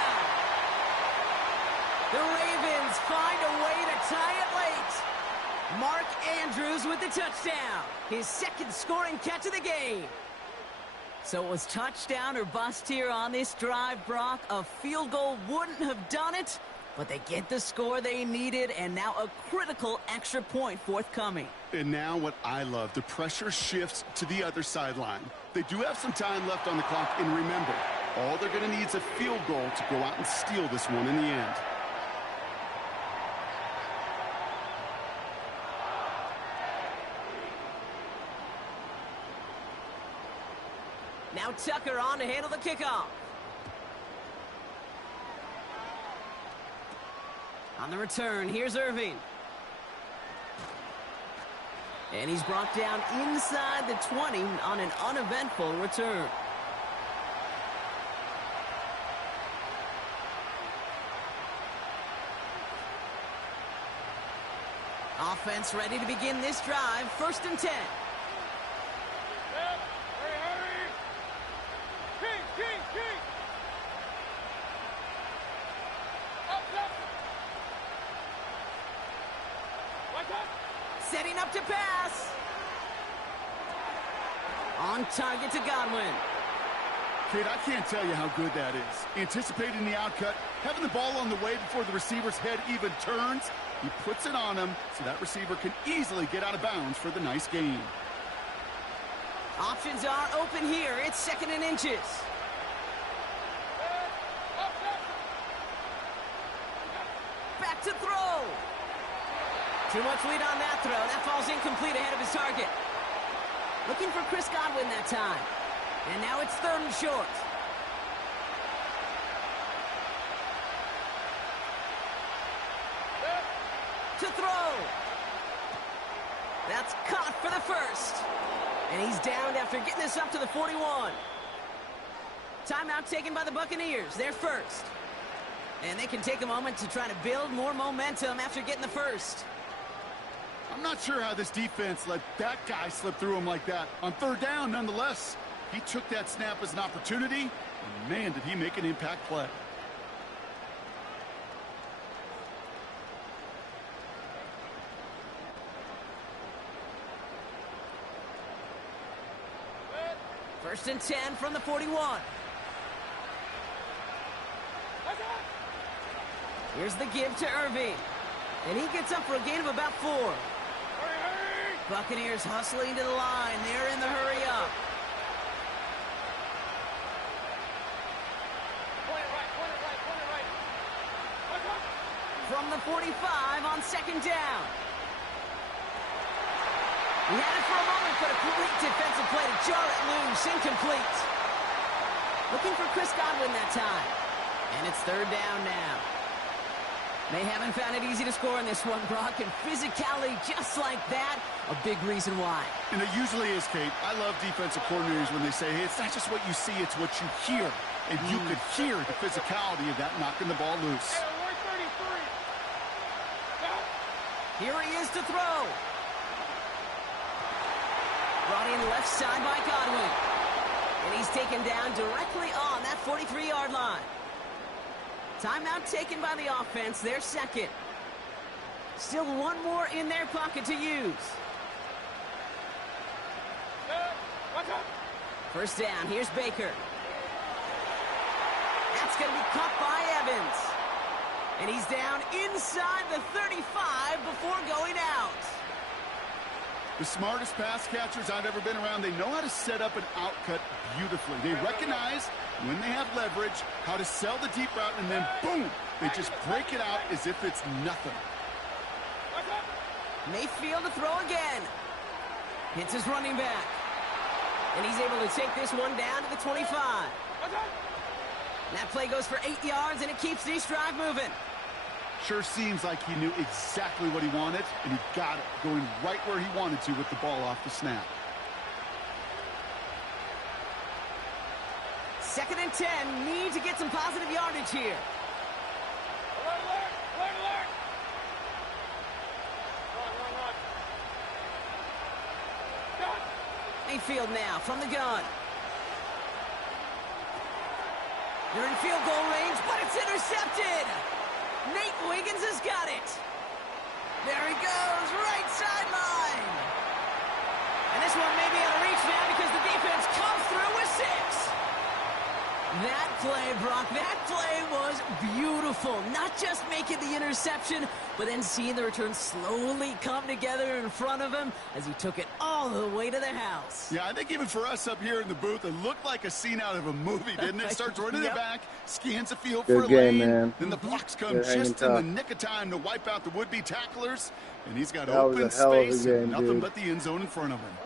The Ravens find a way to tie it late. Mark Andrews with the touchdown. His 2nd scoring catch of the game. So it was touchdown or bust here on this drive, Brock. A field goal wouldn't have done it, but they get the score they needed, and now a critical extra point forthcoming. And now what I love, the pressure shifts to the other sideline. They do have some time left on the clock, and remember, all they're going to need is a field goal to go out and steal this one in the end. Now Tucker on to handle the kickoff. On the return, here's Irving. And he's brought down inside the 20 on an uneventful return. Offense ready to begin this drive. 1st and 10. Setting up to pass. On target to Godwin. Kate, I can't tell you how good that is. Anticipating the outcut, having the ball on the way before the receiver's head even turns. He puts it on him so that receiver can easily get out of bounds for the nice gain. Options are open here. It's 2nd and inches. Back to throw. Too much lead on that throw. That falls incomplete ahead of his target. Looking for Chris Godwin that time. And now it's 3rd and short. To throw. That's caught for the first. And he's down after getting this up to the 41. Timeout taken by the Buccaneers. They're first. And they can take a moment to try to build more momentum after getting the first. I'm not sure how this defense let that guy slip through him like that. On 3rd down, nonetheless, he took that snap as an opportunity, and man, did he make an impact play. First and 10 from the 41. Here's the give to Irving. And he gets up for a gain of about 4. Hurry! Buccaneers hustling to the line. They're in the hurry up. Point it right. From the 45 on 2nd down. He had it for a moment, but a complete defensive play to jar it loose. Incomplete. Looking for Chris Godwin that time. And it's 3rd down now. They haven't found it easy to score in this one, Brock, and physicality just like that, a big reason why. And it usually is, Kate. I love defensive coordinators when they say, hey, it's not just what you see, it's what you hear. And you could hear the physicality of that knocking the ball loose. Hey, we're 33. Stop. Here he is to throw. Brought in left side by Godwin. And he's taken down directly on that 43-yard line. Timeout taken by the offense, their second. Still one more in their pocket to use. Watch out. First down, here's Baker. That's going to be caught by Evans. And he's down inside the 35 before going out. The smartest pass catchers I've ever been around, they know how to set up an outcut beautifully. They recognize when they have leverage how to sell the deep route, and then boom, they just break it out as if it's nothing. Mayfield to throw again. Hits his running back. And he's able to take this one down to the 25. That play goes for 8 yards, and it keeps this drive moving. Sure seems like he knew exactly what he wanted, and he got it, going right where he wanted to with the ball off the snap. 2nd and 10, need to get some positive yardage here. Alert! Run. Gun. Mayfield now from the gun. They're in field goal range, but it's intercepted. Nate Wiggins has got it. There he goes, right sideline. And this one may be out of reach now because the defense comes through with 6. That play, Brock, that play was beautiful. Not just making the interception, but then seeing the return slowly come together in front of him as he took it all the way to the house. Yeah, I think even for us up here in the booth, it looked like a scene out of a movie, didn't it? Starts running it back, scans the field for a lane, man. Then the blocks come just in the nick of time to wipe out the would-be tacklers, and he's got That was open a hell of a space game, and nothing dude. but the end zone in front of him.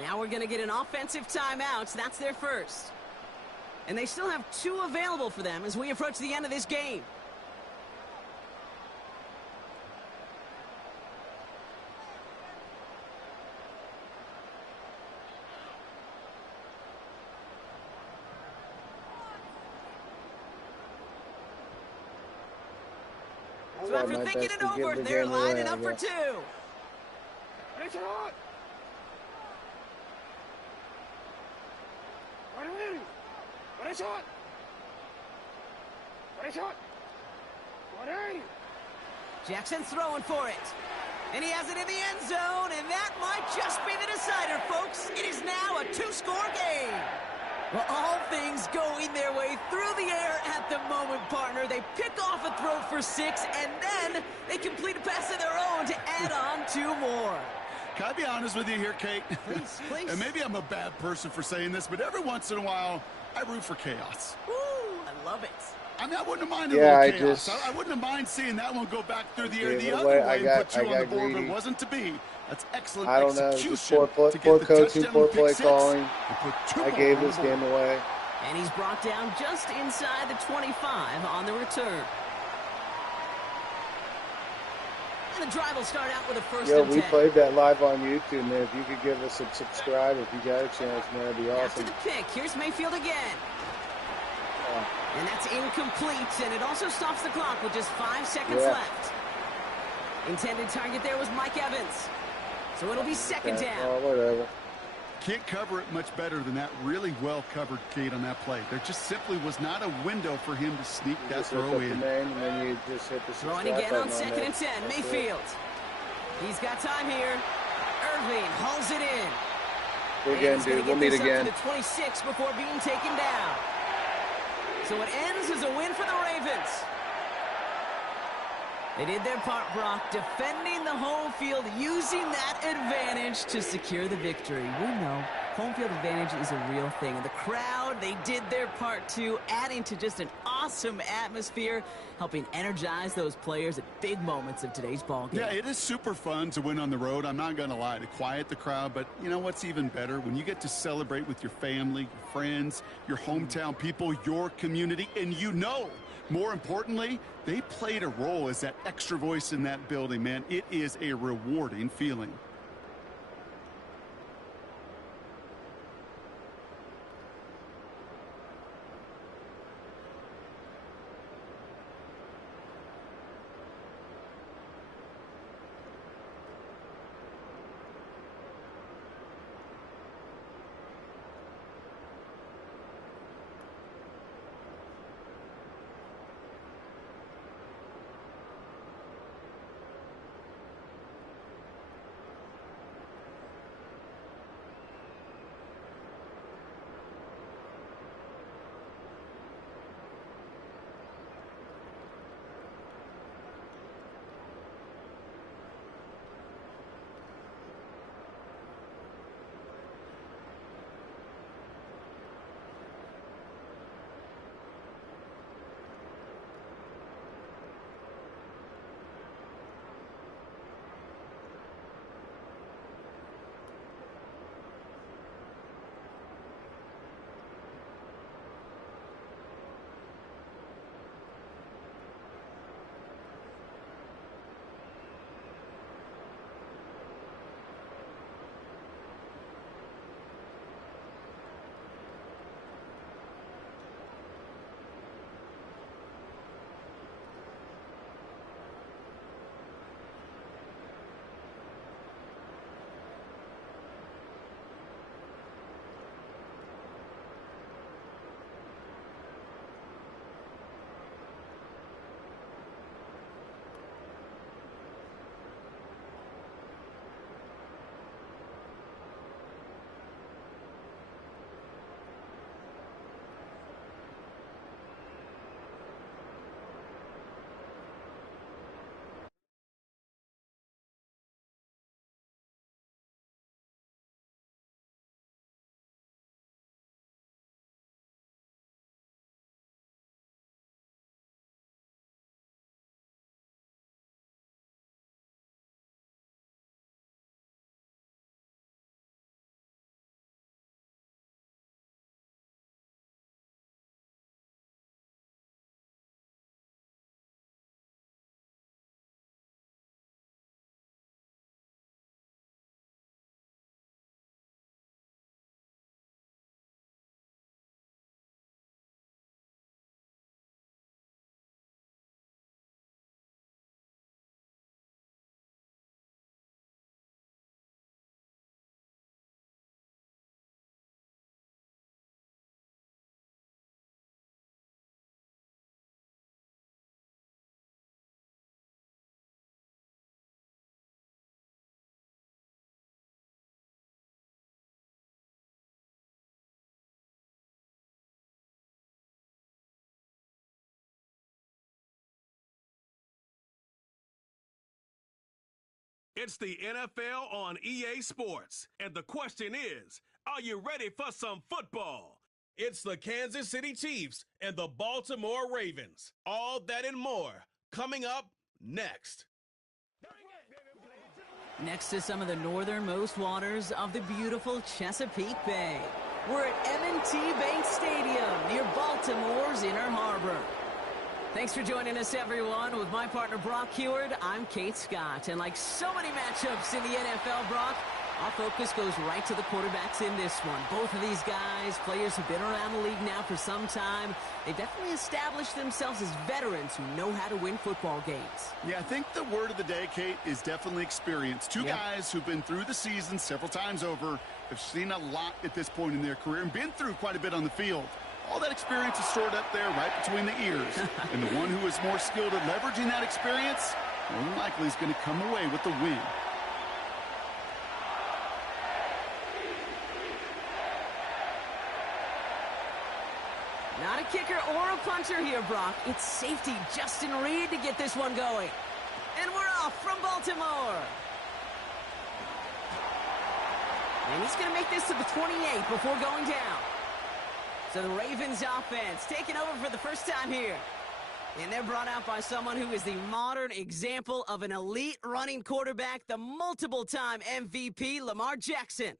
Now we're going to get an offensive timeout. That's their first. And they still have 2 available for them as we approach the end of this game. So after thinking it over, they're lining up for 2. Finish it on. Finish on. Jackson throwing for it. And he has it in the end zone, and that might just be the decider, folks. It is now a 2-score game. Well, all things going their way through the air at the moment, partner. They pick off a throw for 6, and then they complete a pass of their own to add on 2 more. Can I be honest with you here, Kate? Please, please. And maybe I'm a bad person for saying this, but every once in a while, I root for chaos. Ooh, I love it. I mean, I wouldn't have minded Yeah, a little chaos. I wouldn't have minded seeing that one go back through the air the other way and put you on the board, but it wasn't to be. That's excellent execution to get the coaching, touchdown poor and pick play six. calling. I gave on the this board. game away. And he's brought down just inside the 25 on the return. And the drive will start out with a first and 10. We played that live on YouTube, man. If you could give us a subscribe if you got a chance, man, that'd be After awesome. the pick, here's Mayfield again. And that's incomplete, and it also stops the clock with just 5 seconds left. Intended target there was Mike Evans. So it'll be second down. Oh, whatever. Can't cover it much better than that. Really well covered, Kate, on that play. There just simply was not a window for him to sneak that throw in. The name, and then you just hit the Throwing again on second and 10. Mayfield. He's got time here. Irving hauls it in. Again, dude. We'll meet again. To the 26 before being taken down. So it ends as a win for the Ravens. They did their part, Brock, defending the home field, using that advantage to secure the victory. We know home field advantage is a real thing. And the crowd, they did their part too, adding to just an awesome atmosphere, helping energize those players at big moments of today's ball game. Yeah, it is super fun to win on the road. I'm not going to lie, to quiet the crowd. But you know what's even better? When you get to celebrate with your family, your friends, your hometown people, your community, and you know, more importantly, they played a role as that extra voice in that building, man. It is a rewarding feeling. It's the NFL on EA Sports, and the question is, are you ready for some football? It's the Kansas City Chiefs and the Baltimore Ravens. All that and more coming up next. Next to some of the northernmost waters of the beautiful Chesapeake Bay, we're at M&T Bank Stadium near Baltimore's Inner Harbor. Thanks for joining us, everyone. With my partner, Brock Heward, I'm Kate Scott. And like so many matchups in the NFL, Brock, our focus goes right to the quarterbacks in this one. Both of these guys, players who've been around the league now for some time, they definitely established themselves as veterans who know how to win football games. Yeah, I think the word of the day, Kate, is definitely experience. Two guys who've been through the season several times over, have seen a lot at this point in their career, and been through quite a bit on the field. All that experience is stored up there right between the ears. And the one who is more skilled at leveraging that experience, more than likely is going to come away with the win. Not a kicker or a punter here, Brock. It's safety Justin Reed to get this one going. And we're off from Baltimore. And he's going to make this to the 28 before going down. So the Ravens offense taking over for the first time here. And they're brought out by someone who is the modern example of an elite running quarterback, the multiple-time MVP, Lamar Jackson.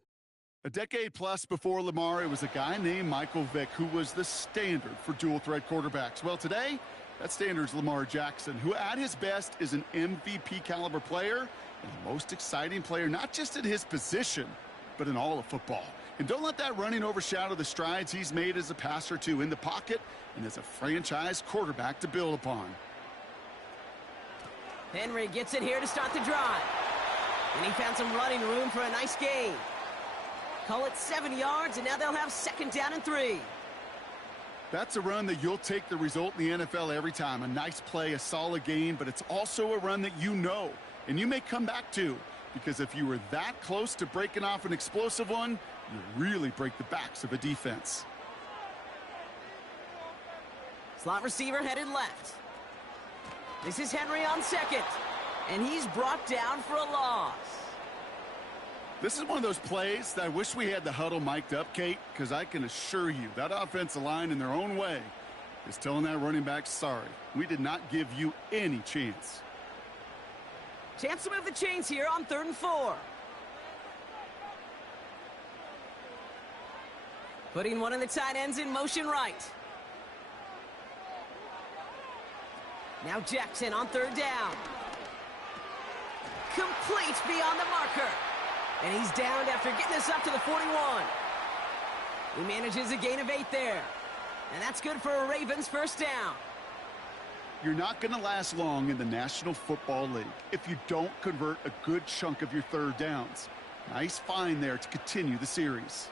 A decade plus before Lamar, it was a guy named Michael Vick who was the standard for dual-threat quarterbacks. Well, today, that standard is Lamar Jackson, who at his best is an MVP-caliber player and the most exciting player, not just at his position, but in all of football. And don't let that running overshadow the strides he's made as a passer, too, in the pocket and as a franchise quarterback to build upon. Henry gets it here to start the drive. And he found some running room for a nice gain. Call it 7 yards, and now they'll have 2nd down and 3. That's a run that you'll take the result in the NFL every time. A nice play, a solid gain, but it's also a run that you know, and you may come back to. Because if you were that close to breaking off an explosive one, you really break the backs of a defense. Slot receiver headed left. This is Henry on 2nd. And he's brought down for a loss. This is one of those plays that I wish we had the huddle mic'd up, Kate, because I can assure you that offensive line in their own way is telling that running back, sorry, we did not give you any chance. Chance to move the chains here on 3rd and 4. Putting one of the tight ends in motion right. Now Jackson on 3rd down. Complete beyond the marker. And he's downed after getting this up to the 41. He manages a gain of 8 there. And that's good for a Ravens 1st down. You're not going to last long in the National Football League if you don't convert a good chunk of your 3rd downs. Nice find there to continue the series.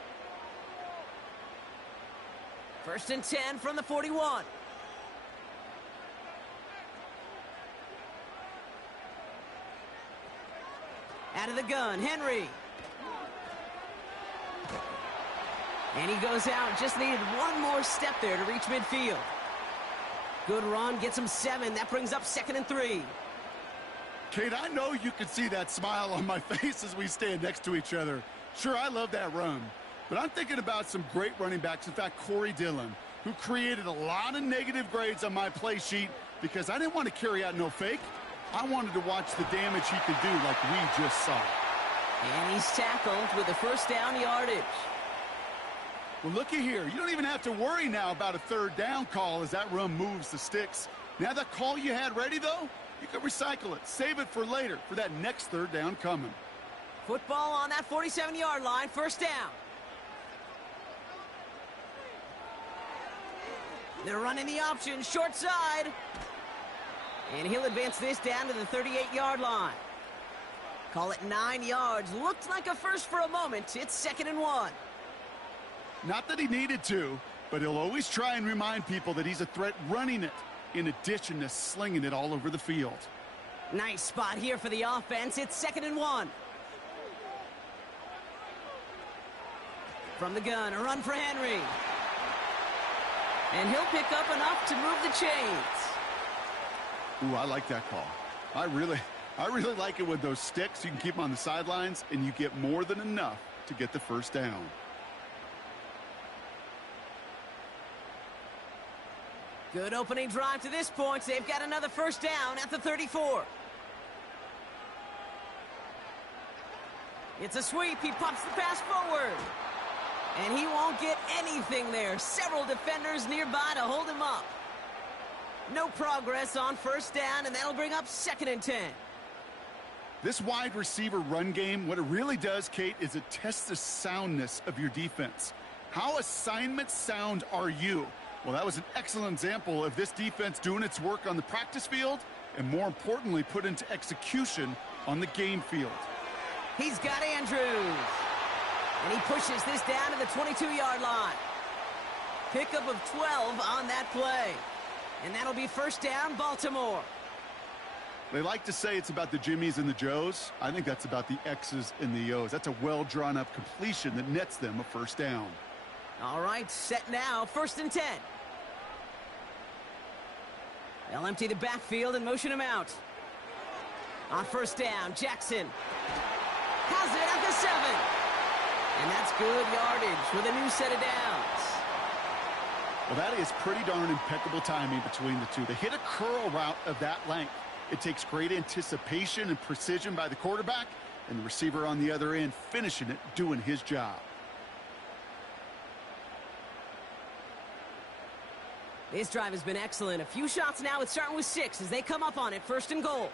1st and 10 from the 41. Out of the gun, Henry. And he goes out. Just needed one more step there to reach midfield. Good run, gets him 7. That brings up 2nd and 3. Kate, I know you can see that smile on my face as we stand next to each other. Sure, I love that run. But I'm thinking about some great running backs. In fact, Corey Dillon, who created a lot of negative grades on my play sheet because I didn't want to carry out no fake. I wanted to watch the damage he could do like we just saw. And he's tackled with a 1st down yardage. Well, looky here. You don't even have to worry now about a 3rd down call as that run moves the sticks. Now that call you had ready, though, you can recycle it. Save it for later for that next 3rd down coming. Football on that 47-yard line, 1st down. They're running the option, short side. And he'll advance this down to the 38-yard line. Call it 9 yards. Looked like a first for a moment. It's 2nd and 1. Not that he needed to, but he'll always try and remind people that he's a threat running it, in addition to slinging it all over the field. Nice spot here for the offense. It's 2nd and 1. From the gun, a run for Henry. And he'll pick up enough to move the chains. Ooh, I like that call. I really like it with those sticks. You can keep them on the sidelines, and you get more than enough to get the first down. Good opening drive to this point. They've got another first down at the 34. It's a sweep. He pops the pass forward. And he won't get anything there. Several defenders nearby to hold him up. No progress on first down, and that'll bring up 2nd and 10. This wide receiver run game, what it really does, Kate, is it tests the soundness of your defense. How assignment sound are you? Well, that was an excellent example of this defense doing its work on the practice field and, more importantly, put into execution on the game field. He's got Andrews. And he pushes this down to the 22-yard line. Pickup of 12 on that play. And that'll be first down, Baltimore. They like to say it's about the Jimmies and the Joes. I think that's about the X's and the O's. That's a well-drawn-up completion that nets them a first down. All right, set now, 1st and 10. They'll empty the backfield and motion him out. On first down, Jackson has it at the 7. And that's good yardage with a new set of downs. Well, that is pretty darn impeccable timing between the two. They hit a curl route of that length. It takes great anticipation and precision by the quarterback, and the receiver on the other end finishing it, doing his job. This drive has been excellent. A few shots now. It's starting with 6 as they come up on it. 1st and goal.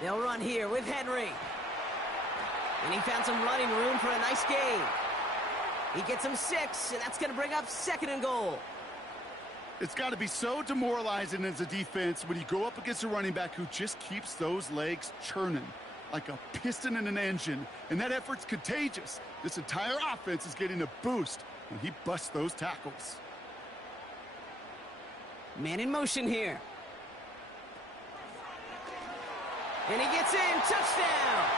They'll run here with Henry. And he found some running room for a nice gain. He gets him 6, and that's going to bring up 2nd and goal. It's got to be so demoralizing as a defense when you go up against a running back who just keeps those legs churning like a piston in an engine, and that effort's contagious. This entire offense is getting a boost when he busts those tackles. Man in motion here. And he gets in. Touchdown!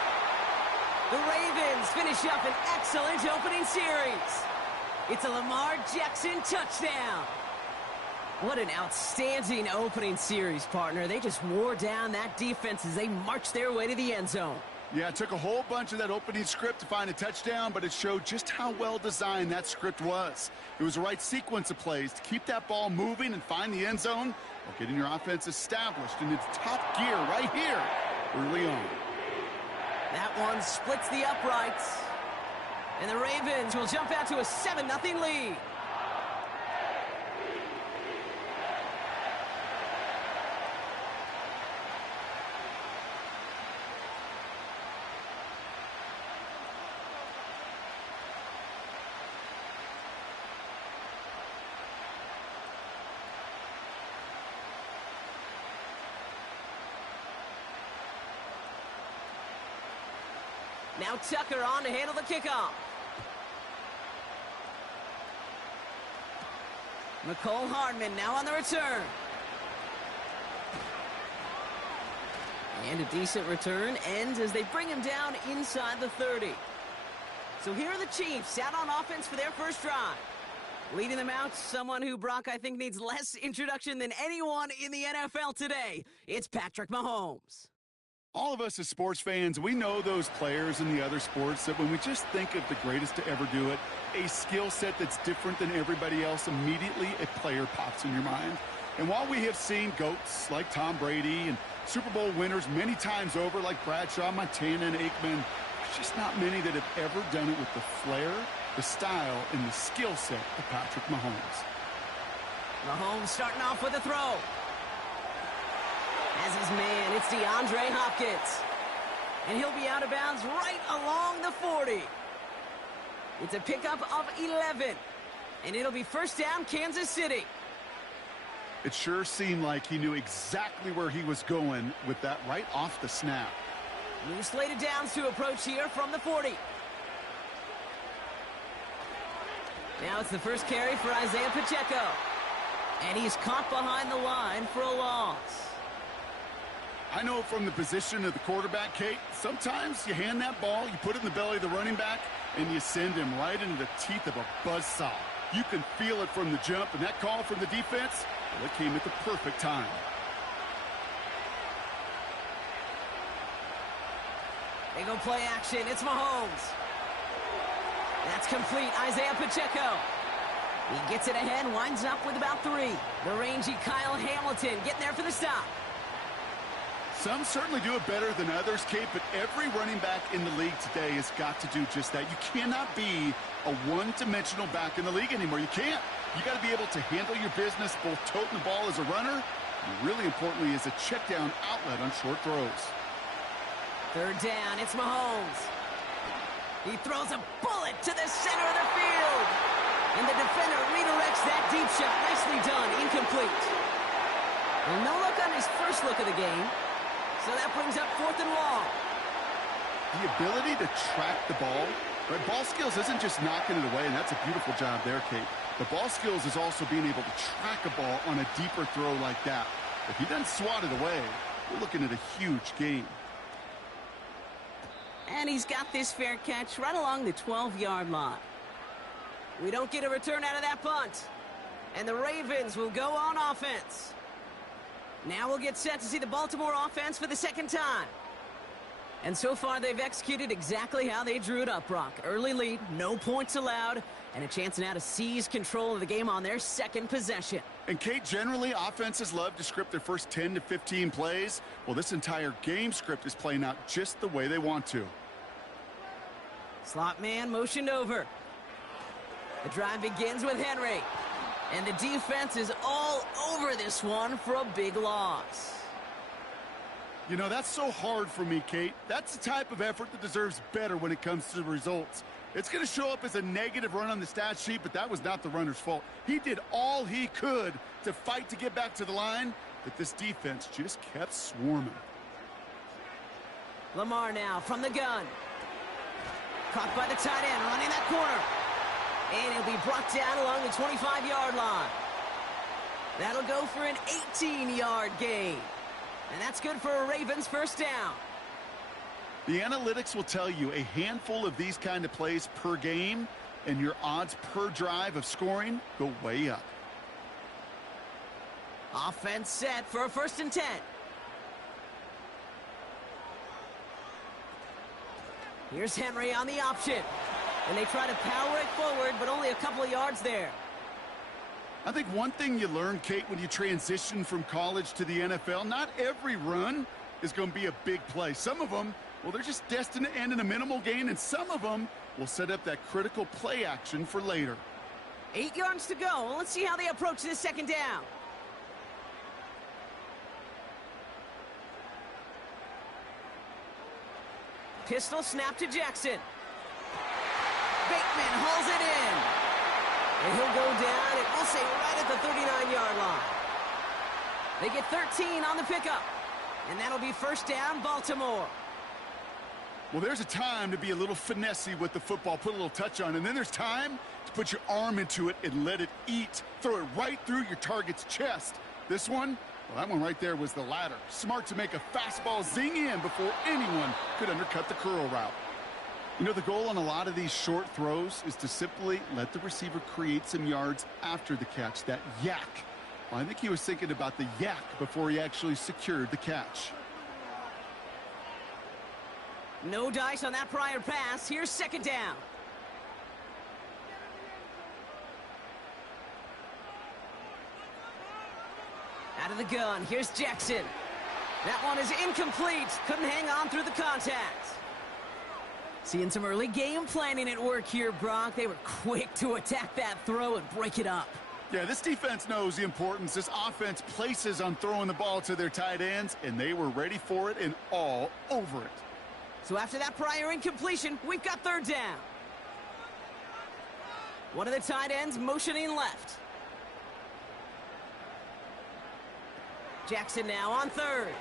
The Ravens finish up an excellent opening series. It's a Lamar Jackson touchdown. What an outstanding opening series, partner. They just wore down that defense as they marched their way to the end zone. Yeah, it took a whole bunch of that opening script to find a touchdown, but it showed just how well designed that script was. It was the right sequence of plays to keep that ball moving and find the end zone while getting your offense established in its top gear right here early on. That one splits the uprights. And the Ravens will jump out to a 7-0 lead. Now Tucker on to handle the kickoff. McCole Hardman now on the return. And a decent return ends as they bring him down inside the 30. So here are the Chiefs out on offense for their first drive. Leading them out, someone who, Brock, I think needs less introduction than anyone in the NFL today. It's Patrick Mahomes. All of us as sports fans, we know those players in the other sports that when we just think of the greatest to ever do it, a skill set that's different than everybody else, immediately a player pops in your mind. And while we have seen GOATs like Tom Brady and Super Bowl winners many times over like Bradshaw, Montana, and Aikman, there's just not many that have ever done it with the flair, the style, and the skill set of Patrick Mahomes. Mahomes starting off with a throw. As his man, it's DeAndre Hopkins. And he'll be out of bounds right along the 40. It's a pickup of 11. And it'll be first down, Kansas City. It sure seemed like he knew exactly where he was going with that right off the snap. New slated downs to approach here from the 40. Now it's the first carry for Isaiah Pacheco. And he's caught behind the line for a loss. I know from the position of the quarterback, Kate, sometimes you hand that ball, you put it in the belly of the running back, and you send him right into the teeth of a buzzsaw. You can feel it from the jump, and that call from the defense, well, it came at the perfect time. They go play action. It's Mahomes. That's complete. Isaiah Pacheco. He gets it ahead, winds up with about 3. The rangy Kyle Hamilton getting there for the stop. Some certainly do it better than others, Kate, but every running back in the league today has got to do just that. You cannot be a one-dimensional back in the league anymore. You can't. You got to be able to handle your business, both toting the ball as a runner, and really importantly as a check-down outlet on short throws. Third down, it's Mahomes. He throws a bullet to the center of the field. And the defender redirects that deep shot. Nicely done. Incomplete. Well, no look on his first look of the game. So that brings up 4th and long. The ability to track the ball, right? Ball skills isn't just knocking it away, and that's a beautiful job there, Kate. The ball skills is also being able to track a ball on a deeper throw like that. If he doesn't swat it away, we're looking at a huge gain. And he's got this fair catch right along the 12-yard line. We don't get a return out of that punt. And the Ravens will go on offense. Now we'll get set to see the Baltimore offense for the second time. And so far, they've executed exactly how they drew it up, Brock. Early lead, no points allowed, and a chance now to seize control of the game on their second possession. And, Kate, generally, offenses love to script their first 10 to 15 plays. Well, this entire game script is playing out just the way they want to. Slot man motioned over. The drive begins with Henry. And the defense is all over this one for a big loss. You know, that's so hard for me, Kate. That's the type of effort that deserves better when it comes to the results. It's going to show up as a negative run on the stat sheet, but that was not the runner's fault. He did all he could to fight to get back to the line, but this defense just kept swarming. Lamar now from the gun. Caught by the tight end, running that corner. And he'll be brought down along the 25-yard line. That'll go for an 18-yard gain. And that's good for a Ravens first down. The analytics will tell you a handful of these kind of plays per game, and your odds per drive of scoring go way up. Offense set for a 1st and 10. Here's Henry on the option. And they try to power it forward, but only a couple of yards there. I think one thing you learn, Kate, when you transition from college to the NFL, not every run is going to be a big play. Some of them, well, they're just destined to end in a minimal gain, and some of them will set up that critical play action for later. 8 yards to go. Let's see how they approach this second down. Pistol snap to Jackson. Bateman hauls it in. And he'll go down, and we'll say right at the 39-yard line. They get 13 on the pickup. And that'll be first down, Baltimore. Well, there's a time to be a little finessey with the football, put a little touch on, and then there's time to put your arm into it and let it eat. Throw it right through your target's chest. This one, well, that one right there was the latter. Smart to make a fastball zing in before anyone could undercut the curl route. You know, the goal on a lot of these short throws is to simply let the receiver create some yards after the catch, that yak. Well, I think he was thinking about the yak before he actually secured the catch. No dice on that prior pass. Here's second down. Out of the gun. Here's Jackson. That one is incomplete. Couldn't hang on through the contact. Seeing some early game planning at work here, Brock. They were quick to attack that throw and break it up. Yeah, this defense knows the importance this offense places on throwing the ball to their tight ends, and they were ready for it and all over it. So after that prior incompletion, we've got third down. One of the tight ends motioning left. Jackson now on third.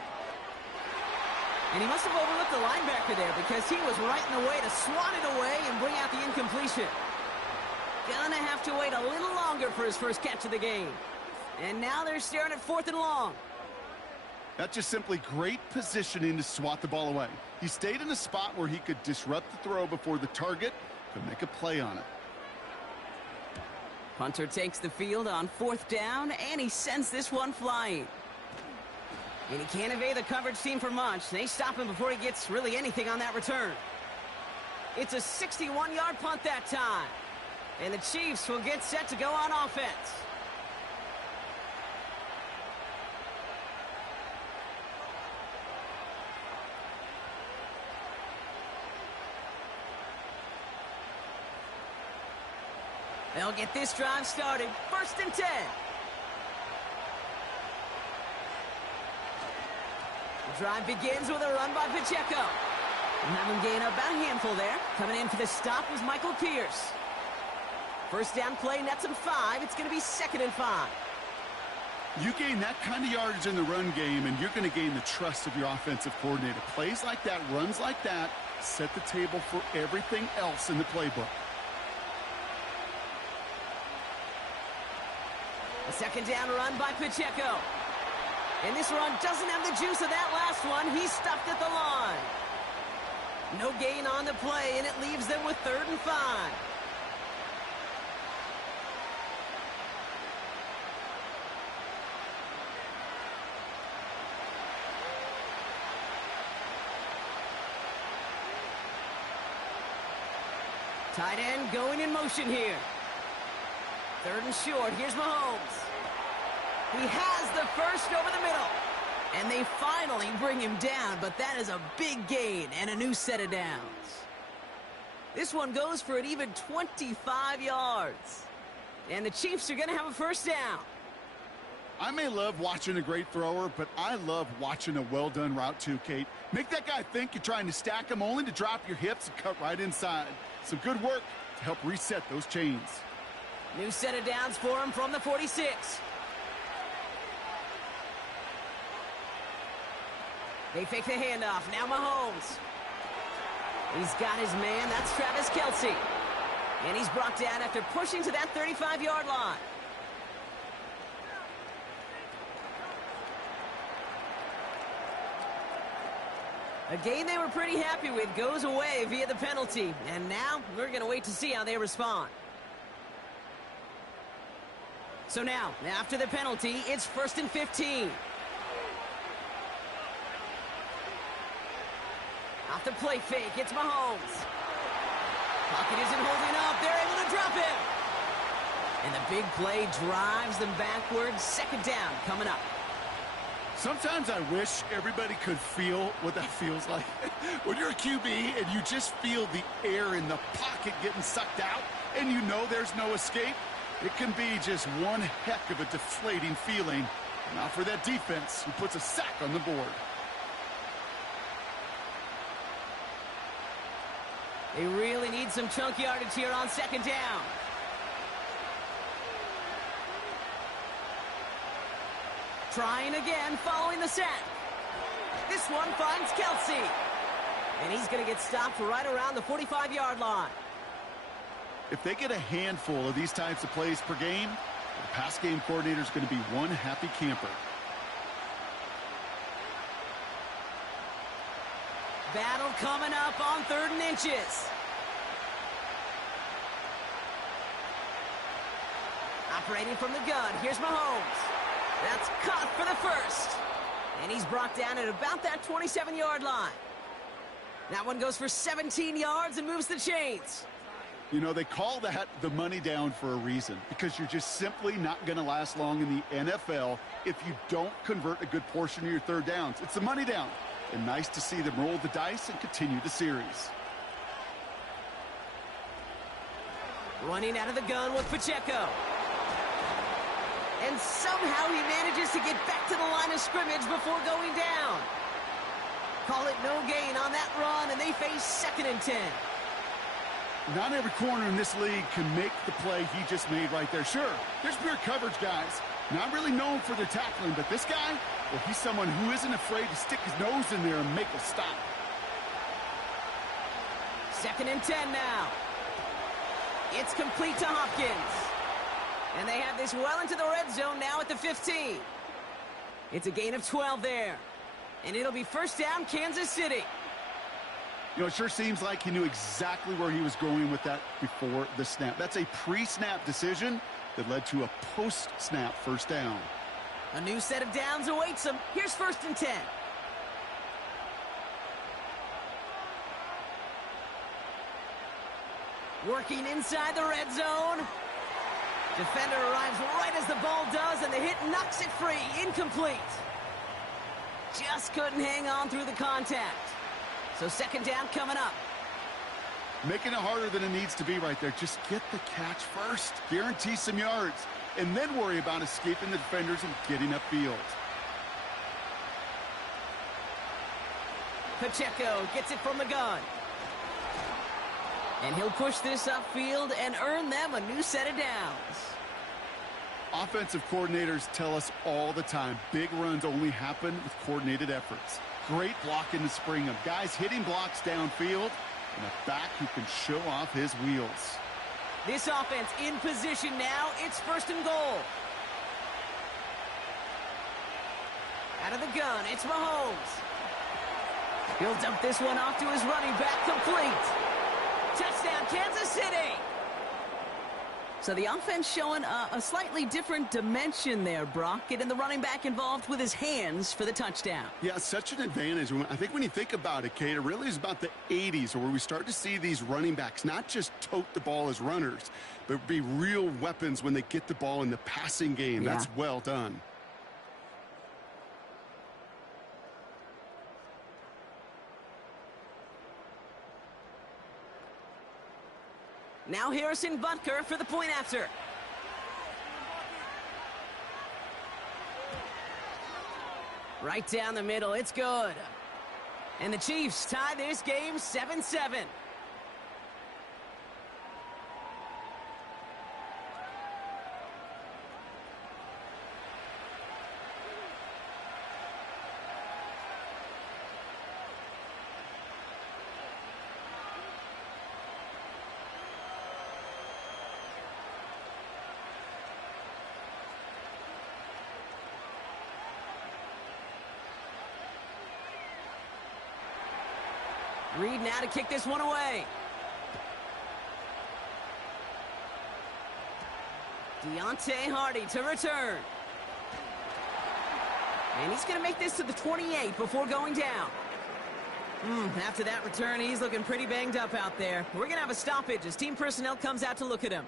And he must have overlooked the linebacker there because he was right in the way to swat it away and bring out the incompletion. Gonna have to wait a little longer for his first catch of the game. And now they're staring at 4th and long. That's just simply great positioning to swat the ball away. He stayed in a spot where he could disrupt the throw before the target could make a play on it. Punter takes the field on 4th down, and he sends this one flying. And he can't evade the coverage team for much. They stop him before he gets really anything on that return. It's a 61-yard punt that time. And the Chiefs will get set to go on offense. They'll get this drive started. 1st and 10. The drive begins with a run by Pacheco. And have him gain about a handful there. Coming in for the stop was Michael Pierce. 1st down play nets him 5. It's going to be 2nd and 5. You gain that kind of yardage in the run game, and you're going to gain the trust of your offensive coordinator. Plays like that, runs like that, set the table for everything else in the playbook. A 2nd down run by Pacheco. And this run doesn't have the juice of that last one. He's stuffed at the line. No gain on the play, and it leaves them with 3rd and 5. Tight end going in motion here. 3rd and short. Here's Mahomes. He has the first over the middle. And they finally bring him down, but that is a big gain and a new set of downs. This one goes for an even 25 yards. And the Chiefs are going to have a 1st down. I may love watching a great thrower, but I love watching a well-done route too, Kate. Make that guy think you're trying to stack him only to drop your hips and cut right inside. Some good work to help reset those chains. New set of downs for him from the 46. They fake the handoff. Now Mahomes. He's got his man. That's Travis Kelce. And he's brought down after pushing to that 35-yard line. A gain they were pretty happy with goes away via the penalty. And now we're going to wait to see how they respond. So now, after the penalty, it's 1st and 15. Off the play fake, it's Mahomes. Pocket isn't holding up. They're able to drop him. And the big play drives them backwards. 2nd down coming up. Sometimes I wish everybody could feel what that feels like. When you're a QB and you just feel the air in the pocket getting sucked out and you know there's no escape, it can be just one heck of a deflating feeling. Not for that defense who puts a sack on the board. They really need some chunk yardage here on 2nd down. Trying again following the sack. This one finds Kelce. And he's going to get stopped right around the 45-yard line. If they get a handful of these types of plays per game, the pass game coordinator is going to be one happy camper. Battle coming up on 3rd and inches. Operating from the gun, here's Mahomes. That's caught for the 1st. And he's brought down at about that 27-yard line. That one goes for 17 yards and moves the chains. You know, they call that the money down for a reason, because you're just simply not going to last long in the NFL if you don't convert a good portion of your 3rd downs. It's the money down. And nice to see them roll the dice and continue the series. Running out of the gun with Pacheco. And somehow he manages to get back to the line of scrimmage before going down. Call it no gain on that run, and they face 2nd and 10. Not every corner in this league can make the play he just made right there. Sure, there's pure coverage guys. Not really known for their tackling, but this guy, well, he's someone who isn't afraid to stick his nose in there and make a stop. 2nd and 10 now. It's complete to Hopkins. And they have this well into the red zone now at the 15. It's a gain of 12 there. And it'll be 1st down, Kansas City. You know, it sure seems like he knew exactly where he was going with that before the snap. That's a pre-snap decision that led to a post-snap 1st down. A new set of downs awaits them. Here's 1st and 10. Working inside the red zone. Defender arrives right as the ball does, and the hit knocks it free. Incomplete. Just couldn't hang on through the contact. So 2nd down coming up. Making it harder than it needs to be right there. Just get the catch first. Guarantee some yards. And then worry about escaping the defenders and getting upfield. Pacheco gets it from the gun. And he'll push this upfield and earn them a new set of downs. Offensive coordinators tell us all the time, big runs only happen with coordinated efforts. Great blocking to spring them. Guys hitting blocks downfield, and a back who can show off his wheels. This offense in position now. It's 1st and goal. Out of the gun, it's Mahomes. He'll dump this one off to his running back, complete. Touchdown, Kansas City. So the offense showing a slightly different dimension there, Brock. Getting the running back involved with his hands for the touchdown. Yeah, such an advantage. I think when you think about it, Kate, it really is about the 80s where we start to see these running backs not just tote the ball as runners, but be real weapons when they get the ball in the passing game. Yeah. That's well done. Now Harrison Butker for the point after. Right down the middle, it's good. And the Chiefs tie this game 7-7. Reed now to kick this one away. Deontay Hardy to return. And he's going to make this to the 28 before going down. After that return, he's looking pretty banged up out there. We're going to have a stoppage as team personnel comes out to look at him.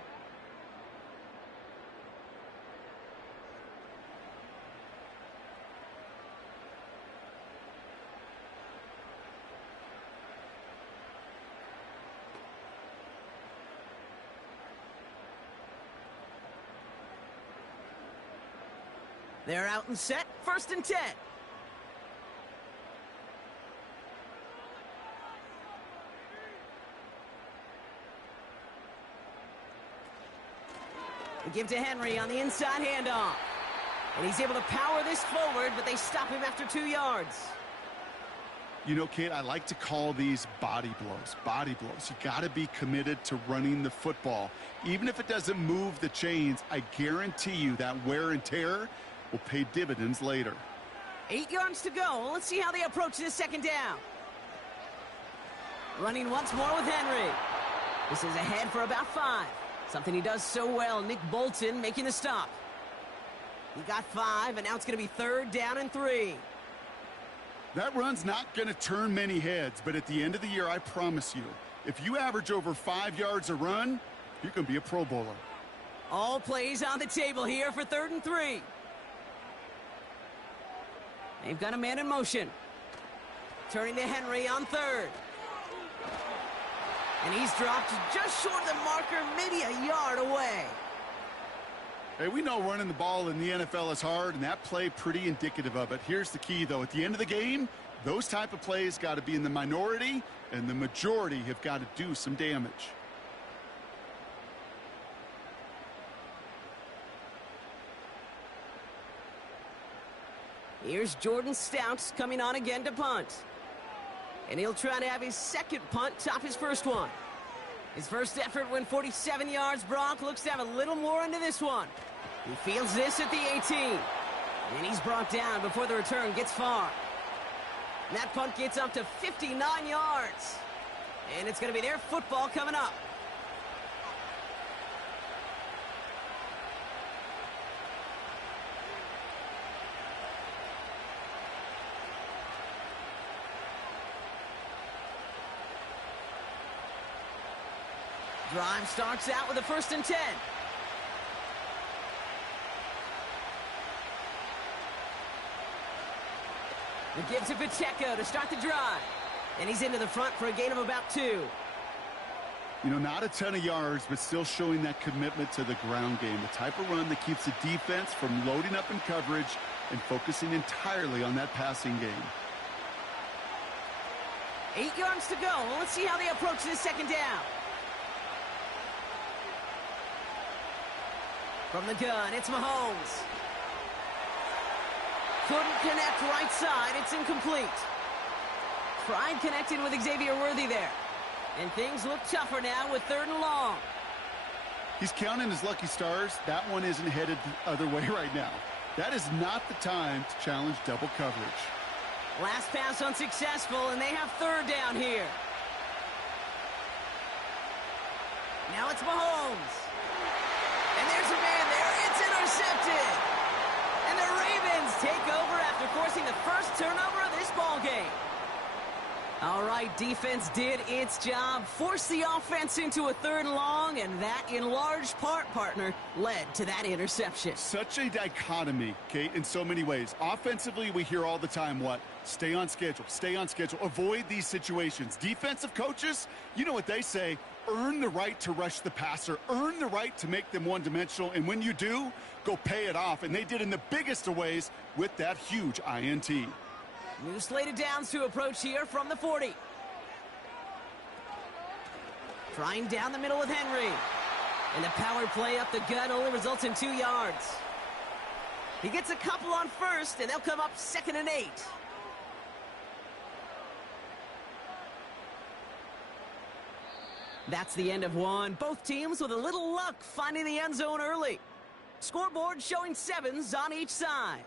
They're out and set, 1st and 10. They give to Henry on the inside handoff. And he's able to power this forward, but they stop him after 2 yards. You know, Kate, I like to call these body blows. Body blows. You got to be committed to running the football. Even if it doesn't move the chains, I guarantee you that wear and tear will pay dividends later. 8 yards to go. Let's see how they approach this 2nd down. Running once more with Henry. This is ahead for about 5. Something he does so well. Nick Bolton making the stop. He got 5, and now it's going to be 3rd down and 3. That run's not going to turn many heads, but at the end of the year, I promise you, if you average over 5 yards a run, you're going to be a Pro Bowler. All plays on the table here for 3rd and 3. They've got a man in motion. Turning to Henry on 3rd. And he's dropped just short of the marker, maybe a yard away. Hey, we know running the ball in the NFL is hard, and that play pretty indicative of it. Here's the key, though. At the end of the game, those type of plays got to be in the minority, and the majority have got to do some damage. Here's Jordan Stouts coming on again to punt. And he'll try to have his 2nd punt top his 1st one. His first effort went 47 yards. Brock looks to have a little more into this one. He fields this at the 18. And he's brought down before the return gets far. And that punt gets up to 59 yards. And it's going to be their football coming up. Drive starts out with a 1st and 10. It gives to Pacheco to start the drive. And he's into the front for a gain of about 2. You know, not a ton of yards, but still showing that commitment to the ground game. The type of run that keeps the defense from loading up in coverage and focusing entirely on that passing game. 8 yards to go. Well, let's see how they approach this 2nd down. From the gun, it's Mahomes. Couldn't connect right side. It's incomplete. Tried connecting with Xavier Worthy there. And things look tougher now with 3rd and long. He's counting his lucky stars. That one isn't headed the other way right now. That is not the time to challenge double coverage. Last pass unsuccessful, and they have 3rd down here. Now it's Mahomes. And there's a man there. It's intercepted. And the Ravens take over after forcing the first turnover of this ball game. All right, defense did its job, forced the offense into a 3rd and long, and that, in large part, partner, led to that interception. Such a dichotomy, Kate, in so many ways. Offensively, we hear all the time what? Stay on schedule, avoid these situations. Defensive coaches, you know what they say, earn the right to rush the passer, earn the right to make them one-dimensional, and when you do, go pay it off. And they did in the biggest of ways with that huge INT. New slated downs to approach here from the 40. Trying down the middle with Henry. And the power play up the gut only results in 2 yards. He gets a couple on 1st, and they'll come up 2nd and 8. That's the end of one. Both teams with a little luck finding the end zone early. Scoreboard showing 7s on each side.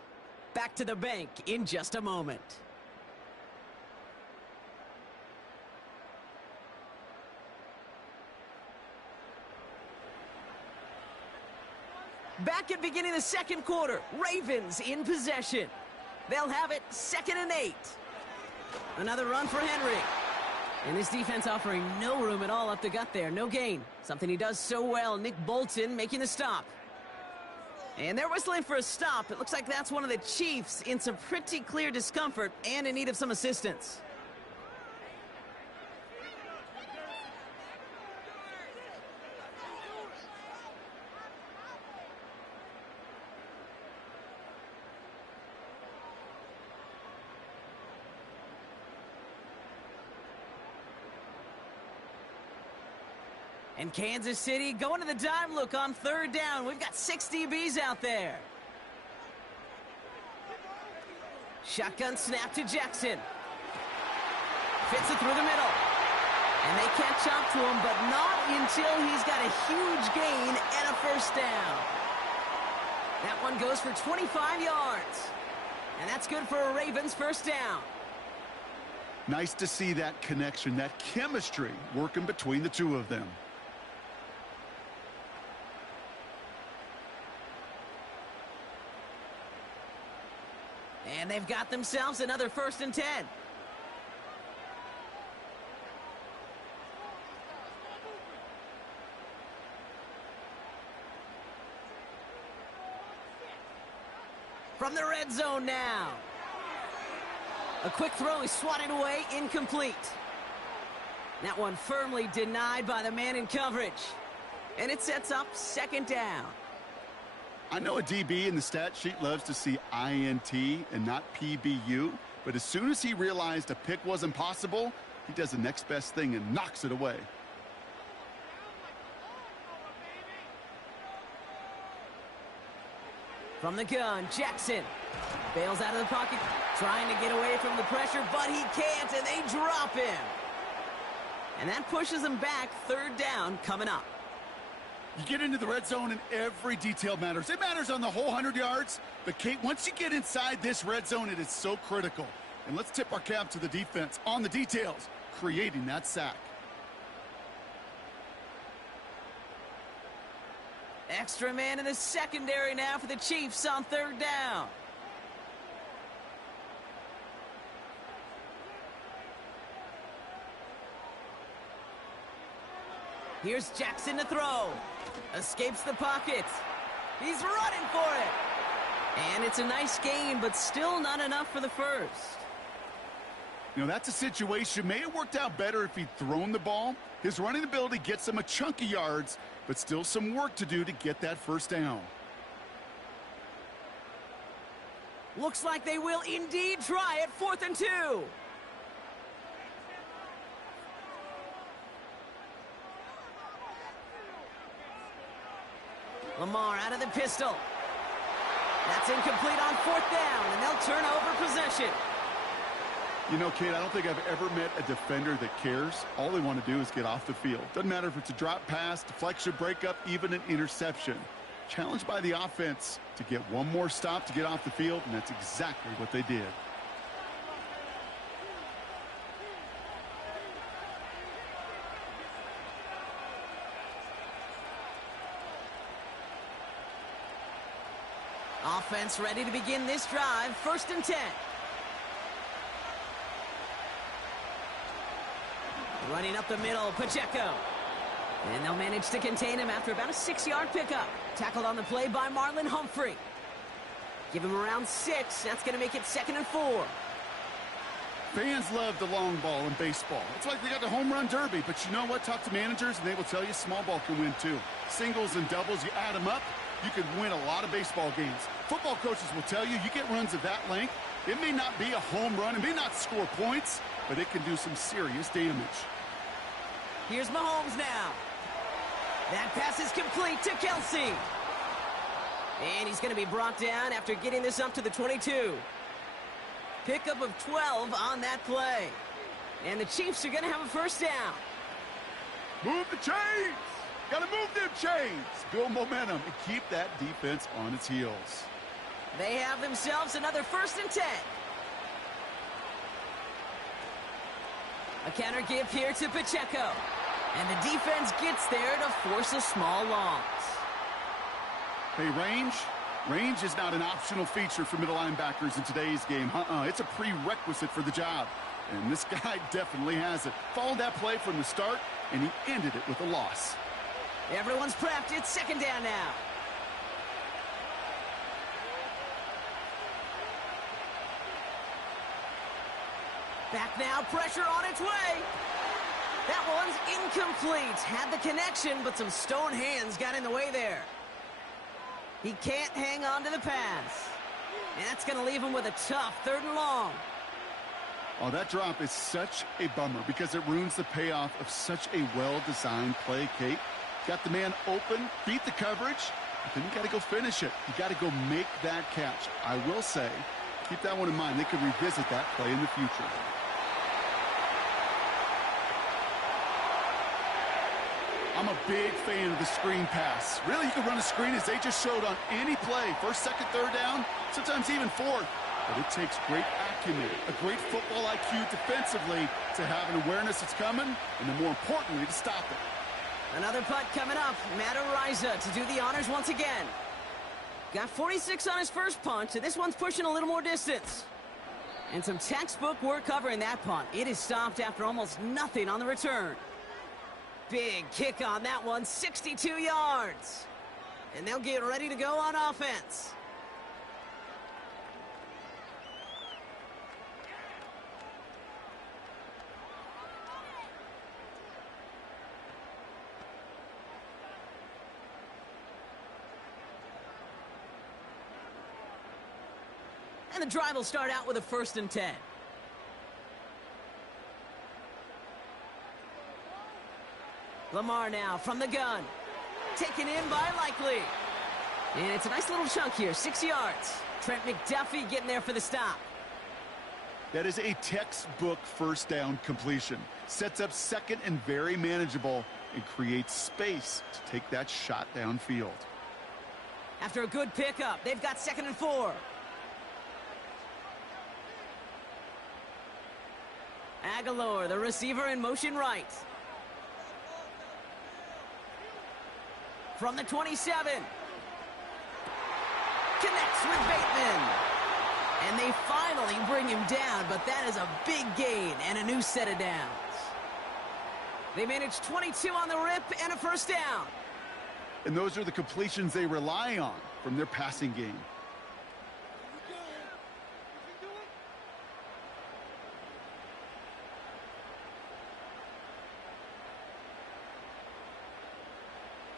Back to the bank in just a moment. Back at beginning of the 2nd quarter, Ravens in possession. They'll have it 2nd and 8. Another run for Henry. And this defense offering no room at all up the gut there. No gain. Something he does so well. Nick Bolton making the stop. And they're whistling for a stop. It looks like that's one of the Chiefs in some pretty clear discomfort and in need of some assistance. And Kansas City going to the dime look on 3rd down. We've got 6 DBs out there. Shotgun snap to Jackson. Fits it through the middle. And they catch up to him, but not until he's got a huge gain and a 1st down. That one goes for 25 yards. And that's good for a Ravens 1st down. Nice to see that connection, that chemistry working between the two of them. And they've got themselves another 1st and 10. From the red zone now. A quick throw is swatted away, incomplete. That one firmly denied by the man in coverage. And it sets up 2nd down. I know a DB in the stat sheet loves to see INT and not PBU, but as soon as he realized a pick wasn't possible, he does the next best thing and knocks it away. From the gun, Jackson bails out of the pocket, trying to get away from the pressure, but he can't, and they drop him. And that pushes him back. 3rd down coming up. You get into the red zone and every detail matters. It matters on the whole 100 yards. But, Kate, once you get inside this red zone, it is so critical. And let's tip our cap to the defense on the details, creating that sack. Extra man in the secondary now for the Chiefs on 3rd down. Here's Jackson to throw. Escapes the pocket. He's running for it. And it's a nice gain, but still not enough for the first. You know, that's a situation. May have worked out better if he'd thrown the ball. His running ability gets him a chunk of yards, but still some work to do to get that first down. Looks like they will indeed try it. 4th and 2. Lamar out of the pistol. That's incomplete on 4th down, and they'll turn over possession. You know, Kate, I don't think I've ever met a defender that cares. All they want to do is get off the field. Doesn't matter if it's a drop pass, deflection, breakup, even an interception. Challenged by the offense to get one more stop to get off the field, and that's exactly what they did. Offense ready to begin this drive. 1st and 10. Running up the middle, Pacheco. And they'll manage to contain him after about a 6-yard pickup. Tackled on the play by Marlon Humphrey. Give him around 6. That's going to make it 2nd and 4. Fans love the long ball in baseball. It's like they got the home run derby, but you know what? Talk to managers, and they will tell you small ball can win too. Singles and doubles, you add them up, you can win a lot of baseball games. Football coaches will tell you, you get runs of that length, it may not be a home run, it may not score points, but it can do some serious damage. Here's Mahomes now. That pass is complete to Kelsey. And he's going to be brought down after getting this up to the 22. Pickup of 12 on that play. And the Chiefs are going to have a first down. Move the chains! Got to move them chains! Build momentum and keep that defense on its heels. They have themselves another 1st and 10. A counter give here to Pacheco. And the defense gets there to force a small loss. Hey, range is not an optional feature for middle linebackers in today's game. It's a prerequisite for the job. And this guy definitely has it. Followed that play from the start, and he ended it with a loss. Everyone's prepped. It's 2nd down now. Back now, pressure on its way. That one's incomplete. Had the connection, but some stone hands got in the way there. He can't hang on to the pass. And that's going to leave him with a tough 3rd and long. Oh, that drop is such a bummer because it ruins the payoff of such a well-designed play, Kate. Got the man open, beat the coverage, but then you got to go finish it. You got to go make that catch. I will say, keep that one in mind. They could revisit that play in the future. I'm a big fan of the screen pass. Really, you can run a screen as they just showed on any play. 1st, 2nd, 3rd down, sometimes even 4th. But it takes great acumen, a great football IQ defensively to have an awareness that's coming, and then more importantly, to stop it. Another punt coming up. Matt Ariza to do the honors once again. Got 46 on his first punt, and this one's pushing a little more distance. And some textbook work covering that punt. It is stopped after almost nothing on the return. Big kick on that one, 62 yards. And they'll get ready to go on offense. And the drive will start out with a 1st and 10. Lamar now from the gun. Taken in by Likely. And it's a nice little chunk here, 6 yards. Trent McDuffie getting there for the stop. That is a textbook 1st down completion. Sets up 2nd and very manageable and creates space to take that shot downfield. After a good pickup, they've got 2nd and 4. Aguilar, the receiver in motion right. From the 27. Connects with Bateman. And they finally bring him down, but that is a big gain and a new set of downs. They managed 22 on the rip and a first down. And those are the completions they rely on from their passing game.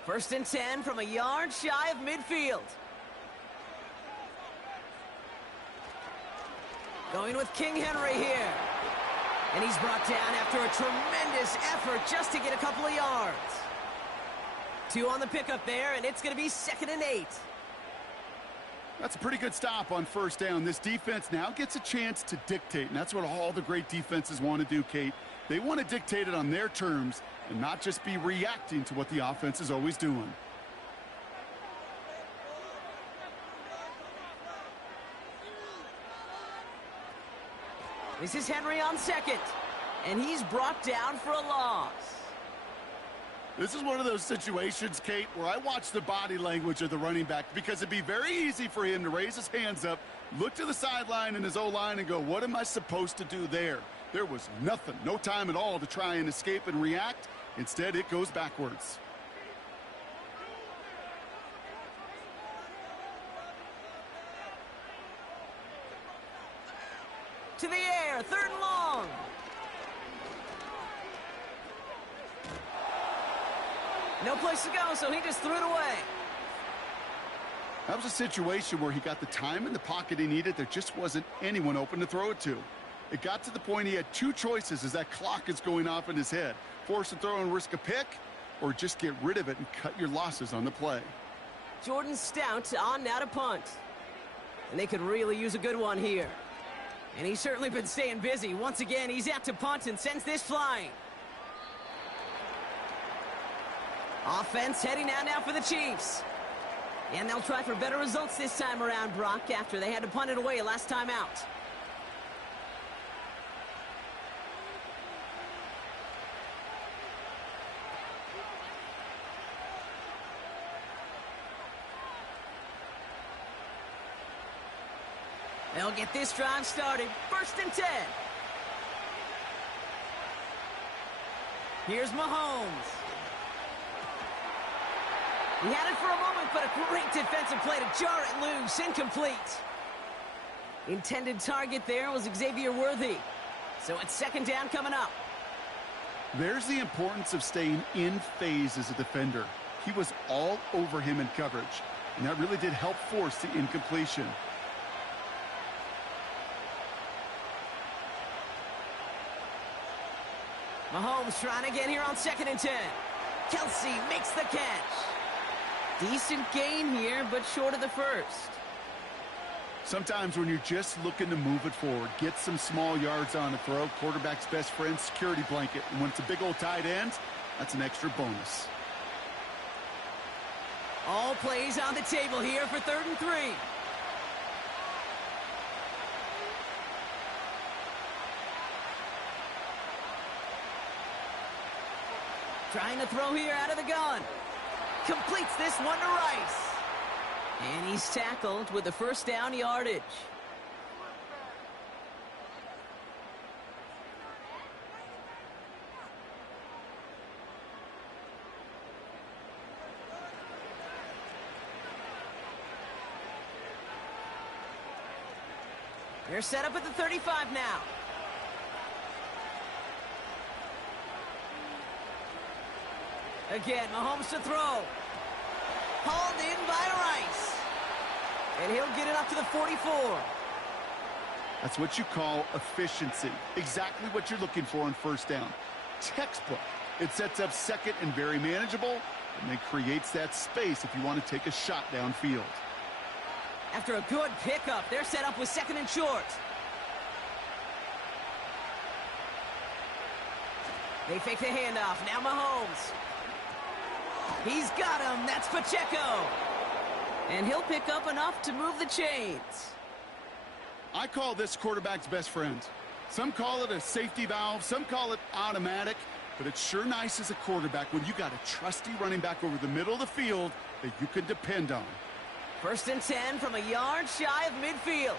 First and 10 from a yard shy of midfield. Going with King Henry here. And he's brought down after a tremendous effort just to get a couple of yards. 2 on the pickup there, and it's going to be 2nd and 8. That's a pretty good stop on first down. This defense now gets a chance to dictate, and that's what all the great defenses want to do, Kate. They want to dictate it on their terms and not just be reacting to what the offense is always doing. This is Henry on second, and he's brought down for a loss. This is one of those situations, Kate, where I watch the body language of the running back because it'd be very easy for him to raise his hands up, look to the sideline in his O-line and go, what am I supposed to do there? There was nothing, no time at all to try and escape and react. Instead, it goes backwards. To the air, 3rd and long. No place to go, so he just threw it away. That was a situation where he got the time in the pocket he needed. There just wasn't anyone open to throw it to. It got to the point he had 2 choices as that clock is going off in his head. Force a throw and risk a pick, or just get rid of it and cut your losses on the play. Jordan Stout on now to punt. And they could really use a good one here. And he's certainly been staying busy. Once again, he's out to punt and sends this flying. Offense heading out now for the Chiefs. And they'll try for better results this time around, Brock, after they had to punt it away last time out. They'll get this drive started. 1st and 10. Here's Mahomes. He had it for a moment, but a great defensive play to jar it loose. Incomplete. Intended target there was Xavier Worthy. So it's 2nd down coming up. There's the importance of staying in phase as a defender. He was all over him in coverage, and that really did help force the incompletion. Mahomes trying again here on 2nd and 10. Kelsey makes the catch. Decent gain here, but short of the first. Sometimes when you're just looking to move it forward, get some small yards on a throw, quarterback's best friend, security blanket. And when it's a big old tight end, that's an extra bonus. All plays on the table here for 3rd and 3. Trying to throw here out of the gun. Completes this one to Rice. And he's tackled with the 1st down yardage. They're set up at the 35 now. Again, Mahomes to throw. Hauled in by Rice. And he'll get it up to the 44. That's what you call efficiency. Exactly what you're looking for on 1st down. Textbook. It sets up 2nd and very manageable, and then creates that space if you want to take a shot downfield. After a good pickup, they're set up with 2nd and short. They fake the handoff. Now Mahomes. He's got him. That's Pacheco. And he'll pick up enough to move the chains. I call this quarterback's best friend. Some call it a safety valve. Some call it automatic. But it's sure nice as a quarterback when you got a trusty running back over the middle of the field that you can depend on. 1st and 10 from a yard shy of midfield.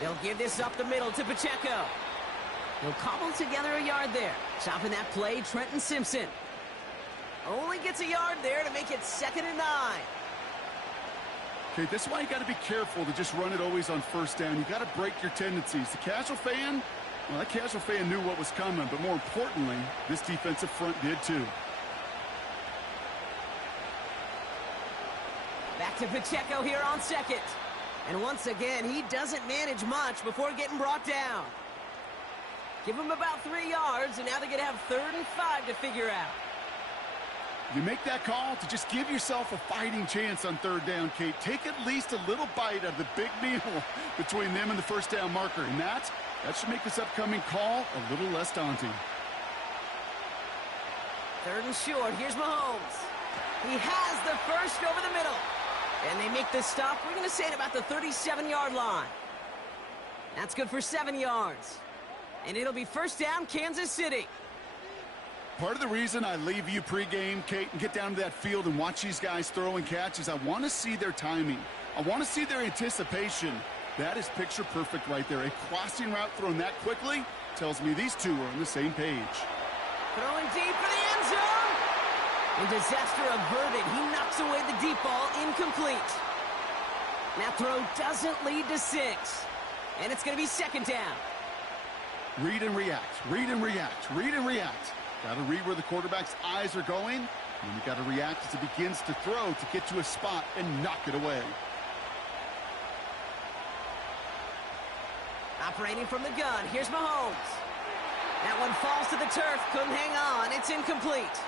They'll give this up the middle to Pacheco. He'll cobble together a yard there. Chopping that play, Trenton Simpson. Only gets a yard there to make it 2nd and 9. Okay, this is why you got to be careful to just run it always on first down. You got to break your tendencies. The casual fan, well, that casual fan knew what was coming, but more importantly, this defensive front did too. Back to Pacheco here on 2nd. And once again, he doesn't manage much before getting brought down. Give him about 3 yards, and now they're going to have 3rd and 5 to figure out. You make that call to just give yourself a fighting chance on 3rd down, Kate. Take at least a little bite out of the big meal between them and the first down marker. And that should make this upcoming call a little less daunting. 3rd and short. Here's Mahomes. He has the first over the middle. And they make the stop, we're going to say, at about the 37-yard line. That's good for 7 yards. And it'll be first down, Kansas City. Part of the reason I leave you pregame, Kate, and get down to that field and watch these guys throw and catch is I want to see their timing. I want to see their anticipation. That is picture perfect right there. A crossing route thrown that quickly tells me these two are on the same page. Throwing deep for the end zone. And disaster averted. He knocks away the deep ball, incomplete. That throw doesn't lead to 6. And it's going to be 2nd down. Read and react, read and react, read and react. Got to read where the quarterback's eyes are going, and you got to react as it begins to throw to get to a spot and knock it away. Operating from the gun, here's Mahomes. That one falls to the turf, couldn't hang on, it's incomplete.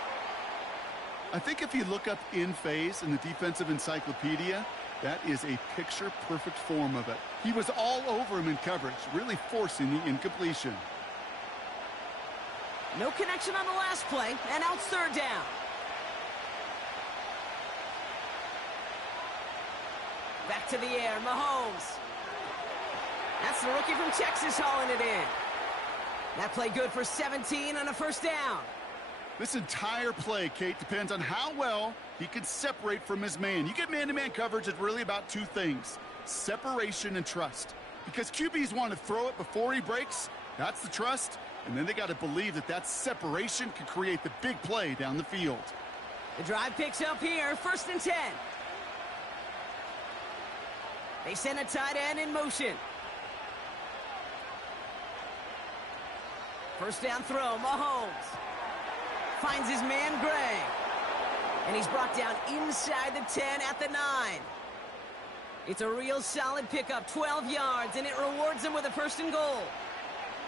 I think if you look up in phase in the defensive encyclopedia, that is a picture-perfect form of it. He was all over him in coverage, really forcing the incompletion. No connection on the last play, and now it's 3rd down. Back to the air, Mahomes. That's the rookie from Texas hauling it in. That play good for 17 on a first down. This entire play, Kate, depends on how well he can separate from his man. You get man-to-man coverage, it's really about 2 things, separation and trust. Because QBs want to throw it before he breaks, that's the trust, and then they got to believe that that separation can create the big play down the field. The drive picks up here, 1st and 10. They send a tight end in motion. First down throw, Mahomes. Finds his man, Gray. And he's brought down inside the 10 at the 9. It's a real solid pickup, 12 yards, and it rewards him with a 1st and goal.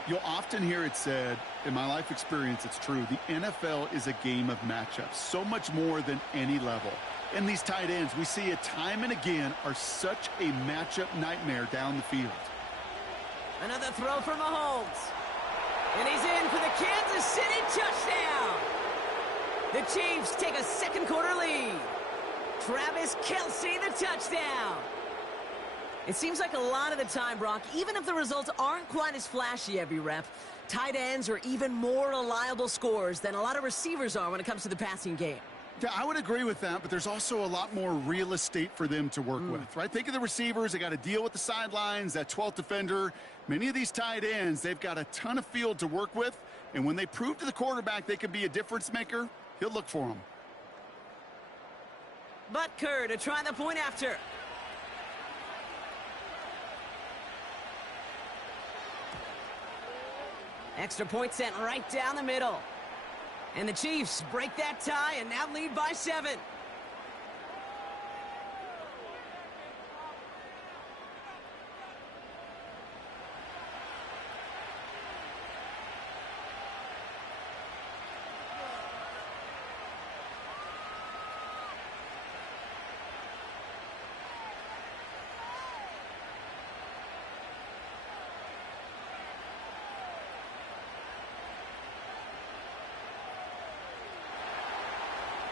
You'll often hear it said, in my life experience, it's true, the NFL is a game of matchups, so much more than any level. And these tight ends, we see it time and again, are such a matchup nightmare down the field. Another throw for Mahomes. And he's in for the Kansas City touchdown. The Chiefs take a 2nd quarter lead. Travis Kelce, the touchdown. It seems like a lot of the time, Brock, even if the results aren't quite as flashy every rep, tight ends are even more reliable scorers than a lot of receivers are when it comes to the passing game. Yeah, I would agree with that, but there's also a lot more real estate for them to work with, right? Think of the receivers. They got to deal with the sidelines, that 12th defender. Many of these tight ends, they've got a ton of field to work with, and when they prove to the quarterback they can be a difference maker, he'll look for them. Butker to try the point after. Extra point sent right down the middle. And the Chiefs break that tie and now lead by 7.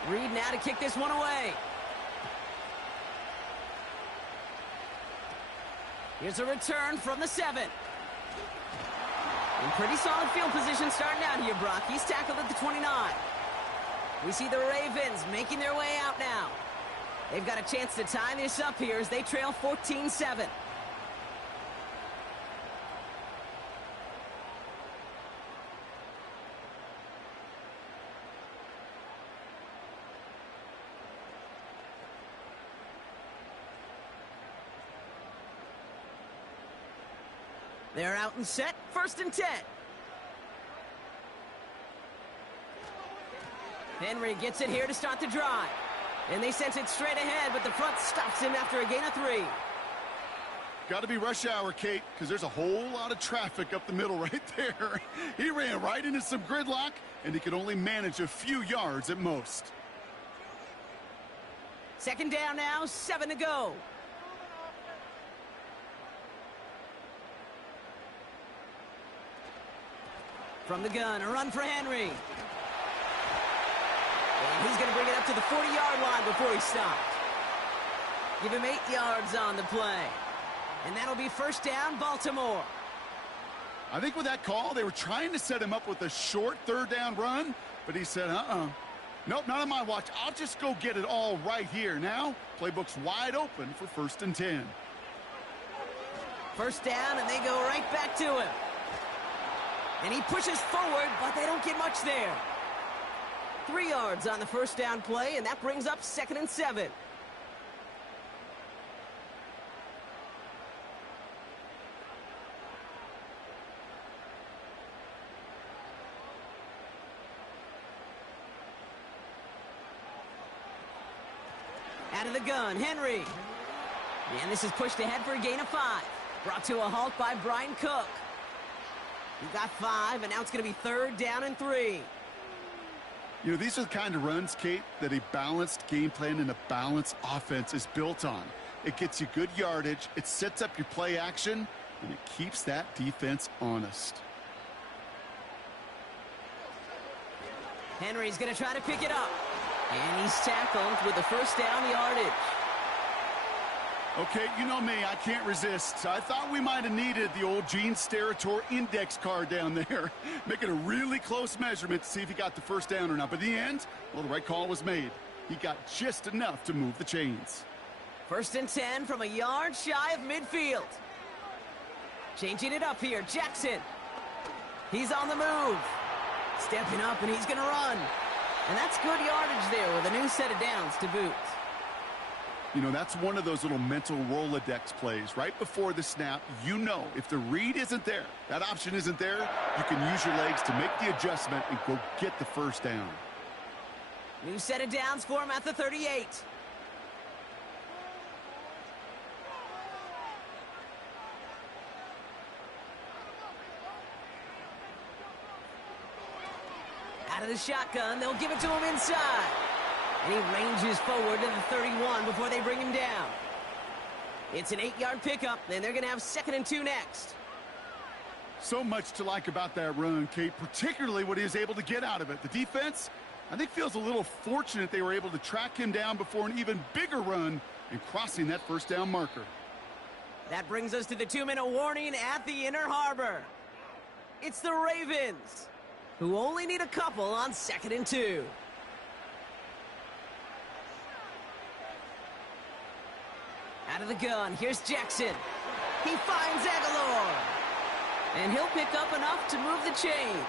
Reed now to kick this one away. Here's a return from the 7. In pretty solid field position starting out here, Brock. He's tackled at the 29. We see the Ravens making their way out now. They've got a chance to tie this up here as they trail 14-7. They're out and set, 1st and 10. Henry gets it here to start the drive. And they sent it straight ahead, but the front stops him after a gain of 3. Got to be rush hour, Kate, because there's a whole lot of traffic up the middle right there. He ran right into some gridlock, and he could only manage a few yards at most. 2nd down now, 7 to go. From the gun, a run for Henry. And he's going to bring it up to the 40-yard line before he stopped. Give him 8 yards on the play. And that'll be 1st down, Baltimore. I think with that call, they were trying to set him up with a short 3rd down run, but he said, nope, not on my watch. I'll just go get it all right here. Now, playbook's wide open for 1st and 10. 1st down, and they go right back to him. And he pushes forward, but they don't get much there. 3 yards on the 1st down play, and that brings up 2nd and 7. Out of the gun, Henry. And this is pushed ahead for a gain of 5. Brought to a halt by Brian Cook. He got 5, and now it's going to be 3rd down and 3. You know, these are the kind of runs, Kate, that a balanced game plan and a balanced offense is built on. It gets you good yardage, it sets up your play action, and it keeps that defense honest. Henry's going to try to pick it up. And he's tackled with the 1st down yardage. Okay, you know me, I can't resist. I thought we might have needed the old Gene Steratore index card down there. Making a really close measurement to see if he got the 1st down or not. But in the end, well, the right call was made. He got just enough to move the chains. 1st and 10 from a yard shy of midfield. Changing it up here, Jackson. He's on the move. Stepping up, and he's going to run. And that's good yardage there with a new set of downs to boot. You know, that's one of those little mental Rolodex plays. Right before the snap, you know if the read isn't there, that option isn't there, you can use your legs to make the adjustment and go get the 1st down. New set of downs for him at the 38. Out of the shotgun, they'll give it to him inside. And he ranges forward to the 31 before they bring him down. It's an 8-yard pickup, and they're going to have 2nd and 2 next. So much to like about that run, Kate, particularly what he was able to get out of it. The defense, I think, feels a little fortunate they were able to track him down before an even bigger run and crossing that 1st down marker. That brings us to the 2-minute warning at the Inner Harbor. It's the Ravens, who only need a couple on 2nd and 2. Out of the gun, here's Jackson. He finds Aguilar. And he'll pick up enough to move the chains.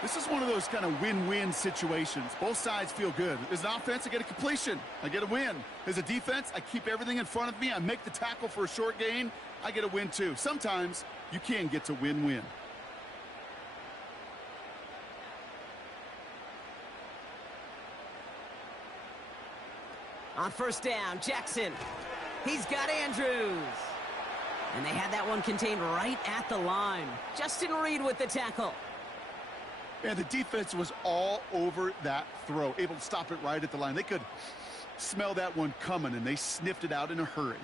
This is one of those kind of win-win situations. Both sides feel good. As an offense, I get a completion. I get a win. As a defense, I keep everything in front of me. I make the tackle for a short gain. I get a win, too. Sometimes you can get to win-win. On 1st down, Jackson. He's got Andrews. And they had that one contained right at the line. Justin Reed with the tackle. And the defense was all over that throw, able to stop it right at the line. They could smell that one coming, and they sniffed it out in a hurry.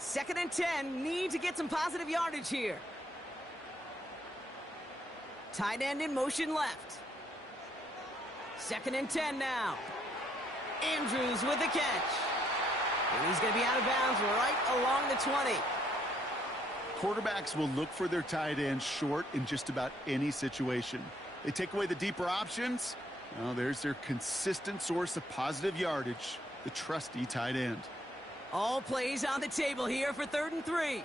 2nd and 10, need to get some positive yardage here. Tight end in motion left. 2nd and 10 now. Andrews with the catch. And he's going to be out of bounds right along the 20. Quarterbacks will look for their tight end short in just about any situation. They take away the deeper options. Well, there's their consistent source of positive yardage, the trusty tight end. All plays on the table here for 3rd and 3.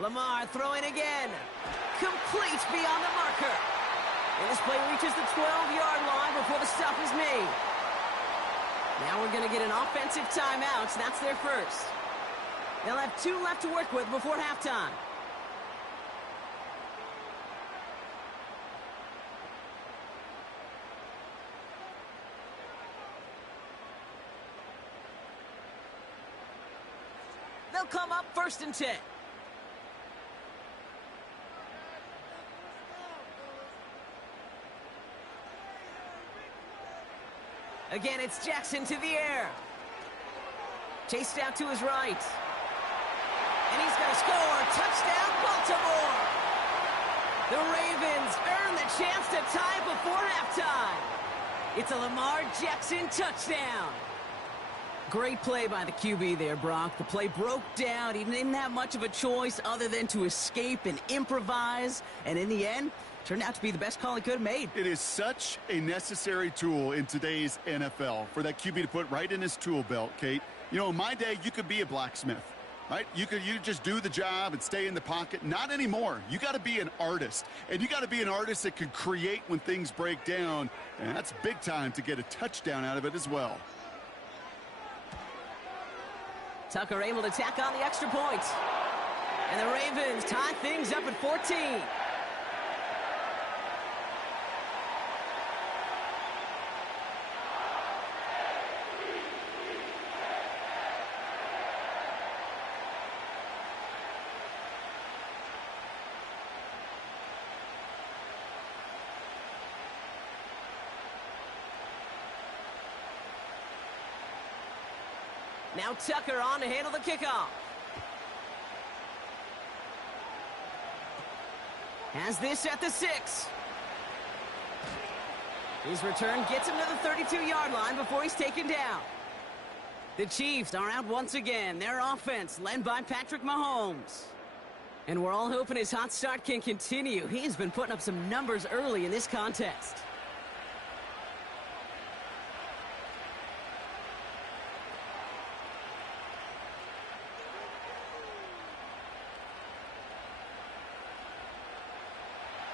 Lamar throwing again. Complete beyond the marker. And this play reaches the 12-yard line before the stop is made. Now we're going to get an offensive timeout. So that's their first. They'll have 2 left to work with before halftime. They'll come up 1st and 10. Again, it's Jackson to the air. Chased out to his right. And he's going to score. Touchdown, Baltimore. The Ravens earn the chance to tie before halftime. It's a Lamar Jackson touchdown. Great play by the QB there, Brock. The play broke down. He didn't have much of a choice other than to escape and improvise. And in the end, turned out to be the best call he could have made. It is such a necessary tool in today's NFL for that QB to put right in his tool belt, Kate. You know, in my day, you could be a blacksmith, right? You just do the job and stay in the pocket. Not anymore. You got to be an artist, and you got to be an artist that can create when things break down, and that's big time to get a touchdown out of it as well. Tucker able to tack on the extra point. And the Ravens tie things up at 14. Now Tucker on to handle the kickoff. Has this at the 6. His return gets him to the 32-yard line before he's taken down. The Chiefs are out once again. Their offense led by Patrick Mahomes. And we're all hoping his hot start can continue. He's been putting up some numbers early in this contest.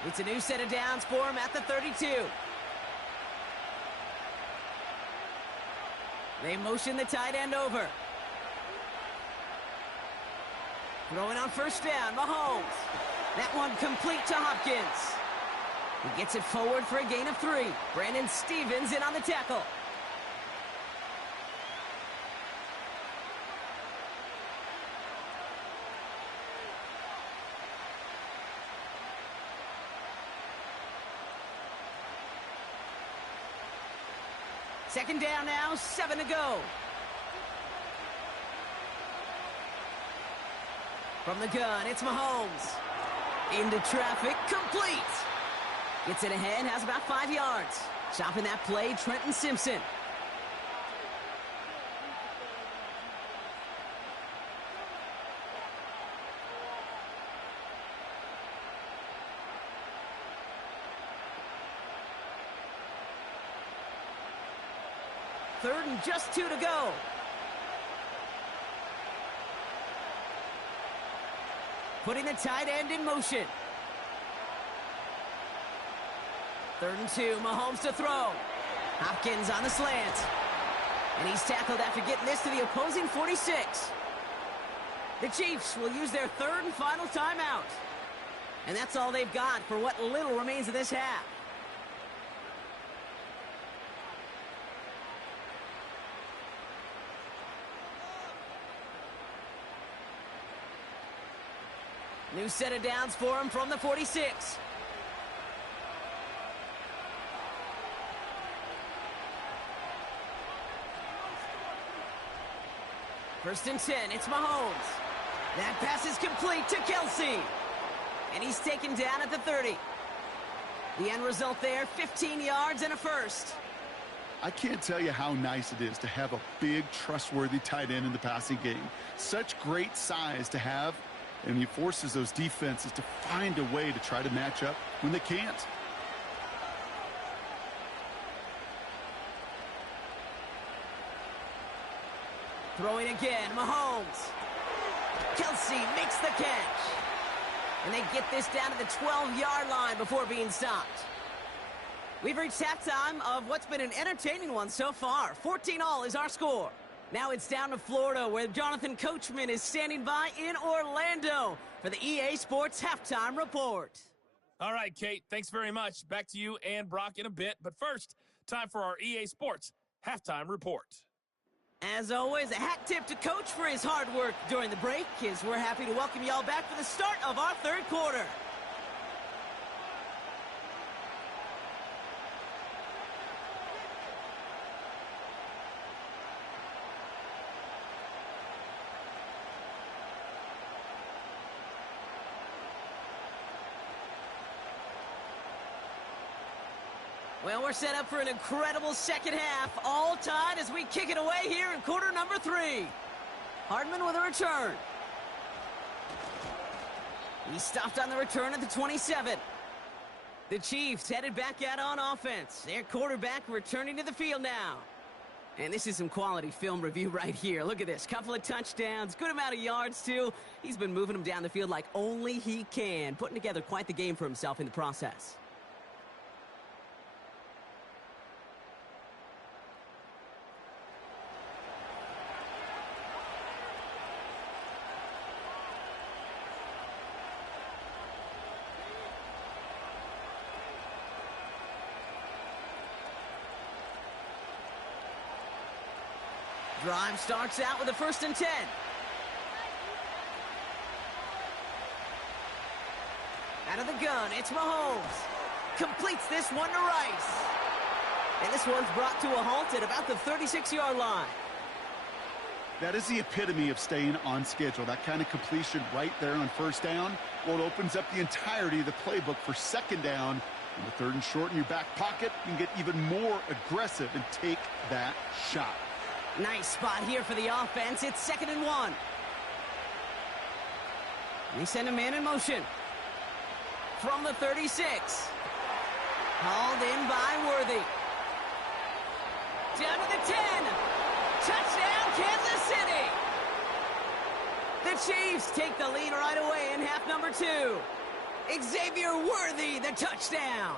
It's a new set of downs for him at the 32. They motion the tight end over. Throwing on 1st down, Mahomes. That one complete to Hopkins. He gets it forward for a gain of 3. Brandon Stevens in on the tackle. Second down now, 7 to go. From the gun, it's Mahomes. Into traffic, complete. Gets it ahead, has about 5 yards. Chopping that play, Trenton Simpson. Third and just 2 to go. Putting the tight end in motion. 3rd and 2, Mahomes to throw. Hopkins on the slant. And he's tackled after getting this to the opposing 46. The Chiefs will use their 3rd and final timeout. And that's all they've got for what little remains of this half. New set of downs for him from the 46. First and 10, it's Mahomes. That pass is complete to Kelsey. And he's taken down at the 30. The end result there, 15 yards and a first. I can't tell you how nice it is to have a big, trustworthy tight end in the passing game. Such great size to have. And he forces those defenses to find a way to try to match up when they can't. Throwing again, Mahomes. Kelsey makes the catch. And they get this down to the 12-yard line before being stopped. We've reached halftime of what's been an entertaining one so far. 14-all is our score. Now it's down to Florida, where Jonathan Coachman is standing by in Orlando for the EA Sports Halftime Report. All right, Kate, thanks very much. Back to you and Brock in a bit. But first, time for our EA Sports Halftime Report. As always, a hat tip to Coach for his hard work during the break, as we're happy to welcome y'all back for the start of our third quarter. Well, we're set up for an incredible second half, all tied as we kick it away here in quarter number 3. Hardman with a return. He stopped on the return at the 27. The Chiefs headed back out on offense. Their quarterback returning to the field now. And this is some quality film review right here. Look at this. Couple of touchdowns, good amount of yards, too. He's been moving them down the field like only he can, putting together quite the game for himself in the process. Drive starts out with a 1st and 10. Out of the gun, it's Mahomes. Completes this one to Rice. And this one's brought to a halt at about the 36-yard line. That is the epitome of staying on schedule. That kind of completion right there on 1st down. Well, it opens up the entirety of the playbook for 2nd down. And the 3rd and short in your back pocket, you can get even more aggressive and take that shot. Nice spot here for the offense. It's 2nd and 1. They send a man in motion. From the 36. Hauled in by Worthy. Down to the 10. Touchdown, Kansas City. The Chiefs take the lead right away in half number 2. Xavier Worthy, the touchdown.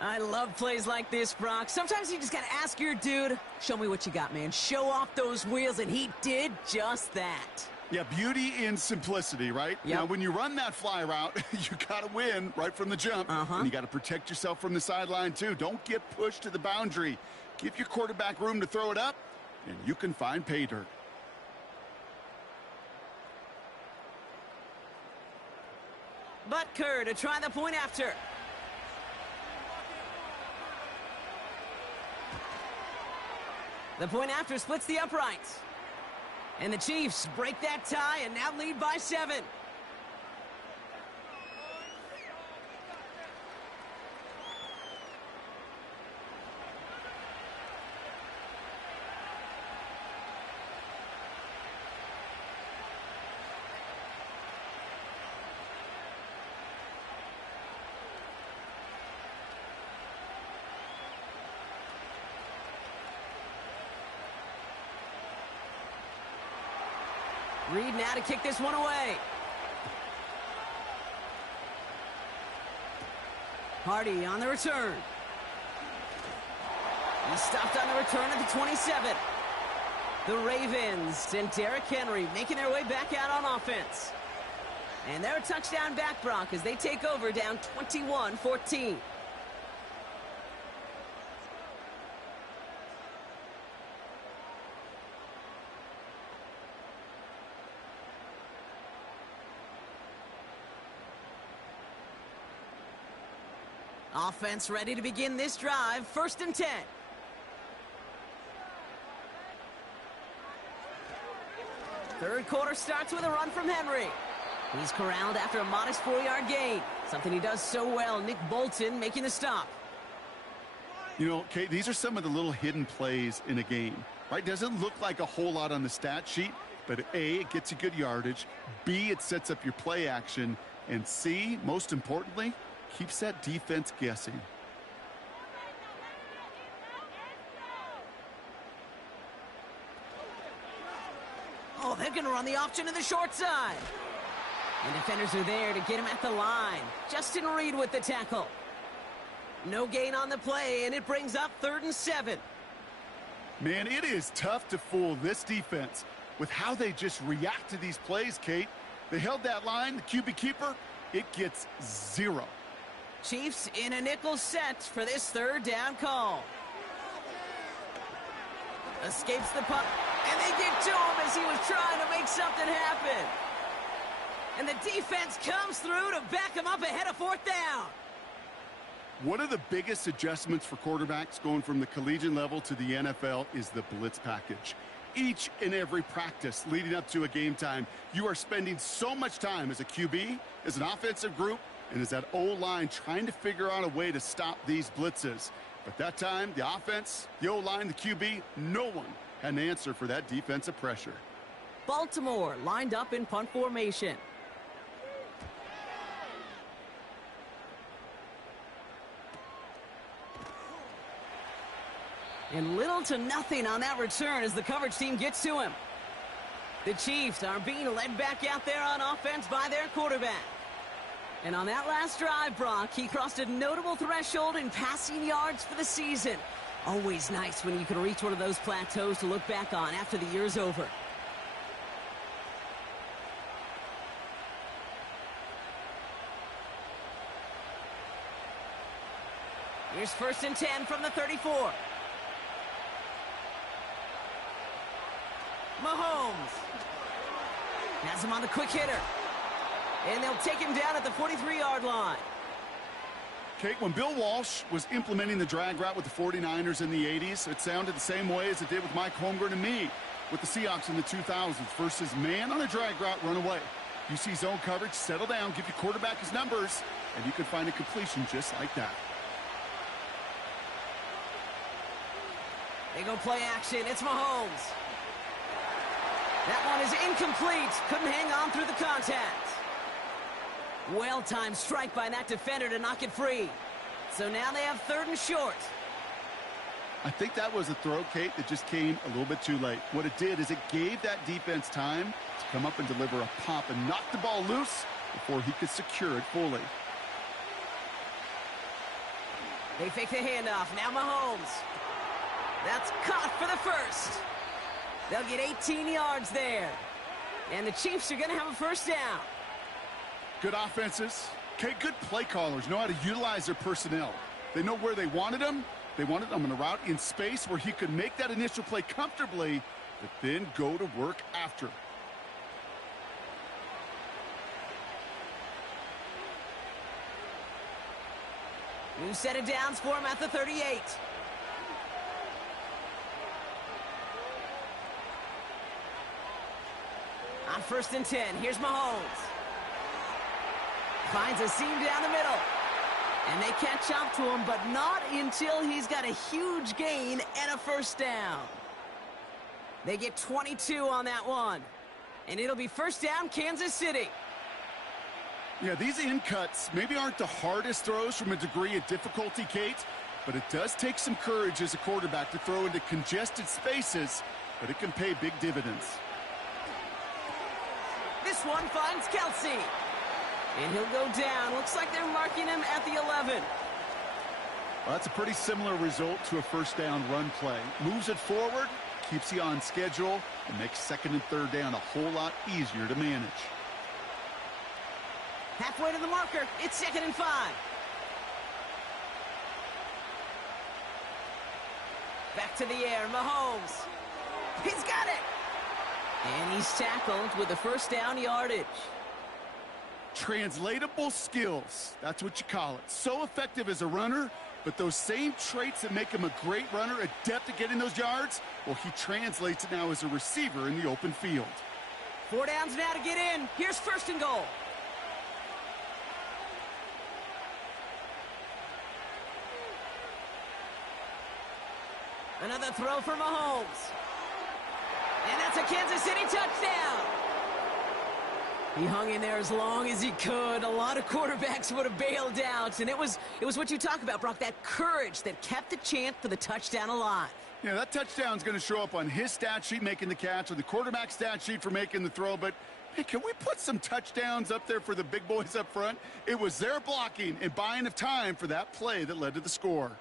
I love plays like this, Brock. Sometimes you just got to ask your dude, show me what you got, man. Show off those wheels, and he did just that. Yeah, beauty in simplicity, right? Yep. Now, when you run that fly route, you got to win right from the jump. And you got to protect yourself from the sideline, too. Don't get pushed to the boundary. Give your quarterback room to throw it up, and you can find pay dirt. Butker to try the point after. The point after splits the uprights. And the Chiefs break that tie and now lead by 7. Reed now to kick this one away. Hardy on the return. He stopped on the return at the 27. The Ravens and Derrick Henry making their way back out on offense. And they're a touchdown back, Brock, as they take over down 21-14. Offense ready to begin this drive. 1st and 10. Third quarter starts with a run from Henry. He's corralled after a modest 4-yard gain. Something he does so well. Nick Bolton making the stop. You know, Kate, these are some of the little hidden plays in a game, right? Doesn't look like a whole lot on the stat sheet, but A, it gets you good yardage. B, it sets up your play action. And C, most importantly, keeps that defense guessing. Oh, they're going to run the option to the short side. And defenders are there to get him at the line. Justin Reed with the tackle. No gain on the play, and it brings up 3rd and 7. Man, it is tough to fool this defense with how they just react to these plays, Kate. They held that line, the QB keeper, it gets 0. Chiefs in a nickel set for this 3rd down call. Escapes the punt, and they get to him as he was trying to make something happen. And the defense comes through to back him up ahead of 4th down. One of the biggest adjustments for quarterbacks going from the collegiate level to the NFL is the blitz package. Each and every practice leading up to a game time, you are spending so much time as a QB, as an offensive group, and as that O-line trying to figure out a way to stop these blitzes. But that time, the offense, the O-line, the QB, no one had an answer for that defensive pressure. Baltimore lined up in punt formation. And little to nothing on that return as the coverage team gets to him. The Chiefs are being led back out there on offense by their quarterback. And on that last drive, Brock, he crossed a notable threshold in passing yards for the season. Always nice when you can reach one of those plateaus to look back on after the year's over. Here's 1st and 10 from the 34. Mahomes has him on the quick hitter. And they'll take him down at the 43-yard line. Kate, when Bill Walsh was implementing the drag route with the 49ers in the 80s, it sounded the same way as it did with Mike Holmgren and me with the Seahawks in the 2000s versus man on a drag route, run away. You see zone coverage, settle down, give your quarterback his numbers, and you can find a completion just like that. They go play action. It's Mahomes. That one is incomplete. Couldn't hang on through the contact. Well-timed strike by that defender to knock it free. So now they have 3rd and short. I think that was a throw, Kate, that just came a little bit too late. What it did is it gave that defense time to come up and deliver a pop and knock the ball loose before he could secure it fully. They fake the handoff. Now Mahomes. That's caught for the 1st. They'll get 18 yards there. And the Chiefs are going to have a 1st down. Good offenses. Okay, good play callers know how to utilize their personnel. They know where they wanted them. They wanted them on a route in space where he could make that initial play comfortably, but then go to work after. New set of downs for him at the 38. On 1st and 10, here's Mahomes. Finds a seam down the middle. And they catch up to him, but not until he's got a huge gain and a 1st down. They get 22 on that one. And it'll be 1st down, Kansas City. Yeah, these in cuts maybe aren't the hardest throws from a degree of difficulty, Kate, but it does take some courage as a quarterback to throw into congested spaces, but it can pay big dividends. This one finds Kelsey. And he'll go down. Looks like they're marking him at the 11. Well, that's a pretty similar result to a 1st down run play. Moves it forward, keeps you on schedule, and makes 2nd and 3rd down a whole lot easier to manage. Halfway to the marker. It's 2nd and 5. Back to the air. Mahomes. He's got it. And he's tackled with the 1st down yardage. Translatable skills. That's what you call it. So effective as a runner, but those same traits that make him a great runner, adept at getting those yards, well, he translates it now as a receiver in the open field. 4 downs now to get in. Here's 1st and goal. Another throw for Mahomes. And that's a Kansas City touchdown. He hung in there as long as he could. A lot of quarterbacks would have bailed out. And it was what you talk about, Brock, that courage that kept the chance for the touchdown alive. Yeah, that touchdown's going to show up on his stat sheet making the catch or the quarterback stat sheet for making the throw, but Hey, can we put some touchdowns up there for the big boys up front? It was their blocking and buying of time for that play that led to the score.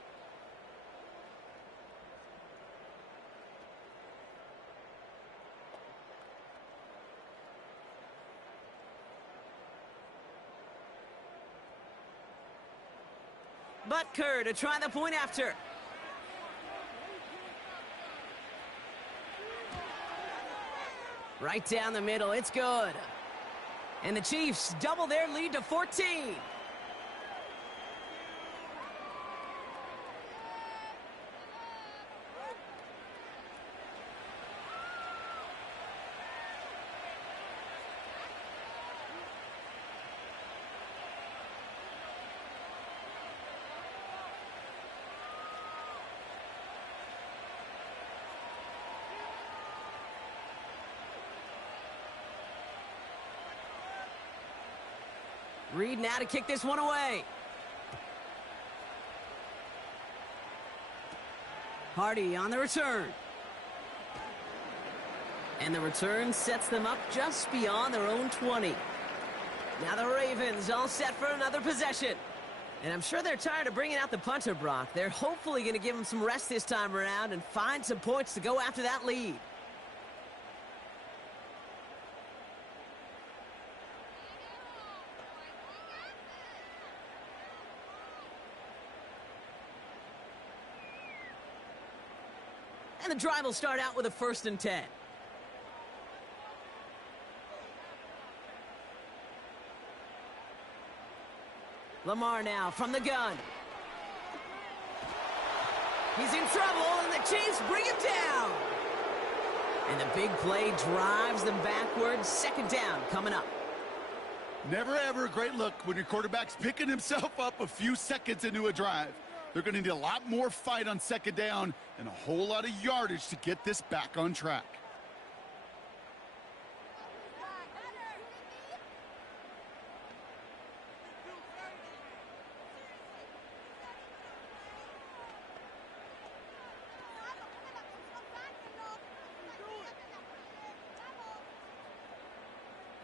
Butker to try the point after. Right down the middle, it's good. And the Chiefs double their lead to 14. Reed now to kick this one away. Hardy on the return. And the return sets them up just beyond their own 20. Now the Ravens all set for another possession. And I'm sure they're tired of bringing out the punter, Brock. They're hopefully going to give him some rest this time around and find some points to go after that lead. And the drive will start out with a 1st and 10. Lamar now from the gun. He's in trouble, and the Chiefs bring him down. And the big play drives them backwards. 2nd down coming up. Never ever a great look when your quarterback's picking himself up a few seconds into a drive. They're going to need a lot more fight on 2nd down and a whole lot of yardage to get this back on track.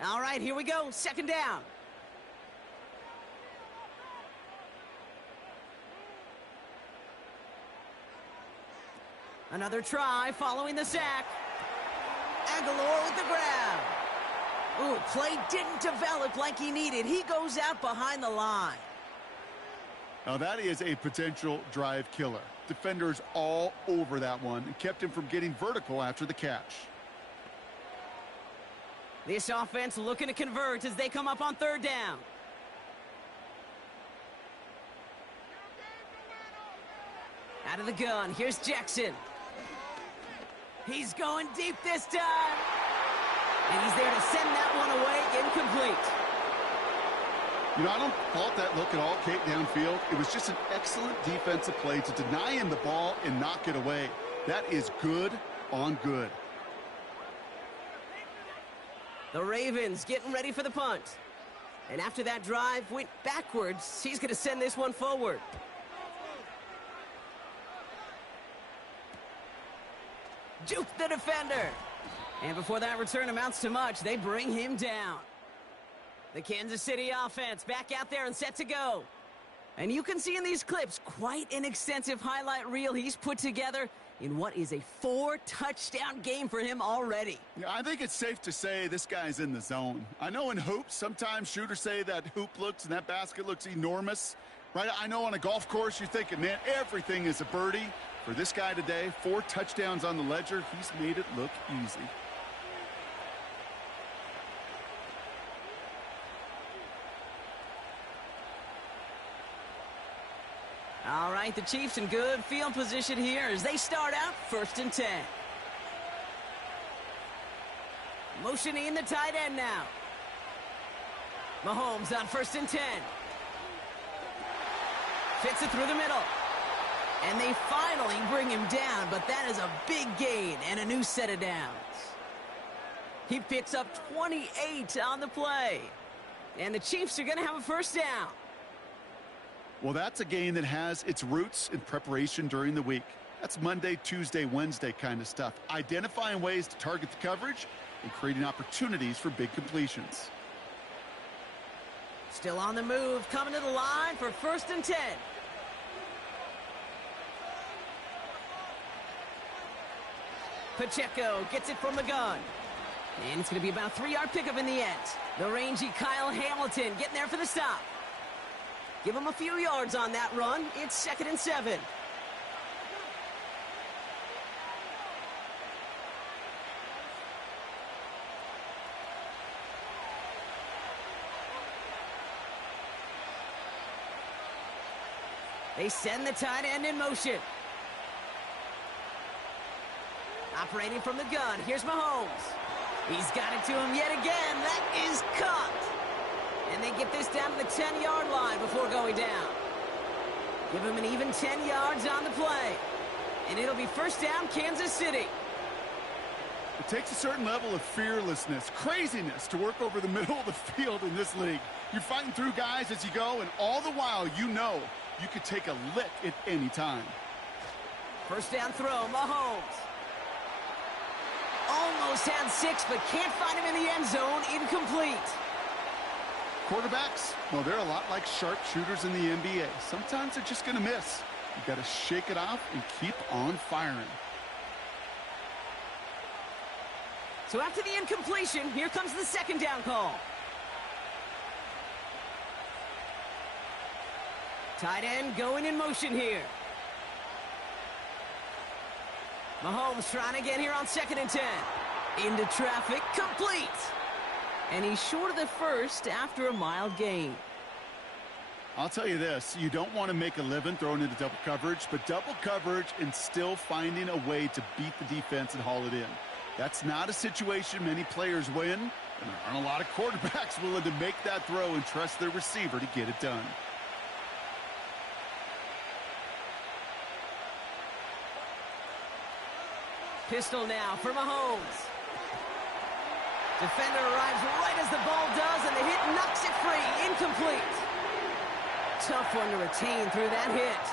All right, here we go. 2nd down. Another try following the sack. Aguilar with the grab. Ooh, play didn't develop like he needed. He goes out behind the line. Now that is a potential drive killer. Defenders all over that one and kept him from getting vertical after the catch. This offense looking to convert as they come up on 3rd down. Out of the gun, here's Jackson. He's going deep this time. And he's there to send that one away incomplete. You know, I don't fault that look at all, Kate, downfield. It was just an excellent defensive play to deny him the ball and knock it away. That is good on good. The Ravens getting ready for the punt. And after that drive went backwards, he's going to send this one forward. Juke the defender. And before that return amounts to much, they bring him down. The Kansas City offense back out there and set to go. And you can see in these clips quite an extensive highlight reel he's put together in what is a 4-touchdown game for him already. Yeah, I think it's safe to say this guy's in the zone. I know in hoops, sometimes shooters say that hoop looks and that basket looks enormous. Right? I know on a golf course you're thinking, man, everything is a birdie. For this guy today, 4 touchdowns on the ledger, he's made it look easy. All right, the Chiefs in good field position here as they start out 1st and 10. Motioning the tight end now. Mahomes on 1st and 10. Fits it through the middle. And they finally bring him down, but that is a big gain and a new set of downs. He picks up 28 on the play. And the Chiefs are going to have a 1st down. Well, that's a game that has its roots in preparation during the week. That's Monday, Tuesday, Wednesday kind of stuff. Identifying ways to target the coverage and creating opportunities for big completions. Still on the move, coming to the line for 1st and 10. Pacheco gets it from the gun. And it's going to be about a 3-yard pickup in the end. The rangy Kyle Hamilton getting there for the stop. Give him a few yards on that run. It's 2nd and 7. They send the tight end in motion. Operating from the gun, here's Mahomes. He's got it to him yet again. That is caught. And they get this down to the 10-yard line before going down. Give him an even 10 yards on the play. And it'll be 1st down, Kansas City. It takes a certain level of fearlessness, craziness to work over the middle of the field in this league. You're fighting through guys as you go, and all the while you know you could take a lick at any time. 1st down throw, Mahomes. Almost had 6, but can't find him in the end zone. Incomplete. Quarterbacks, well, they're a lot like sharpshooters in the NBA. Sometimes they're just going to miss. You got to shake it off and keep on firing. So after the incompletion, here comes the 2nd down call. Tight end going in motion here. Mahomes trying to get here on 2nd and 10. Into traffic, complete. And he's short of the first after a mild gain. I'll tell you this, you don't want to make a living throwing into double coverage, but double coverage and still finding a way to beat the defense and haul it in. That's not a situation many players win, and there aren't a lot of quarterbacks willing to make that throw and trust their receiver to get it done. Pistol now for Mahomes. Defender arrives right as the ball does, and the hit knocks it free. Incomplete. Tough one to retain through that hit.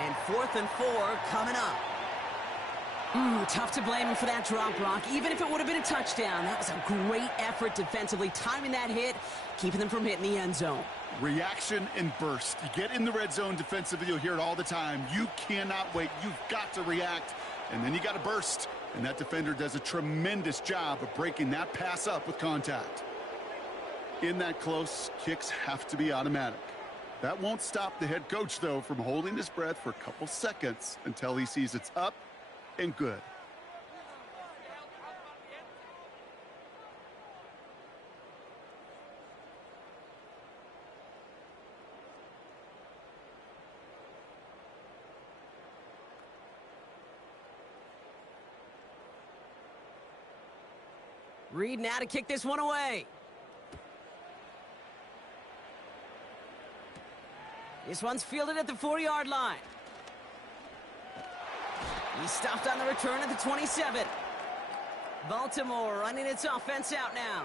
And 4th and 4 coming up. Tough to blame him for that drop, Brock. Even if it would have been a touchdown, that was a great effort defensively, timing that hit, keeping them from hitting the end zone. Reaction and burst. You get in the red zone defensively, you'll hear it all the time. You cannot wait. You've got to react, and then you got to burst. And that defender does a tremendous job of breaking that pass up with contact. In that close, kicks have to be automatic. That won't stop the head coach, though, from holding his breath for a couple seconds until he sees it's up and good. Reed now to kick this one away. This one's fielded at the 4-yard line. He stopped on the return at the 27. Baltimore running its offense out now.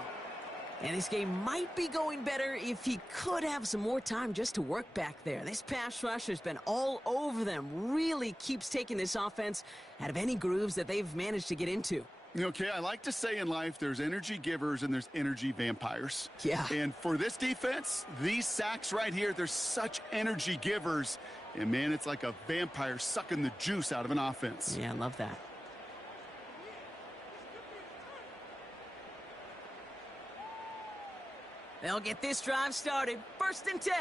And this game might be going better if he could have some more time just to work back there. This pass rush has been all over them. Really keeps taking this offense out of any grooves that they've managed to get into. Okay, I like to say in life there's energy givers and there's energy vampires. Yeah. And for this defense, these sacks right here, they're such energy givers. And, man, it's like a vampire sucking the juice out of an offense. Yeah, I love that. They'll get this drive started. 1st and 10.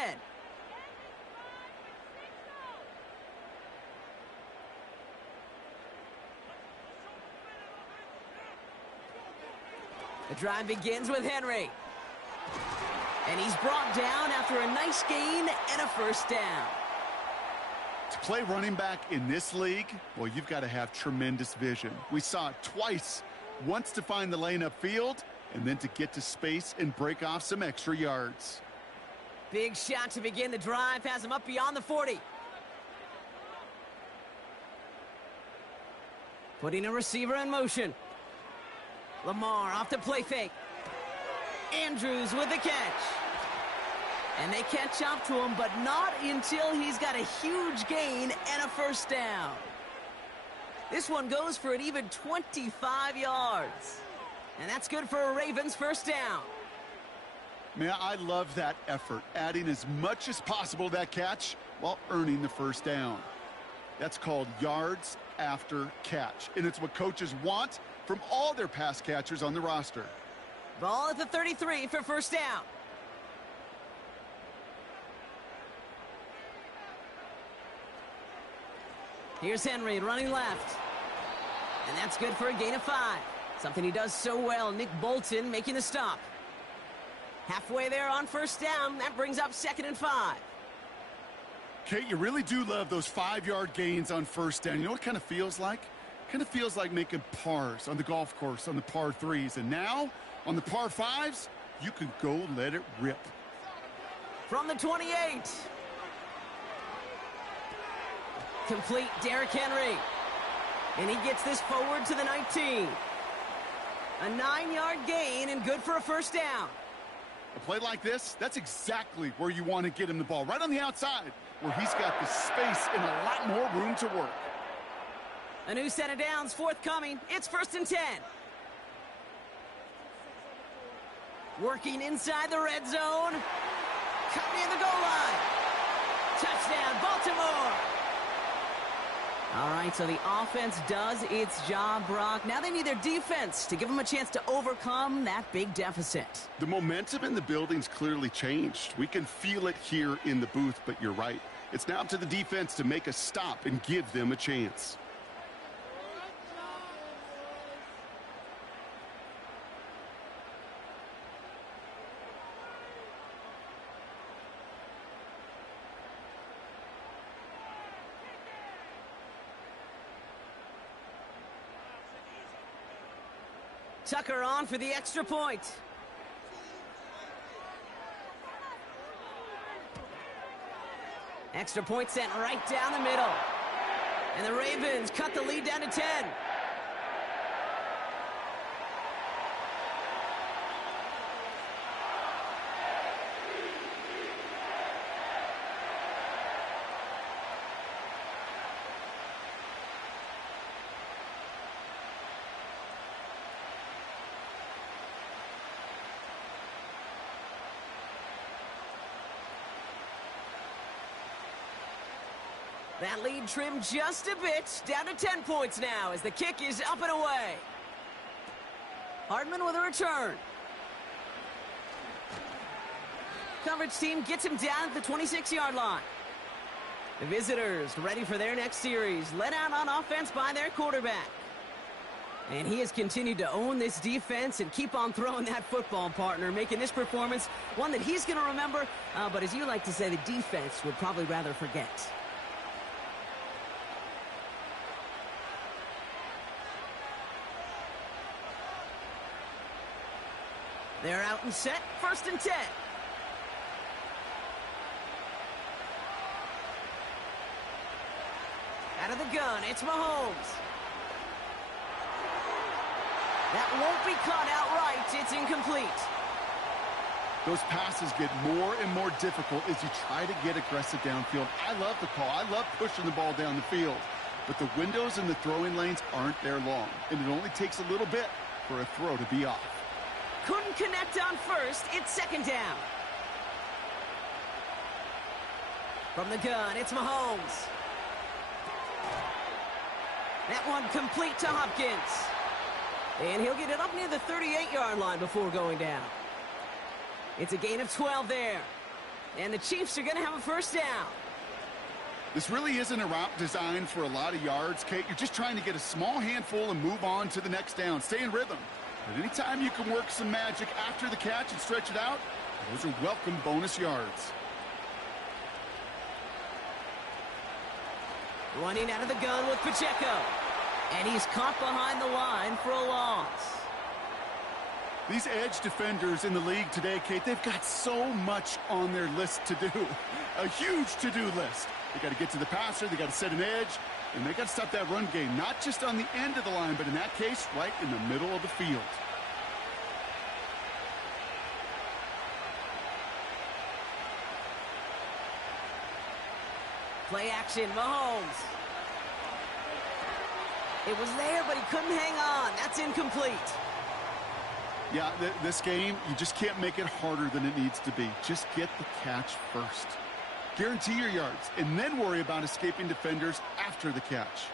The drive begins with Henry. And he's brought down after a nice gain and a 1st down. To play running back in this league, well, you've got to have tremendous vision. We saw it twice. Once to find the lane upfield, and then to get to space and break off some extra yards. Big shot to begin the drive. Has him up beyond the 40. Putting a receiver in motion. Lamar off the play fake. Andrews with the catch. And they catch up to him, but not until he's got a huge gain and a 1st down. This one goes for an even 25 yards. And that's good for a Ravens first down. Man, I love that effort, adding as much as possible to that catch while earning the first down. That's called yards after catch, and it's what coaches want from all their pass catchers on the roster. Ball at the 33 for first down. Here's Henry running left. And that's good for a gain of 5. Something he does so well. Nick Bolton making the stop. Halfway there on first down. That brings up 2nd and 5. Kate, you really do love those 5-yard gains on first down. You know what it kind of feels like? Kind of feels like making pars on the golf course on the par 3s. And now, on the par 5s, you can go let it rip. From the 28. Complete Derrick Henry. And he gets this forward to the 19. A 9-yard gain and good for a first down. A play like this, that's exactly where you want to get him the ball. Right on the outside, where he's got the space and a lot more room to work. A new set of downs forthcoming. It's 1st and 10. Working inside the red zone. Cut near the goal line. Touchdown, Baltimore. All right, so the offense does its job, Brock. Now they need their defense to give them a chance to overcome that big deficit. The momentum in the building's clearly changed. We can feel it here in the booth, but you're right. It's now up to the defense to make a stop and give them a chance. Tucker on for the extra point. Extra point sent right down the middle. And the Ravens cut the lead down to 10. That lead trimmed just a bit, down to 10 points now as the kick is up and away. Hardman with a return. Coverage team gets him down at the 26-yard line. The visitors ready for their next series, led out on offense by their quarterback. And he has continued to own this defense and keep on throwing that football, partner, making this performance one that he's going to remember, but as you like to say, the defense would probably rather forget. They're out and set, 1st and 10. Out of the gun, it's Mahomes. That won't be caught outright. It's incomplete. Those passes get more and more difficult as you try to get aggressive downfield. I love the call. I love pushing the ball down the field. But the windows in the throwing lanes aren't there long, and it only takes a little bit for a throw to be off. Couldn't connect on first. It's 2nd down. From the gun, it's Mahomes. That one complete to Hopkins. And he'll get it up near the 38-yard line before going down. It's a gain of 12 there. And the Chiefs are going to have a first down. This really isn't a route designed for a lot of yards, Kate. You're just trying to get a small handful and move on to the next down. Stay in rhythm. But anytime you can work some magic after the catch and stretch it out, those are welcome bonus yards. Running out of the gun with Pacheco. And he's caught behind the line for a loss. These edge defenders in the league today, Kate, they've got so much on their list to do. A huge to-do list. They got to get to the passer, they got to set an edge, and they got to stop that run game, not just on the end of the line, but in that case, right in the middle of the field. Play action, Mahomes. It was there, but he couldn't hang on. That's incomplete. Yeah, this game, you just can't make it harder than it needs to be. Just get the catch first. Guarantee your yards, and then worry about escaping defenders after the catch.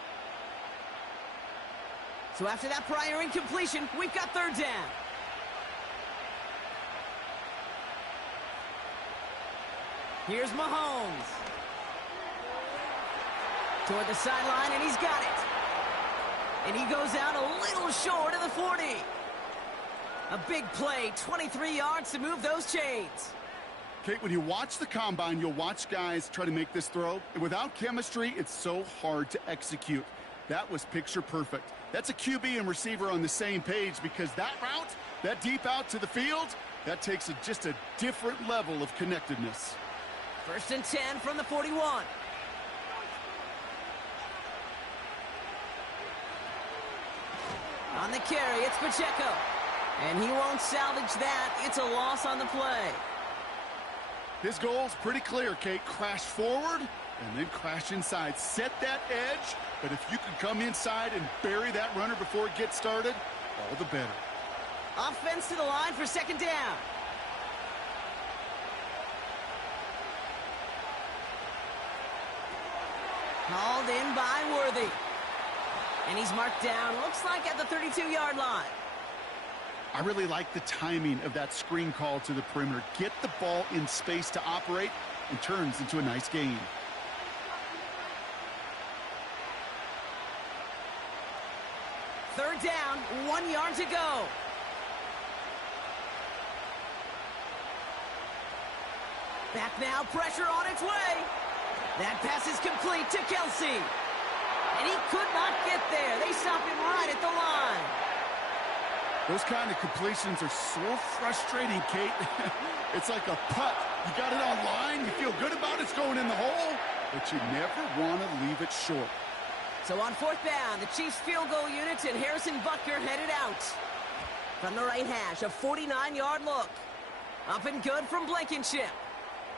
So after that prior incompletion, we've got third down. Here's Mahomes. Toward the sideline, and he's got it. And he goes out a little short of the 40. A big play, 23 yards to move those chains. Kate, when you watch the combine, you'll watch guys try to make this throw. And without chemistry, it's so hard to execute. That was picture perfect. That's a QB and receiver on the same page, because that route, that deep out to the field, that takes just a different level of connectedness. 1st and 10 from the 41. On the carry, it's Pacheco. And he won't salvage that. It's a loss on the play. His goal's pretty clear, Kate. Crash forward and then crash inside. Set that edge, but if you can come inside and bury that runner before it gets started, all the better. Offense to the line for 2nd down. Hauled in by Worthy. And he's marked down, looks like at the 32-yard line. I really like the timing of that screen call to the perimeter. Get the ball in space to operate, and turns into a nice gain. Third down, 1 yard to go. Back now, pressure on its way. That pass is complete to Kelsey. And he could not get there. They stop him right at the line. Those kind of completions are so frustrating, Kate. It's like a putt. You got it on line, you feel good about it's going in the hole, but you never want to leave it short. So on 4th down, the Chiefs field goal units and Harrison Butker headed out. From the right hash, a 49-yard look. Up and good from Blankenship.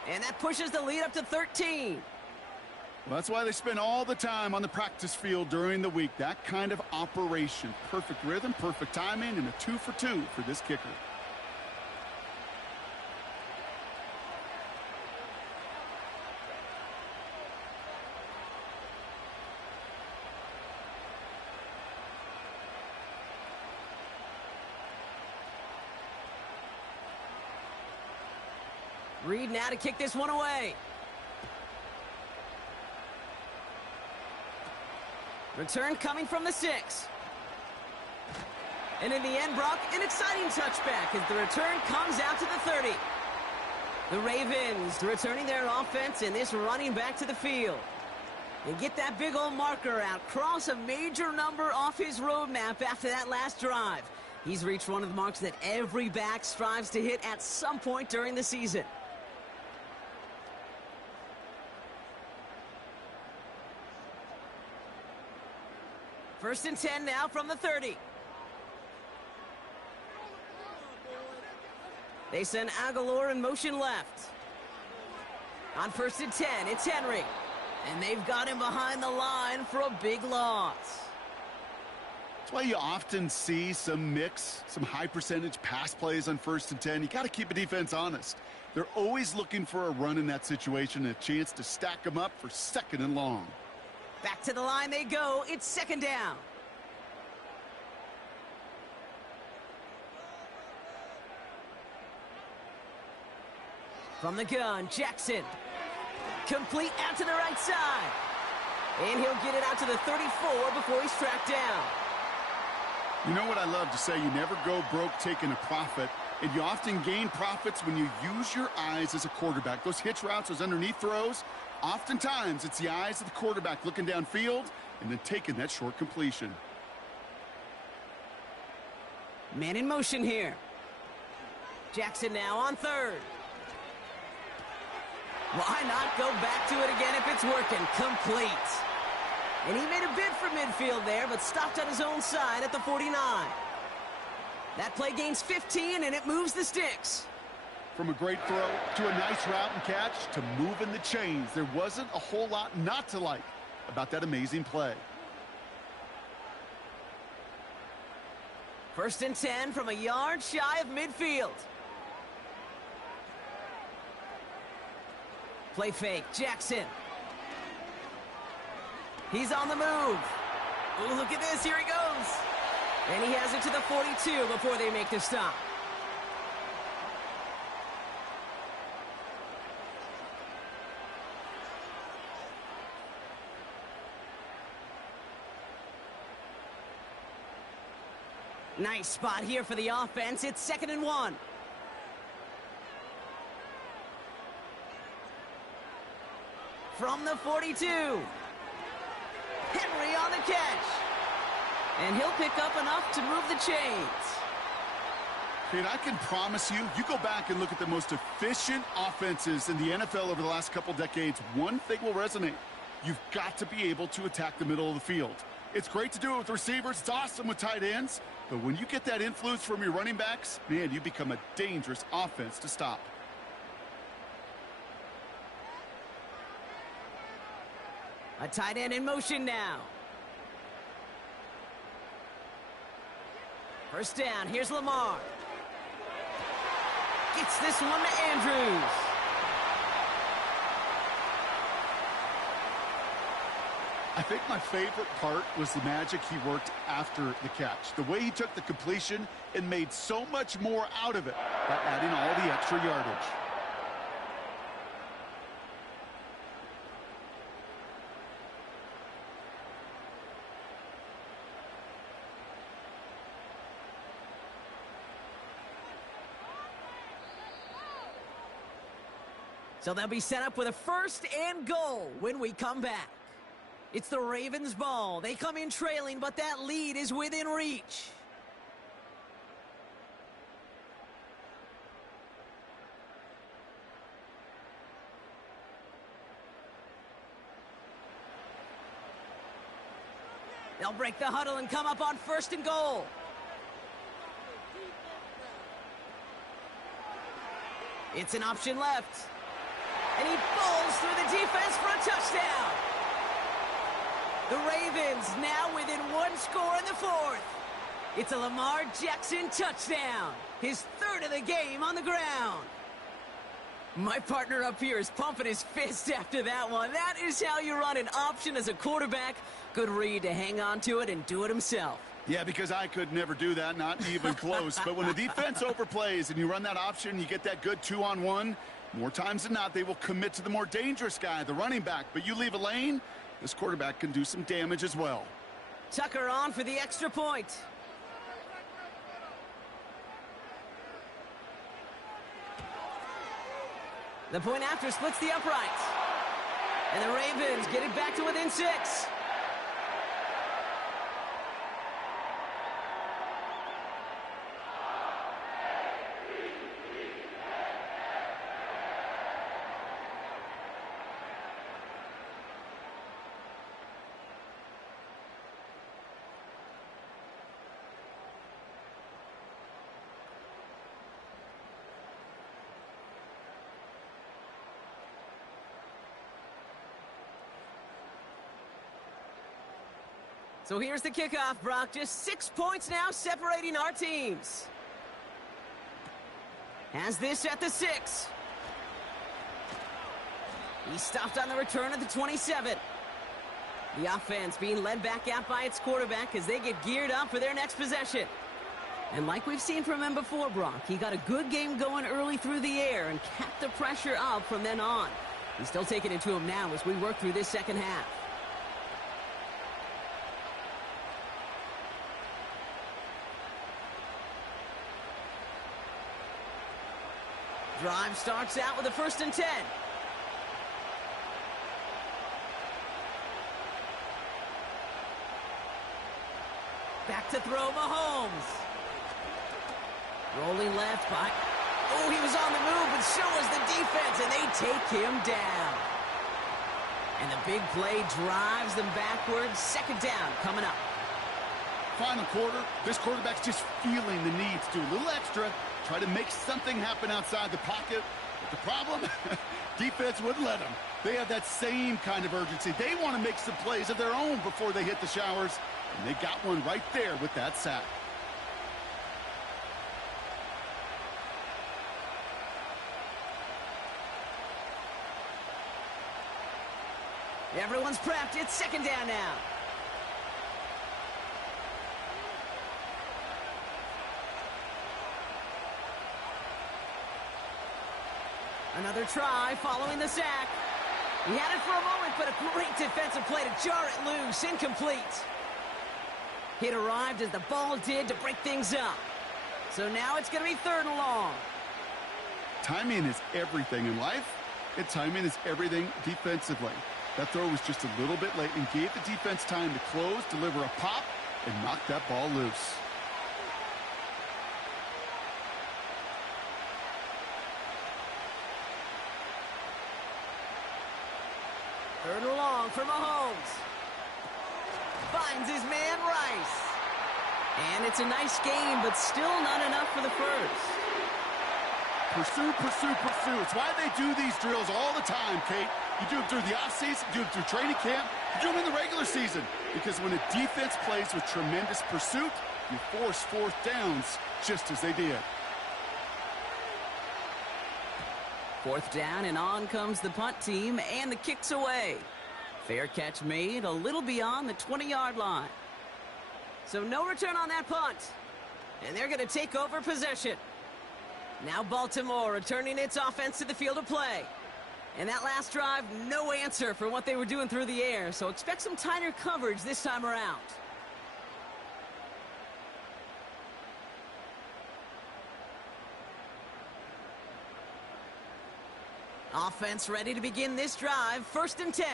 And that pushes the lead up to 13. Well, that's why they spend all the time on the practice field during the week. That kind of operation. Perfect rhythm, perfect timing, and a 2 for 2 for this kicker. Reed now to kick this one away. Return coming from the 6. And in the end, Brock, an exciting touchback as the return comes out to the 30. The Ravens returning their offense and this running back to the field. And get that big old marker out. Cross a major number off his roadmap after that last drive. He's reached one of the marks that every back strives to hit at some point during the season. First and 10 now from the 30. They send Aguilar in motion left. On 1st and 10, it's Henry. And they've got him behind the line for a big loss. That's why you often see some mix, some high percentage pass plays on 1st and 10. You got to keep a defense honest. They're always looking for a run in that situation and a chance to stack them up for 2nd and long. Back to the line they go. It's 2nd down. From the gun, Jackson. Complete out to the right side. And he'll get it out to the 34 before he's tracked down. You know what I love to say? You never go broke taking a profit. And you often gain profits when you use your eyes as a quarterback. Those hitch routes, those underneath throws, oftentimes it's the eyes of the quarterback looking downfield and then taking that short completion. Man in motion here. Jackson now on 3rd. Why not go back to it again if it's working? Complete. And he made a bid for midfield there, but stopped on his own side at the 49. That play gains 15, and it moves the sticks. From a great throw to a nice route and catch to moving the chains, there wasn't a whole lot not to like about that amazing play. First and 10 from a yard shy of midfield. Play fake, Jackson. He's on the move. Ooh, look at this, here he goes. And he has it to the 42 before they make the stop. Nice spot here for the offense. It's 2nd and 1. From the 42. Henry on the catch. And he'll pick up enough to move the chains. And I can promise you, you go back and look at the most efficient offenses in the NFL over the last couple decades, one thing will resonate. You've got to be able to attack the middle of the field. It's great to do it with receivers. It's awesome with tight ends. But when you get that influence from your running backs, man, you become a dangerous offense to stop. A tight end in motion now. First down, here's Lamar. Gets this one to Andrews. I think my favorite part was the magic he worked after the catch. The way he took the completion and made so much more out of it by adding all the extra yardage. So they'll be set up with a 1st and goal when we come back. It's the Ravens' ball. They come in trailing, but that lead is within reach. They'll break the huddle and come up on 1st and goal. It's an option left. And he bowls through the defense for a touchdown. The Ravens now within 1 score in the 4th. It's a Lamar Jackson touchdown. His 3rd of the game on the ground. My partner up here is pumping his fist after that one. That is how you run an option as a quarterback. Good read to hang on to it and do it himself. Yeah, because I could never do that, not even close. But when the defense overplays and you run that option, you get that good 2-on-1. More times than not, they will commit to the more dangerous guy, the running back. But you leave a lane, this quarterback can do some damage as well. Tucker on for the extra point. The point after splits the uprights. And the Ravens get it back to within 6. So here's the kickoff, Brock. Just 6 points now separating our teams. Has this at the 6. He stopped on the return at the 27. The offense being led back out by its quarterback as they get geared up for their next possession. And like we've seen from him before, Brock, he got a good game going early through the air and kept the pressure up from then on. He's still taking it to him now as we work through this second half. Drive starts out with a 1st and 10. Back to throw Mahomes. Rolling left by... Oh, he was on the move, but so was the defense, and they take him down. And the big play drives them backwards. 2nd down coming up. Final quarter, this quarterback's just feeling the need to do a little extra, try to make something happen outside the pocket. But the problem, defense wouldn't let them. They have that same kind of urgency. They want to make some plays of their own before they hit the showers, and they got one right there with that sack. Everyone's prepped. It's second down now. Another try following the sack. He had it for a moment, but a great defensive play to jar it loose. Incomplete. It arrived as the ball did to break things up. So now it's going to be 3rd and long. Timing is everything in life, and timing is everything defensively. That throw was just a little bit late and gave the defense time to close, deliver a pop, and knock that ball loose. Third and long for Mahomes. Finds his man Rice. And it's a nice game, but still not enough for the first. Pursue, pursue, pursue. It's why they do these drills all the time, Kate. You do them through the offseason, you do them through training camp, you do them in the regular season. Because when a defense plays with tremendous pursuit, you force 4th downs just as they did. 4th down, and on comes the punt team, and the kick's away. Fair catch made a little beyond the 20-yard line. So no return on that punt. And they're going to take over possession. Now Baltimore returning its offense to the field of play. And that last drive, no answer for what they were doing through the air. So expect some tighter coverage this time around. Offense ready to begin this drive. 1st and 10.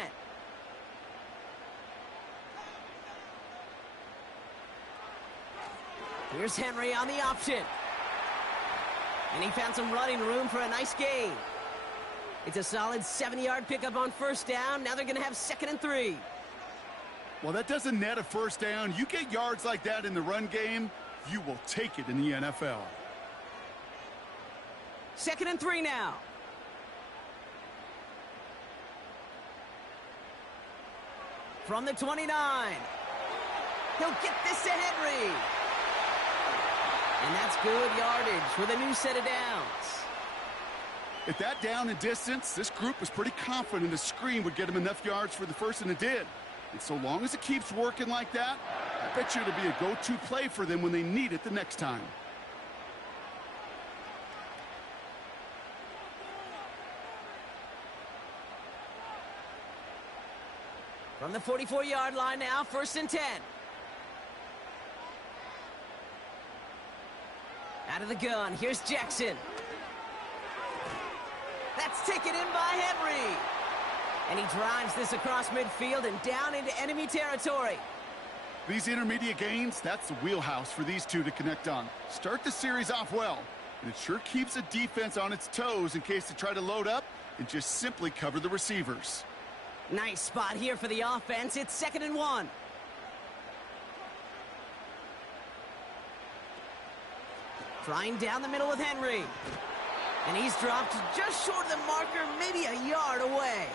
Here's Henry on the option. And he found some running room for a nice gain. It's a solid 70-yard pickup on 1st down. Now they're going to have 2nd and 3. Well, that doesn't net a 1st down. You get yards like that in the run game, you will take it in the NFL. 2nd and 3 now. From the 29. He'll get this to Henry. And that's good yardage with a new set of downs. At that down and distance, this group was pretty confident a screen would get them enough yards for the first, and it did. And so long as it keeps working like that, I bet you it'll be a go-to play for them when they need it the next time. From the 44-yard line now, 1st and 10. Out of the gun, here's Jackson. That's taken in by Henry. And he drives this across midfield and down into enemy territory. These intermediate gains, that's the wheelhouse for these two to connect on. Start the series off well, and it sure keeps the defense on its toes in case they try to load up and just simply cover the receivers. Nice spot here for the offense. It's 2nd and 1. Trying down the middle with Henry. And he's dropped just short of the marker, maybe a yard away.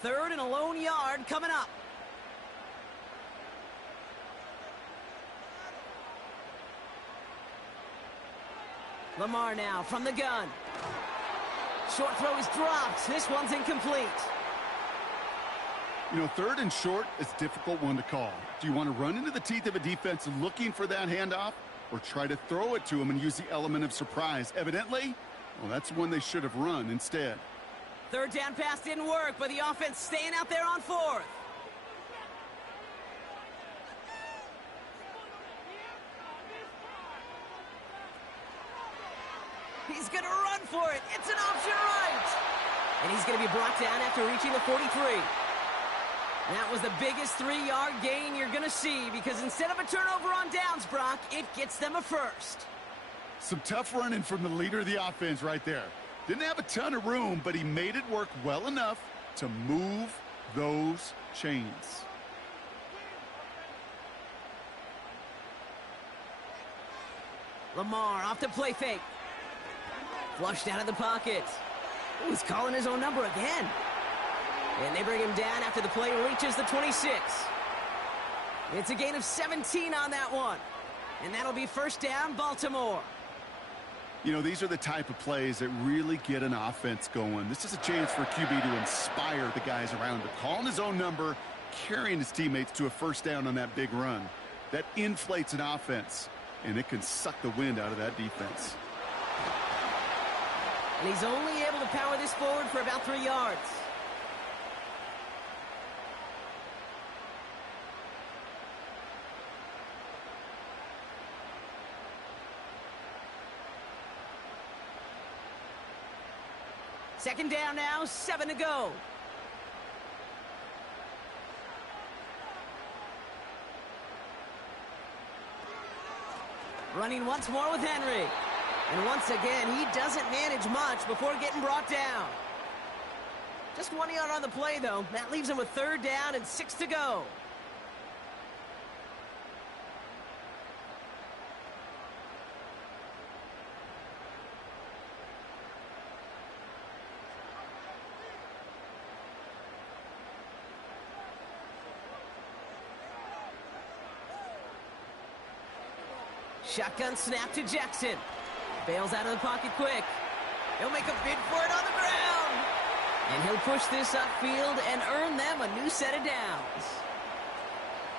Third and a lone yard coming up. Lamar now from the gun. Short throw is dropped. This one's incomplete. You know, 3rd and short is a difficult one to call. Do you want to run into the teeth of a defense looking for that handoff, or try to throw it to them and use the element of surprise? Evidently, well, that's one they should have run instead. 3rd down pass didn't work, but the offense staying out there on 4th. He's going to run for it. It's an option right. And he's going to be brought down after reaching the 43. That was the biggest 3-yard gain you're going to see, because instead of a turnover on downs, Brock, it gets them a first. Some tough running from the leader of the offense right there. Didn't have a ton of room, but he made it work well enough to move those chains. Lamar off the play fake. Flushed out of the pocket. Ooh, he's calling his own number again. And they bring him down after the play reaches the 26. It's a gain of 17 on that one. And that'll be first down, Baltimore. You know, these are the type of plays that really get an offense going. This is a chance for QB to inspire the guys around him. Calling his own number, carrying his teammates to a first down on that big run. That inflates an offense, and it can suck the wind out of that defense. And he's only able to power this forward for about 3 yards. Second down now, 7 to go. Running once more with Henry. And once again, he doesn't manage much before getting brought down. Just 1 yard on the play, though. That leaves him with third down and 6 to go. Shotgun snap to Jackson. Bails out of the pocket quick. He'll make a bid for it on the ground. And he'll push this upfield and earn them a new set of downs.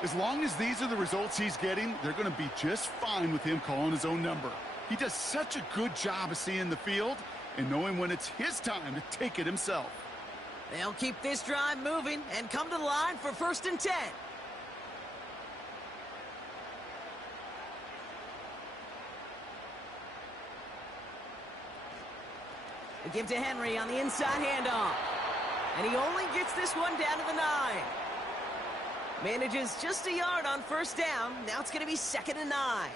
As long as these are the results he's getting, they're going to be just fine with him calling his own number. He does such a good job of seeing the field and knowing when it's his time to take it himself. They'll keep this drive moving and come to the line for 1st and 10. They give to Henry on the inside handoff. And he only gets this one down to the 9. Manages just a yard on first down. Now it's going to be 2nd and 9.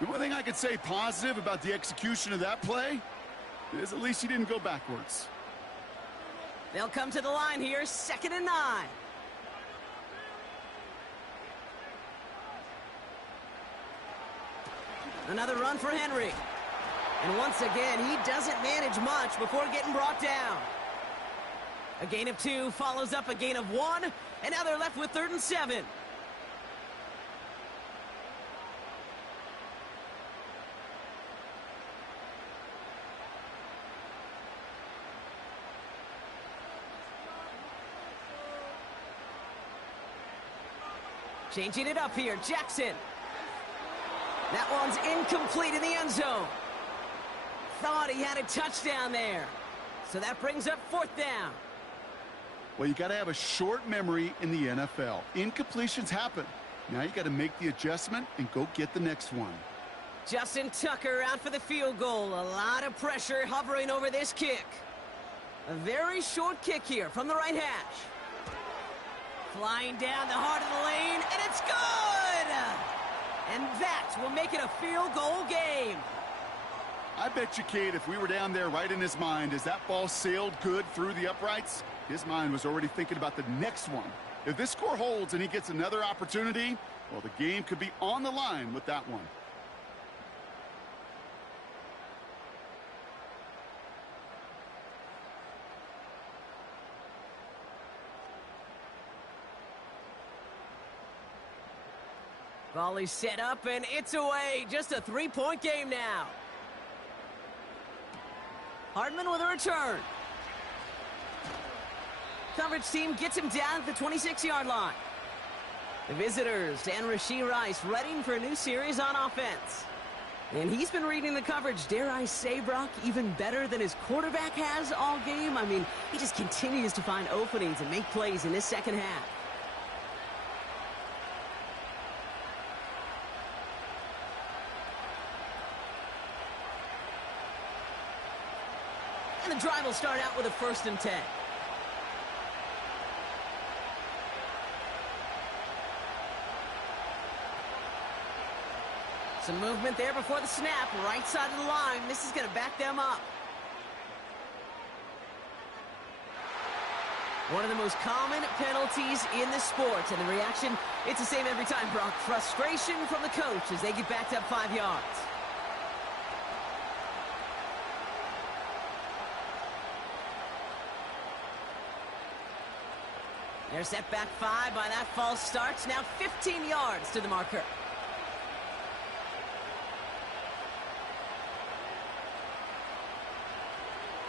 The one thing I could say positive about the execution of that play is at least he didn't go backwards. They'll come to the line here, 2nd and 9. Another run for Henry. And once again, he doesn't manage much before getting brought down. A gain of 2 follows up a gain of 1, and now they're left with 3rd and 7. Changing it up here, Jackson. That one's incomplete in the end zone. Thought he had a touchdown there. So that brings up 4th down. Well, you got to have a short memory in the NFL. Incompletions happen. Now you got to make the adjustment and go get the next one. Justin Tucker out for the field goal. A lot of pressure hovering over this kick. A very short kick here from the right hash. Flying down the heart of the lane, and it's good! And that will make it a field goal game. I bet you, Kate, if we were down there right in his mind as that ball sailed good through the uprights, his mind was already thinking about the next one. If this score holds and he gets another opportunity, well, the game could be on the line with that one. Volley set up, and it's away. Just a 3-point game now. Hardman with a return. Coverage team gets him down at the 26-yard line. The visitors, Dan Rashee Rice, readying for a new series on offense. And he's been reading the coverage, dare I say, Brock, even better than his quarterback has all game. I mean, he just continues to find openings and make plays in this second half. And the drive will start out with a 1st and 10. Some movement there before the snap. Right side of the line. This is going to back them up. One of the most common penalties in the sport. And the reaction, it's the same every time, Brock. Frustration from the coach as they get backed up 5 yards. They're set back 5 by that false start. Now 15 yards to the marker.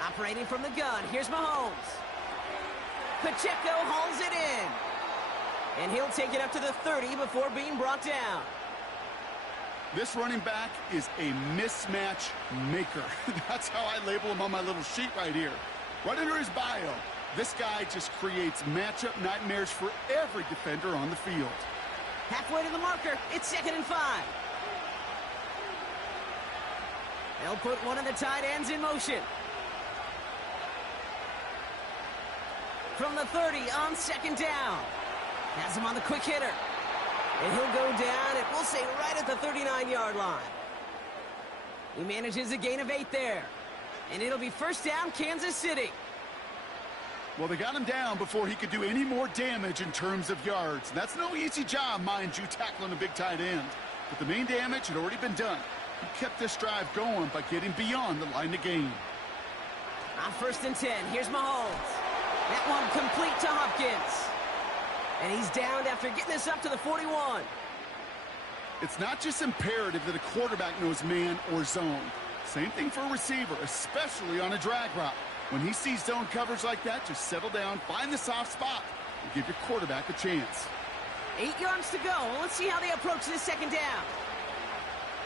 Operating from the gun, here's Mahomes. Pacheco hauls it in. And he'll take it up to the 30 before being brought down. This running back is a mismatch maker. That's how I label him on my little sheet right here. Right under his bio, this guy just creates matchup nightmares for every defender on the field. Halfway to the marker, it's 2nd and 5. They'll put one of the tight ends in motion. From the 30 on 2nd down. Has him on the quick hitter. And he'll go down, and we'll say right at the 39-yard line. He manages a gain of 8 there. And it'll be 1st down, Kansas City. Well, they got him down before he could do any more damage in terms of yards. That's no easy job, mind you, tackling a big tight end. But the main damage had already been done. He kept this drive going by getting beyond the line of game. On 1st and 10, here's Mahomes. That one complete to Hopkins. And he's downed after getting this up to the 41. It's not just imperative that a quarterback knows man or zone. Same thing for a receiver, especially on a drag route. When he sees zone coverage like that, just settle down, find the soft spot, and give your quarterback a chance. 8 yards to go. Let's see how they approach this 2nd down.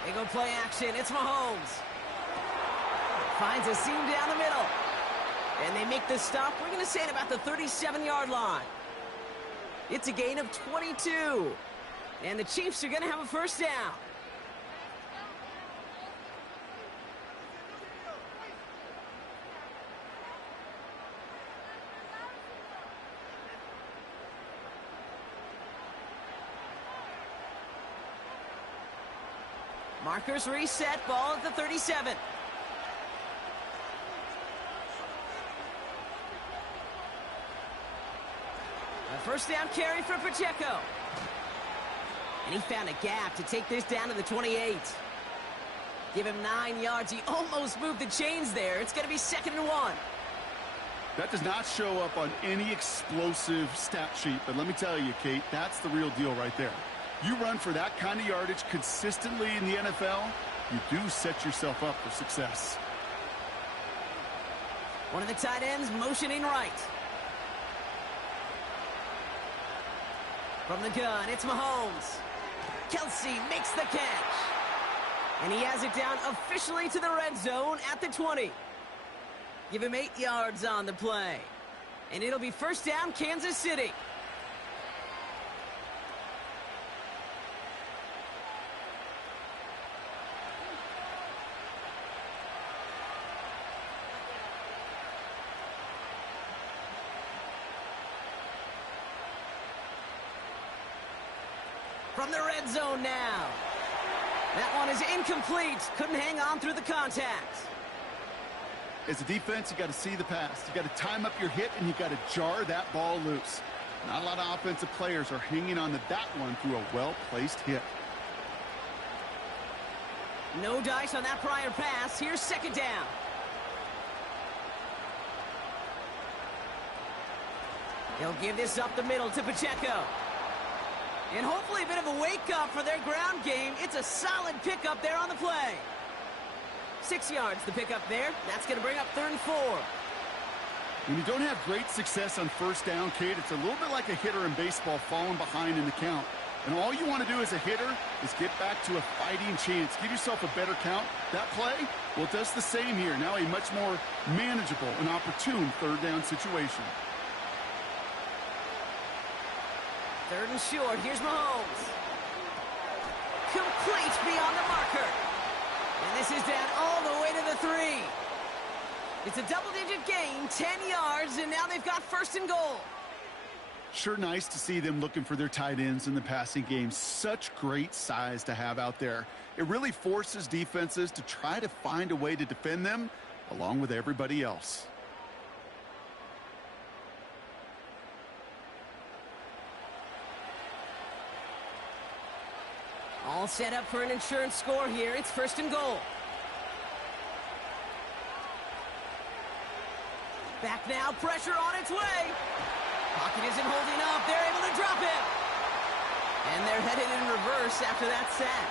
They go play action. It's Mahomes. Finds a seam down the middle. And they make the stop, we're going to say, at about the 37-yard line. It's a gain of 22. And the Chiefs are going to have a 1st down. Markers reset, ball at the 37. A 1st down carry for Pacheco. And he found a gap to take this down to the 28. Give him 9 yards. He almost moved the chains there. It's going to be 2nd and 1. That does not show up on any explosive stat sheet, but let me tell you, Kate, that's the real deal right there. You run for that kind of yardage consistently in the NFL, you do set yourself up for success. One of the tight ends motioning right. From the gun, it's Mahomes. Kelsey makes the catch. And he has it down officially to the red zone at the 20. Give him 8 yards on the play. And it'll be 1st down, Kansas City. From the red zone now. That one is incomplete. Couldn't hang on through the contact. As a defense, you got to see the pass. You got to time up your hit, and you got to jar that ball loose. Not a lot of offensive players are hanging on to that one through a well-placed hit. No dice on that prior pass. Here's 2nd down. He'll give this up the middle to Pacheco. And hopefully a bit of a wake-up for their ground game. It's a solid pickup there on the play. 6 yards the pickup there. That's going to bring up 3rd and 4. When you don't have great success on 1st down, Kate, it's a little bit like a hitter in baseball falling behind in the count. And all you want to do as a hitter is get back to a fighting chance. Give yourself a better count. That play, well, it does the same here. Now a much more manageable and opportune 3rd down situation. 3rd and short. Here's Mahomes. Complete beyond the marker. And this is down all the way to the 3. It's a double-digit gain, 10 yards, and now they've got 1st and goal. Sure nice to see them looking for their tight ends in the passing game. Such great size to have out there. It really forces defenses to try to find a way to defend them along with everybody else. All set up for an insurance score here. It's 1st and goal. Back now, pressure on its way. Pocket isn't holding up. They're able to drop him. And they're headed in reverse after that sack.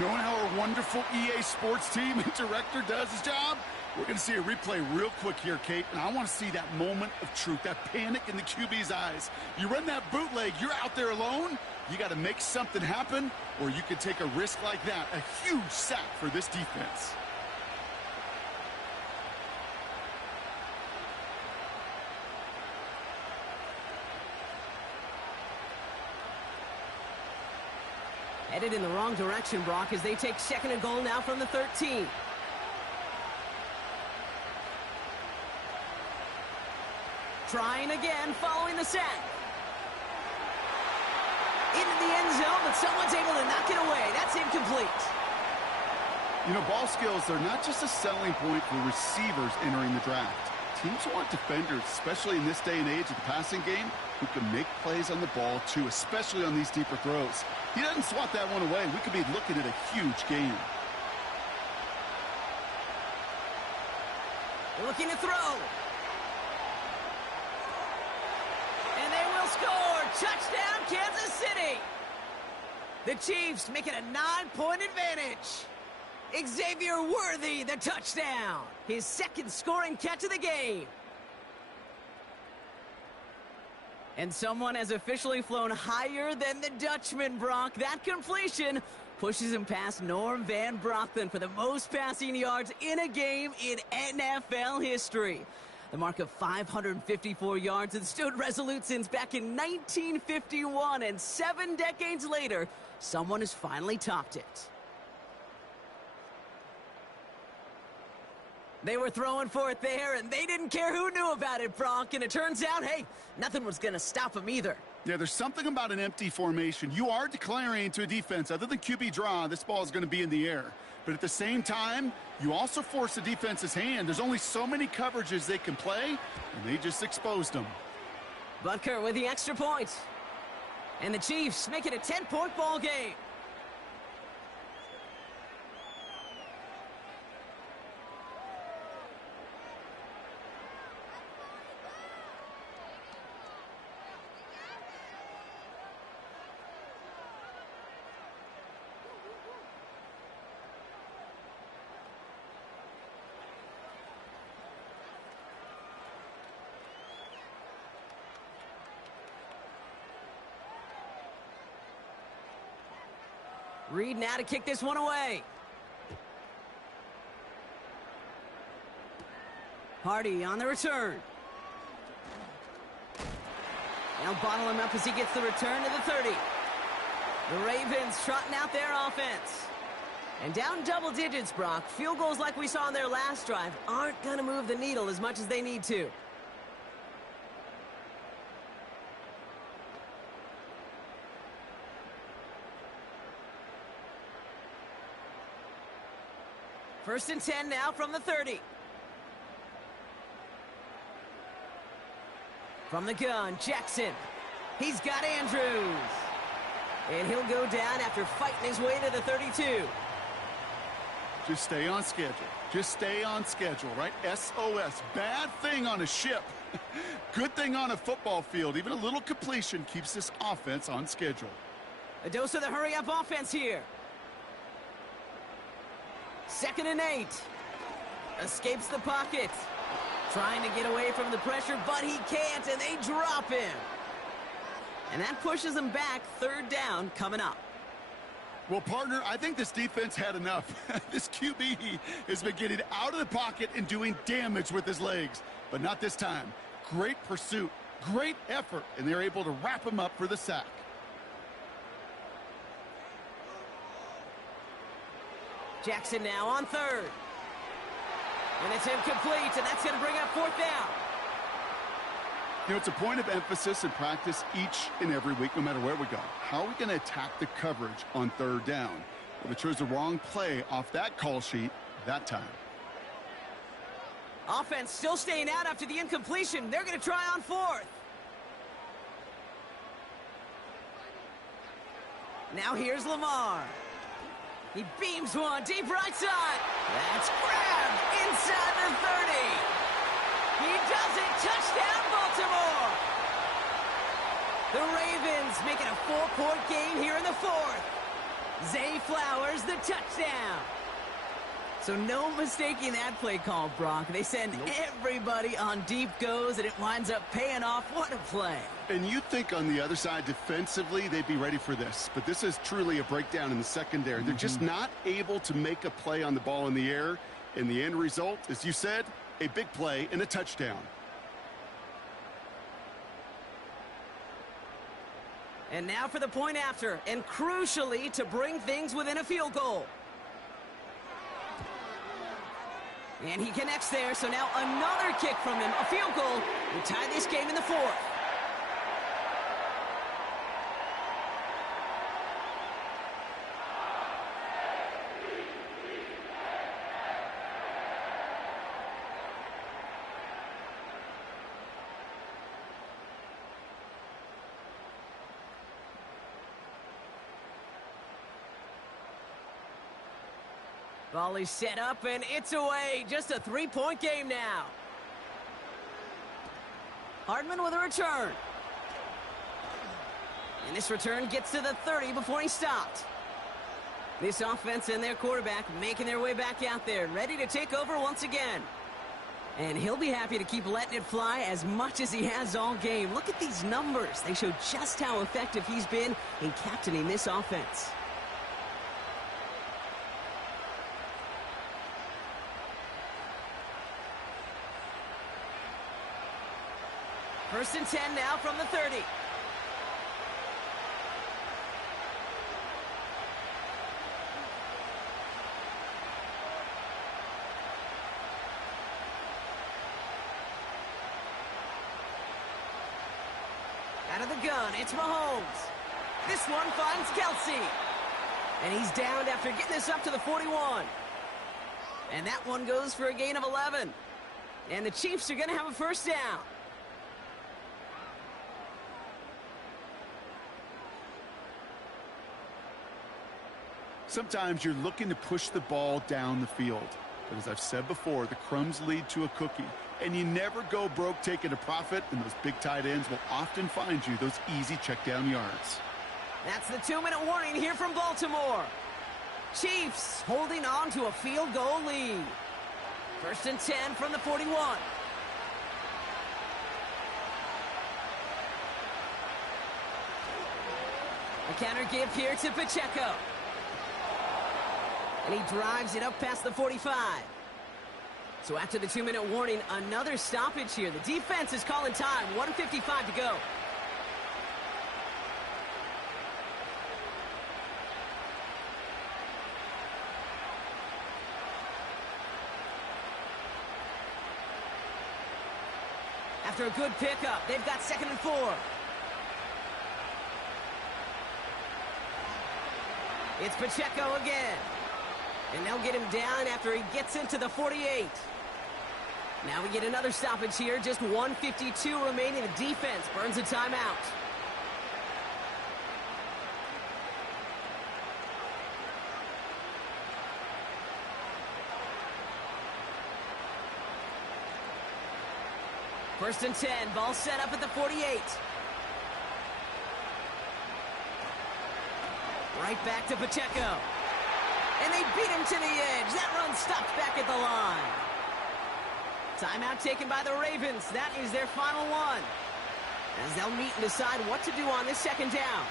Knowing how our wonderful EA Sports team and director does his job, we're going to see a replay real quick here, Kate, and I want to see that moment of truth, that panic in the QB's eyes. You run that bootleg, you're out there alone, you got to make something happen, or you could take a risk like that, a huge sack for this defense. Headed in the wrong direction, Brock, as they take second and goal now from the 13. Trying again, following the sack. Into the end zone, but someone's able to knock it away. That's incomplete. You know, ball skills, they're not just a selling point for receivers entering the draft. Teams want defenders, especially in this day and age of the passing game, who can make plays on the ball, too, especially on these deeper throws. He doesn't swat that one away. We could be looking at a huge game. Looking to throw. And they will score. Touchdown, Kansas City. The Chiefs make it a 9-point advantage. Xavier Worthy, the touchdown. His second scoring catch of the game. And someone has officially flown higher than the Dutchman, Brock. That completion pushes him past Norm Van Brocklin for the most passing yards in a game in NFL history. The mark of 554 yards has stood resolute since back in 1951, and 7 decades later, someone has finally topped it. They were throwing for it there, and they didn't care who knew about it, Brock. And it turns out, hey, nothing was going to stop them either. Yeah, there's something about an empty formation. You are declaring to a defense, other than QB draw, this ball is going to be in the air. But at the same time, you also force the defense's hand. There's only so many coverages they can play, and they just exposed them. Butker with the extra point. And the Chiefs make it a 10-point ball game. Reed now to kick this one away. Hardy on the return. They'll bottle him up as he gets the return to the 30. The Ravens trotting out their offense. And down double digits, Brock. Field goals like we saw in their last drive aren't going to move the needle as much as they need to. First and 10 now from the 30. From the gun, Jackson. He's got Andrews. And he'll go down after fighting his way to the 32. Just stay on schedule. Just stay on schedule, right? SOS. Bad thing on a ship. Good thing on a football field. Even a little completion keeps this offense on schedule. A dose of the hurry-up offense here. 2nd and 8. Escapes the pocket. Trying to get away from the pressure, but he can't, and they drop him. And that pushes him back. 3rd down coming up. Well, partner, I think this defense had enough. This QB has been getting out of the pocket and doing damage with his legs. But not this time. Great pursuit, great effort, and they're able to wrap him up for the sack. Jackson now on 3rd. And it's incomplete, and that's going to bring up 4th down. You know, it's a point of emphasis in practice each and every week, no matter where we go. How are we going to attack the coverage on 3rd down? Well, they chose the wrong play off that call sheet that time. Offense still staying out after the incompletion. They're going to try on 4th. Now here's Lamar. He beams one deep right side. That's grabbed inside the 30. He does it. Touchdown, Baltimore. The Ravens make it a 4-point game here in the fourth. Zay Flowers, the touchdown. So no mistaking that play call, Brock. They send everybody on deep goes, and it winds up paying off. What a play. And you'd think on the other side, defensively, they'd be ready for this. But this is truly a breakdown in the secondary. They're just not able to make a play on the ball in the air. And the end result, as you said, a big play and a touchdown. And now for the point after, and crucially to bring things within a field goal. And he connects there, so now another kick from him, a field goal, will tie this game in the fourth. Volley set up, and it's away. Just a 3-point game now. Hardman with a return. And this return gets to the 30 before he stopped. This offense and their quarterback making their way back out there, ready to take over once again. And he'll be happy to keep letting it fly as much as he has all game. Look at these numbers. They show just how effective he's been in captaining this offense. First and 10 now from the 30. Out of the gun, it's Mahomes. This one finds Kelsey. And he's downed after getting this up to the 41. And that one goes for a gain of 11. And the Chiefs are going to have a first down. Sometimes you're looking to push the ball down the field. But as I've said before, the crumbs lead to a cookie. And you never go broke taking a profit, and those big tight ends will often find you those easy check down yards. That's the 2-minute warning here from Baltimore. Chiefs holding on to a field goal lead. First and 10 from the 41. A counter give here to Pacheco. And he drives it up past the 45. So after the 2-minute warning, another stoppage here. The defense is calling time. 1:55 to go. After a good pickup, they've got 2nd and 4. It's Pacheco again. And they'll get him down after he gets into the 48. Now we get another stoppage here. Just 1:52 remaining. The defense burns a timeout. First and 10. Ball set up at the 48. Right back to Pacheco. And they beat him to the edge. That run stopped back at the line. Timeout taken by the Ravens. That is their final one, as they'll meet and decide what to do on this second down.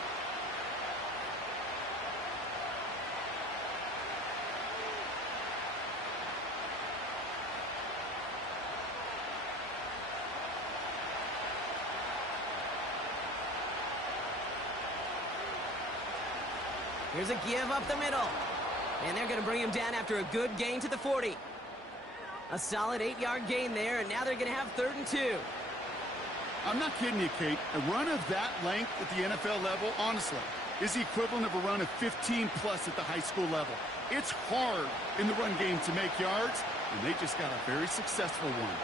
Here's a give up the middle. And they're going to bring him down after a good gain to the 40. A solid 8-yard gain there, and now they're going to have 3rd and 2. I'm not kidding you, Kate. A run of that length at the NFL level, honestly, is the equivalent of a run of 15-plus at the high school level. It's hard in the run game to make yards, and they just got a very successful one.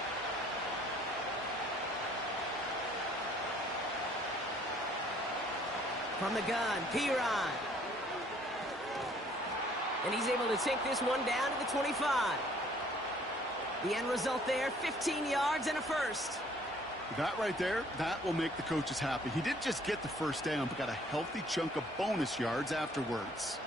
From the gun, Piron. And he's able to take this one down to the 25. The end result there, 15 yards and a first. That right there, that will make the coaches happy. He didn't just get the first down, but got a healthy chunk of bonus yards afterwards.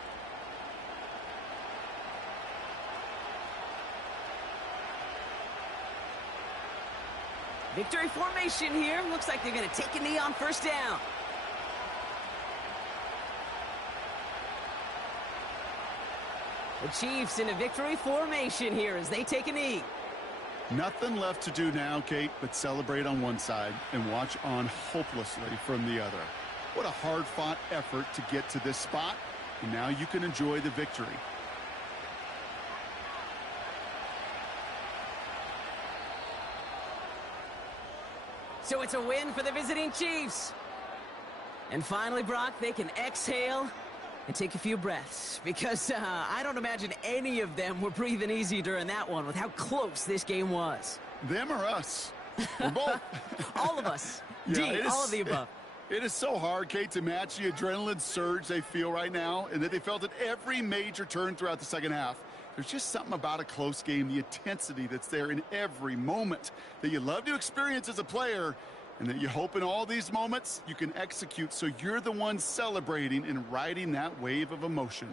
Victory formation here. Looks like they're going to take a knee on first down. The Chiefs in a victory formation here as they take a knee. Nothing left to do now, Kate, but celebrate on one side and watch on hopelessly from the other. What a hard-fought effort to get to this spot, and now you can enjoy the victory. So it's a win for the visiting Chiefs. And finally, Brock, they can exhale and take a few breaths, because I don't imagine any of them were breathing easy during that one with how close this game was. Them or us? We're both. All of us. Yeah, all of the above. It is so hard, Kate, to match the adrenaline surge they feel right now, and that they felt at every major turn throughout the second half. There's just something about a close game, the intensity that's there in every moment that you love to experience as a player, and that you hope in all these moments you can execute so you're the one celebrating and riding that wave of emotion.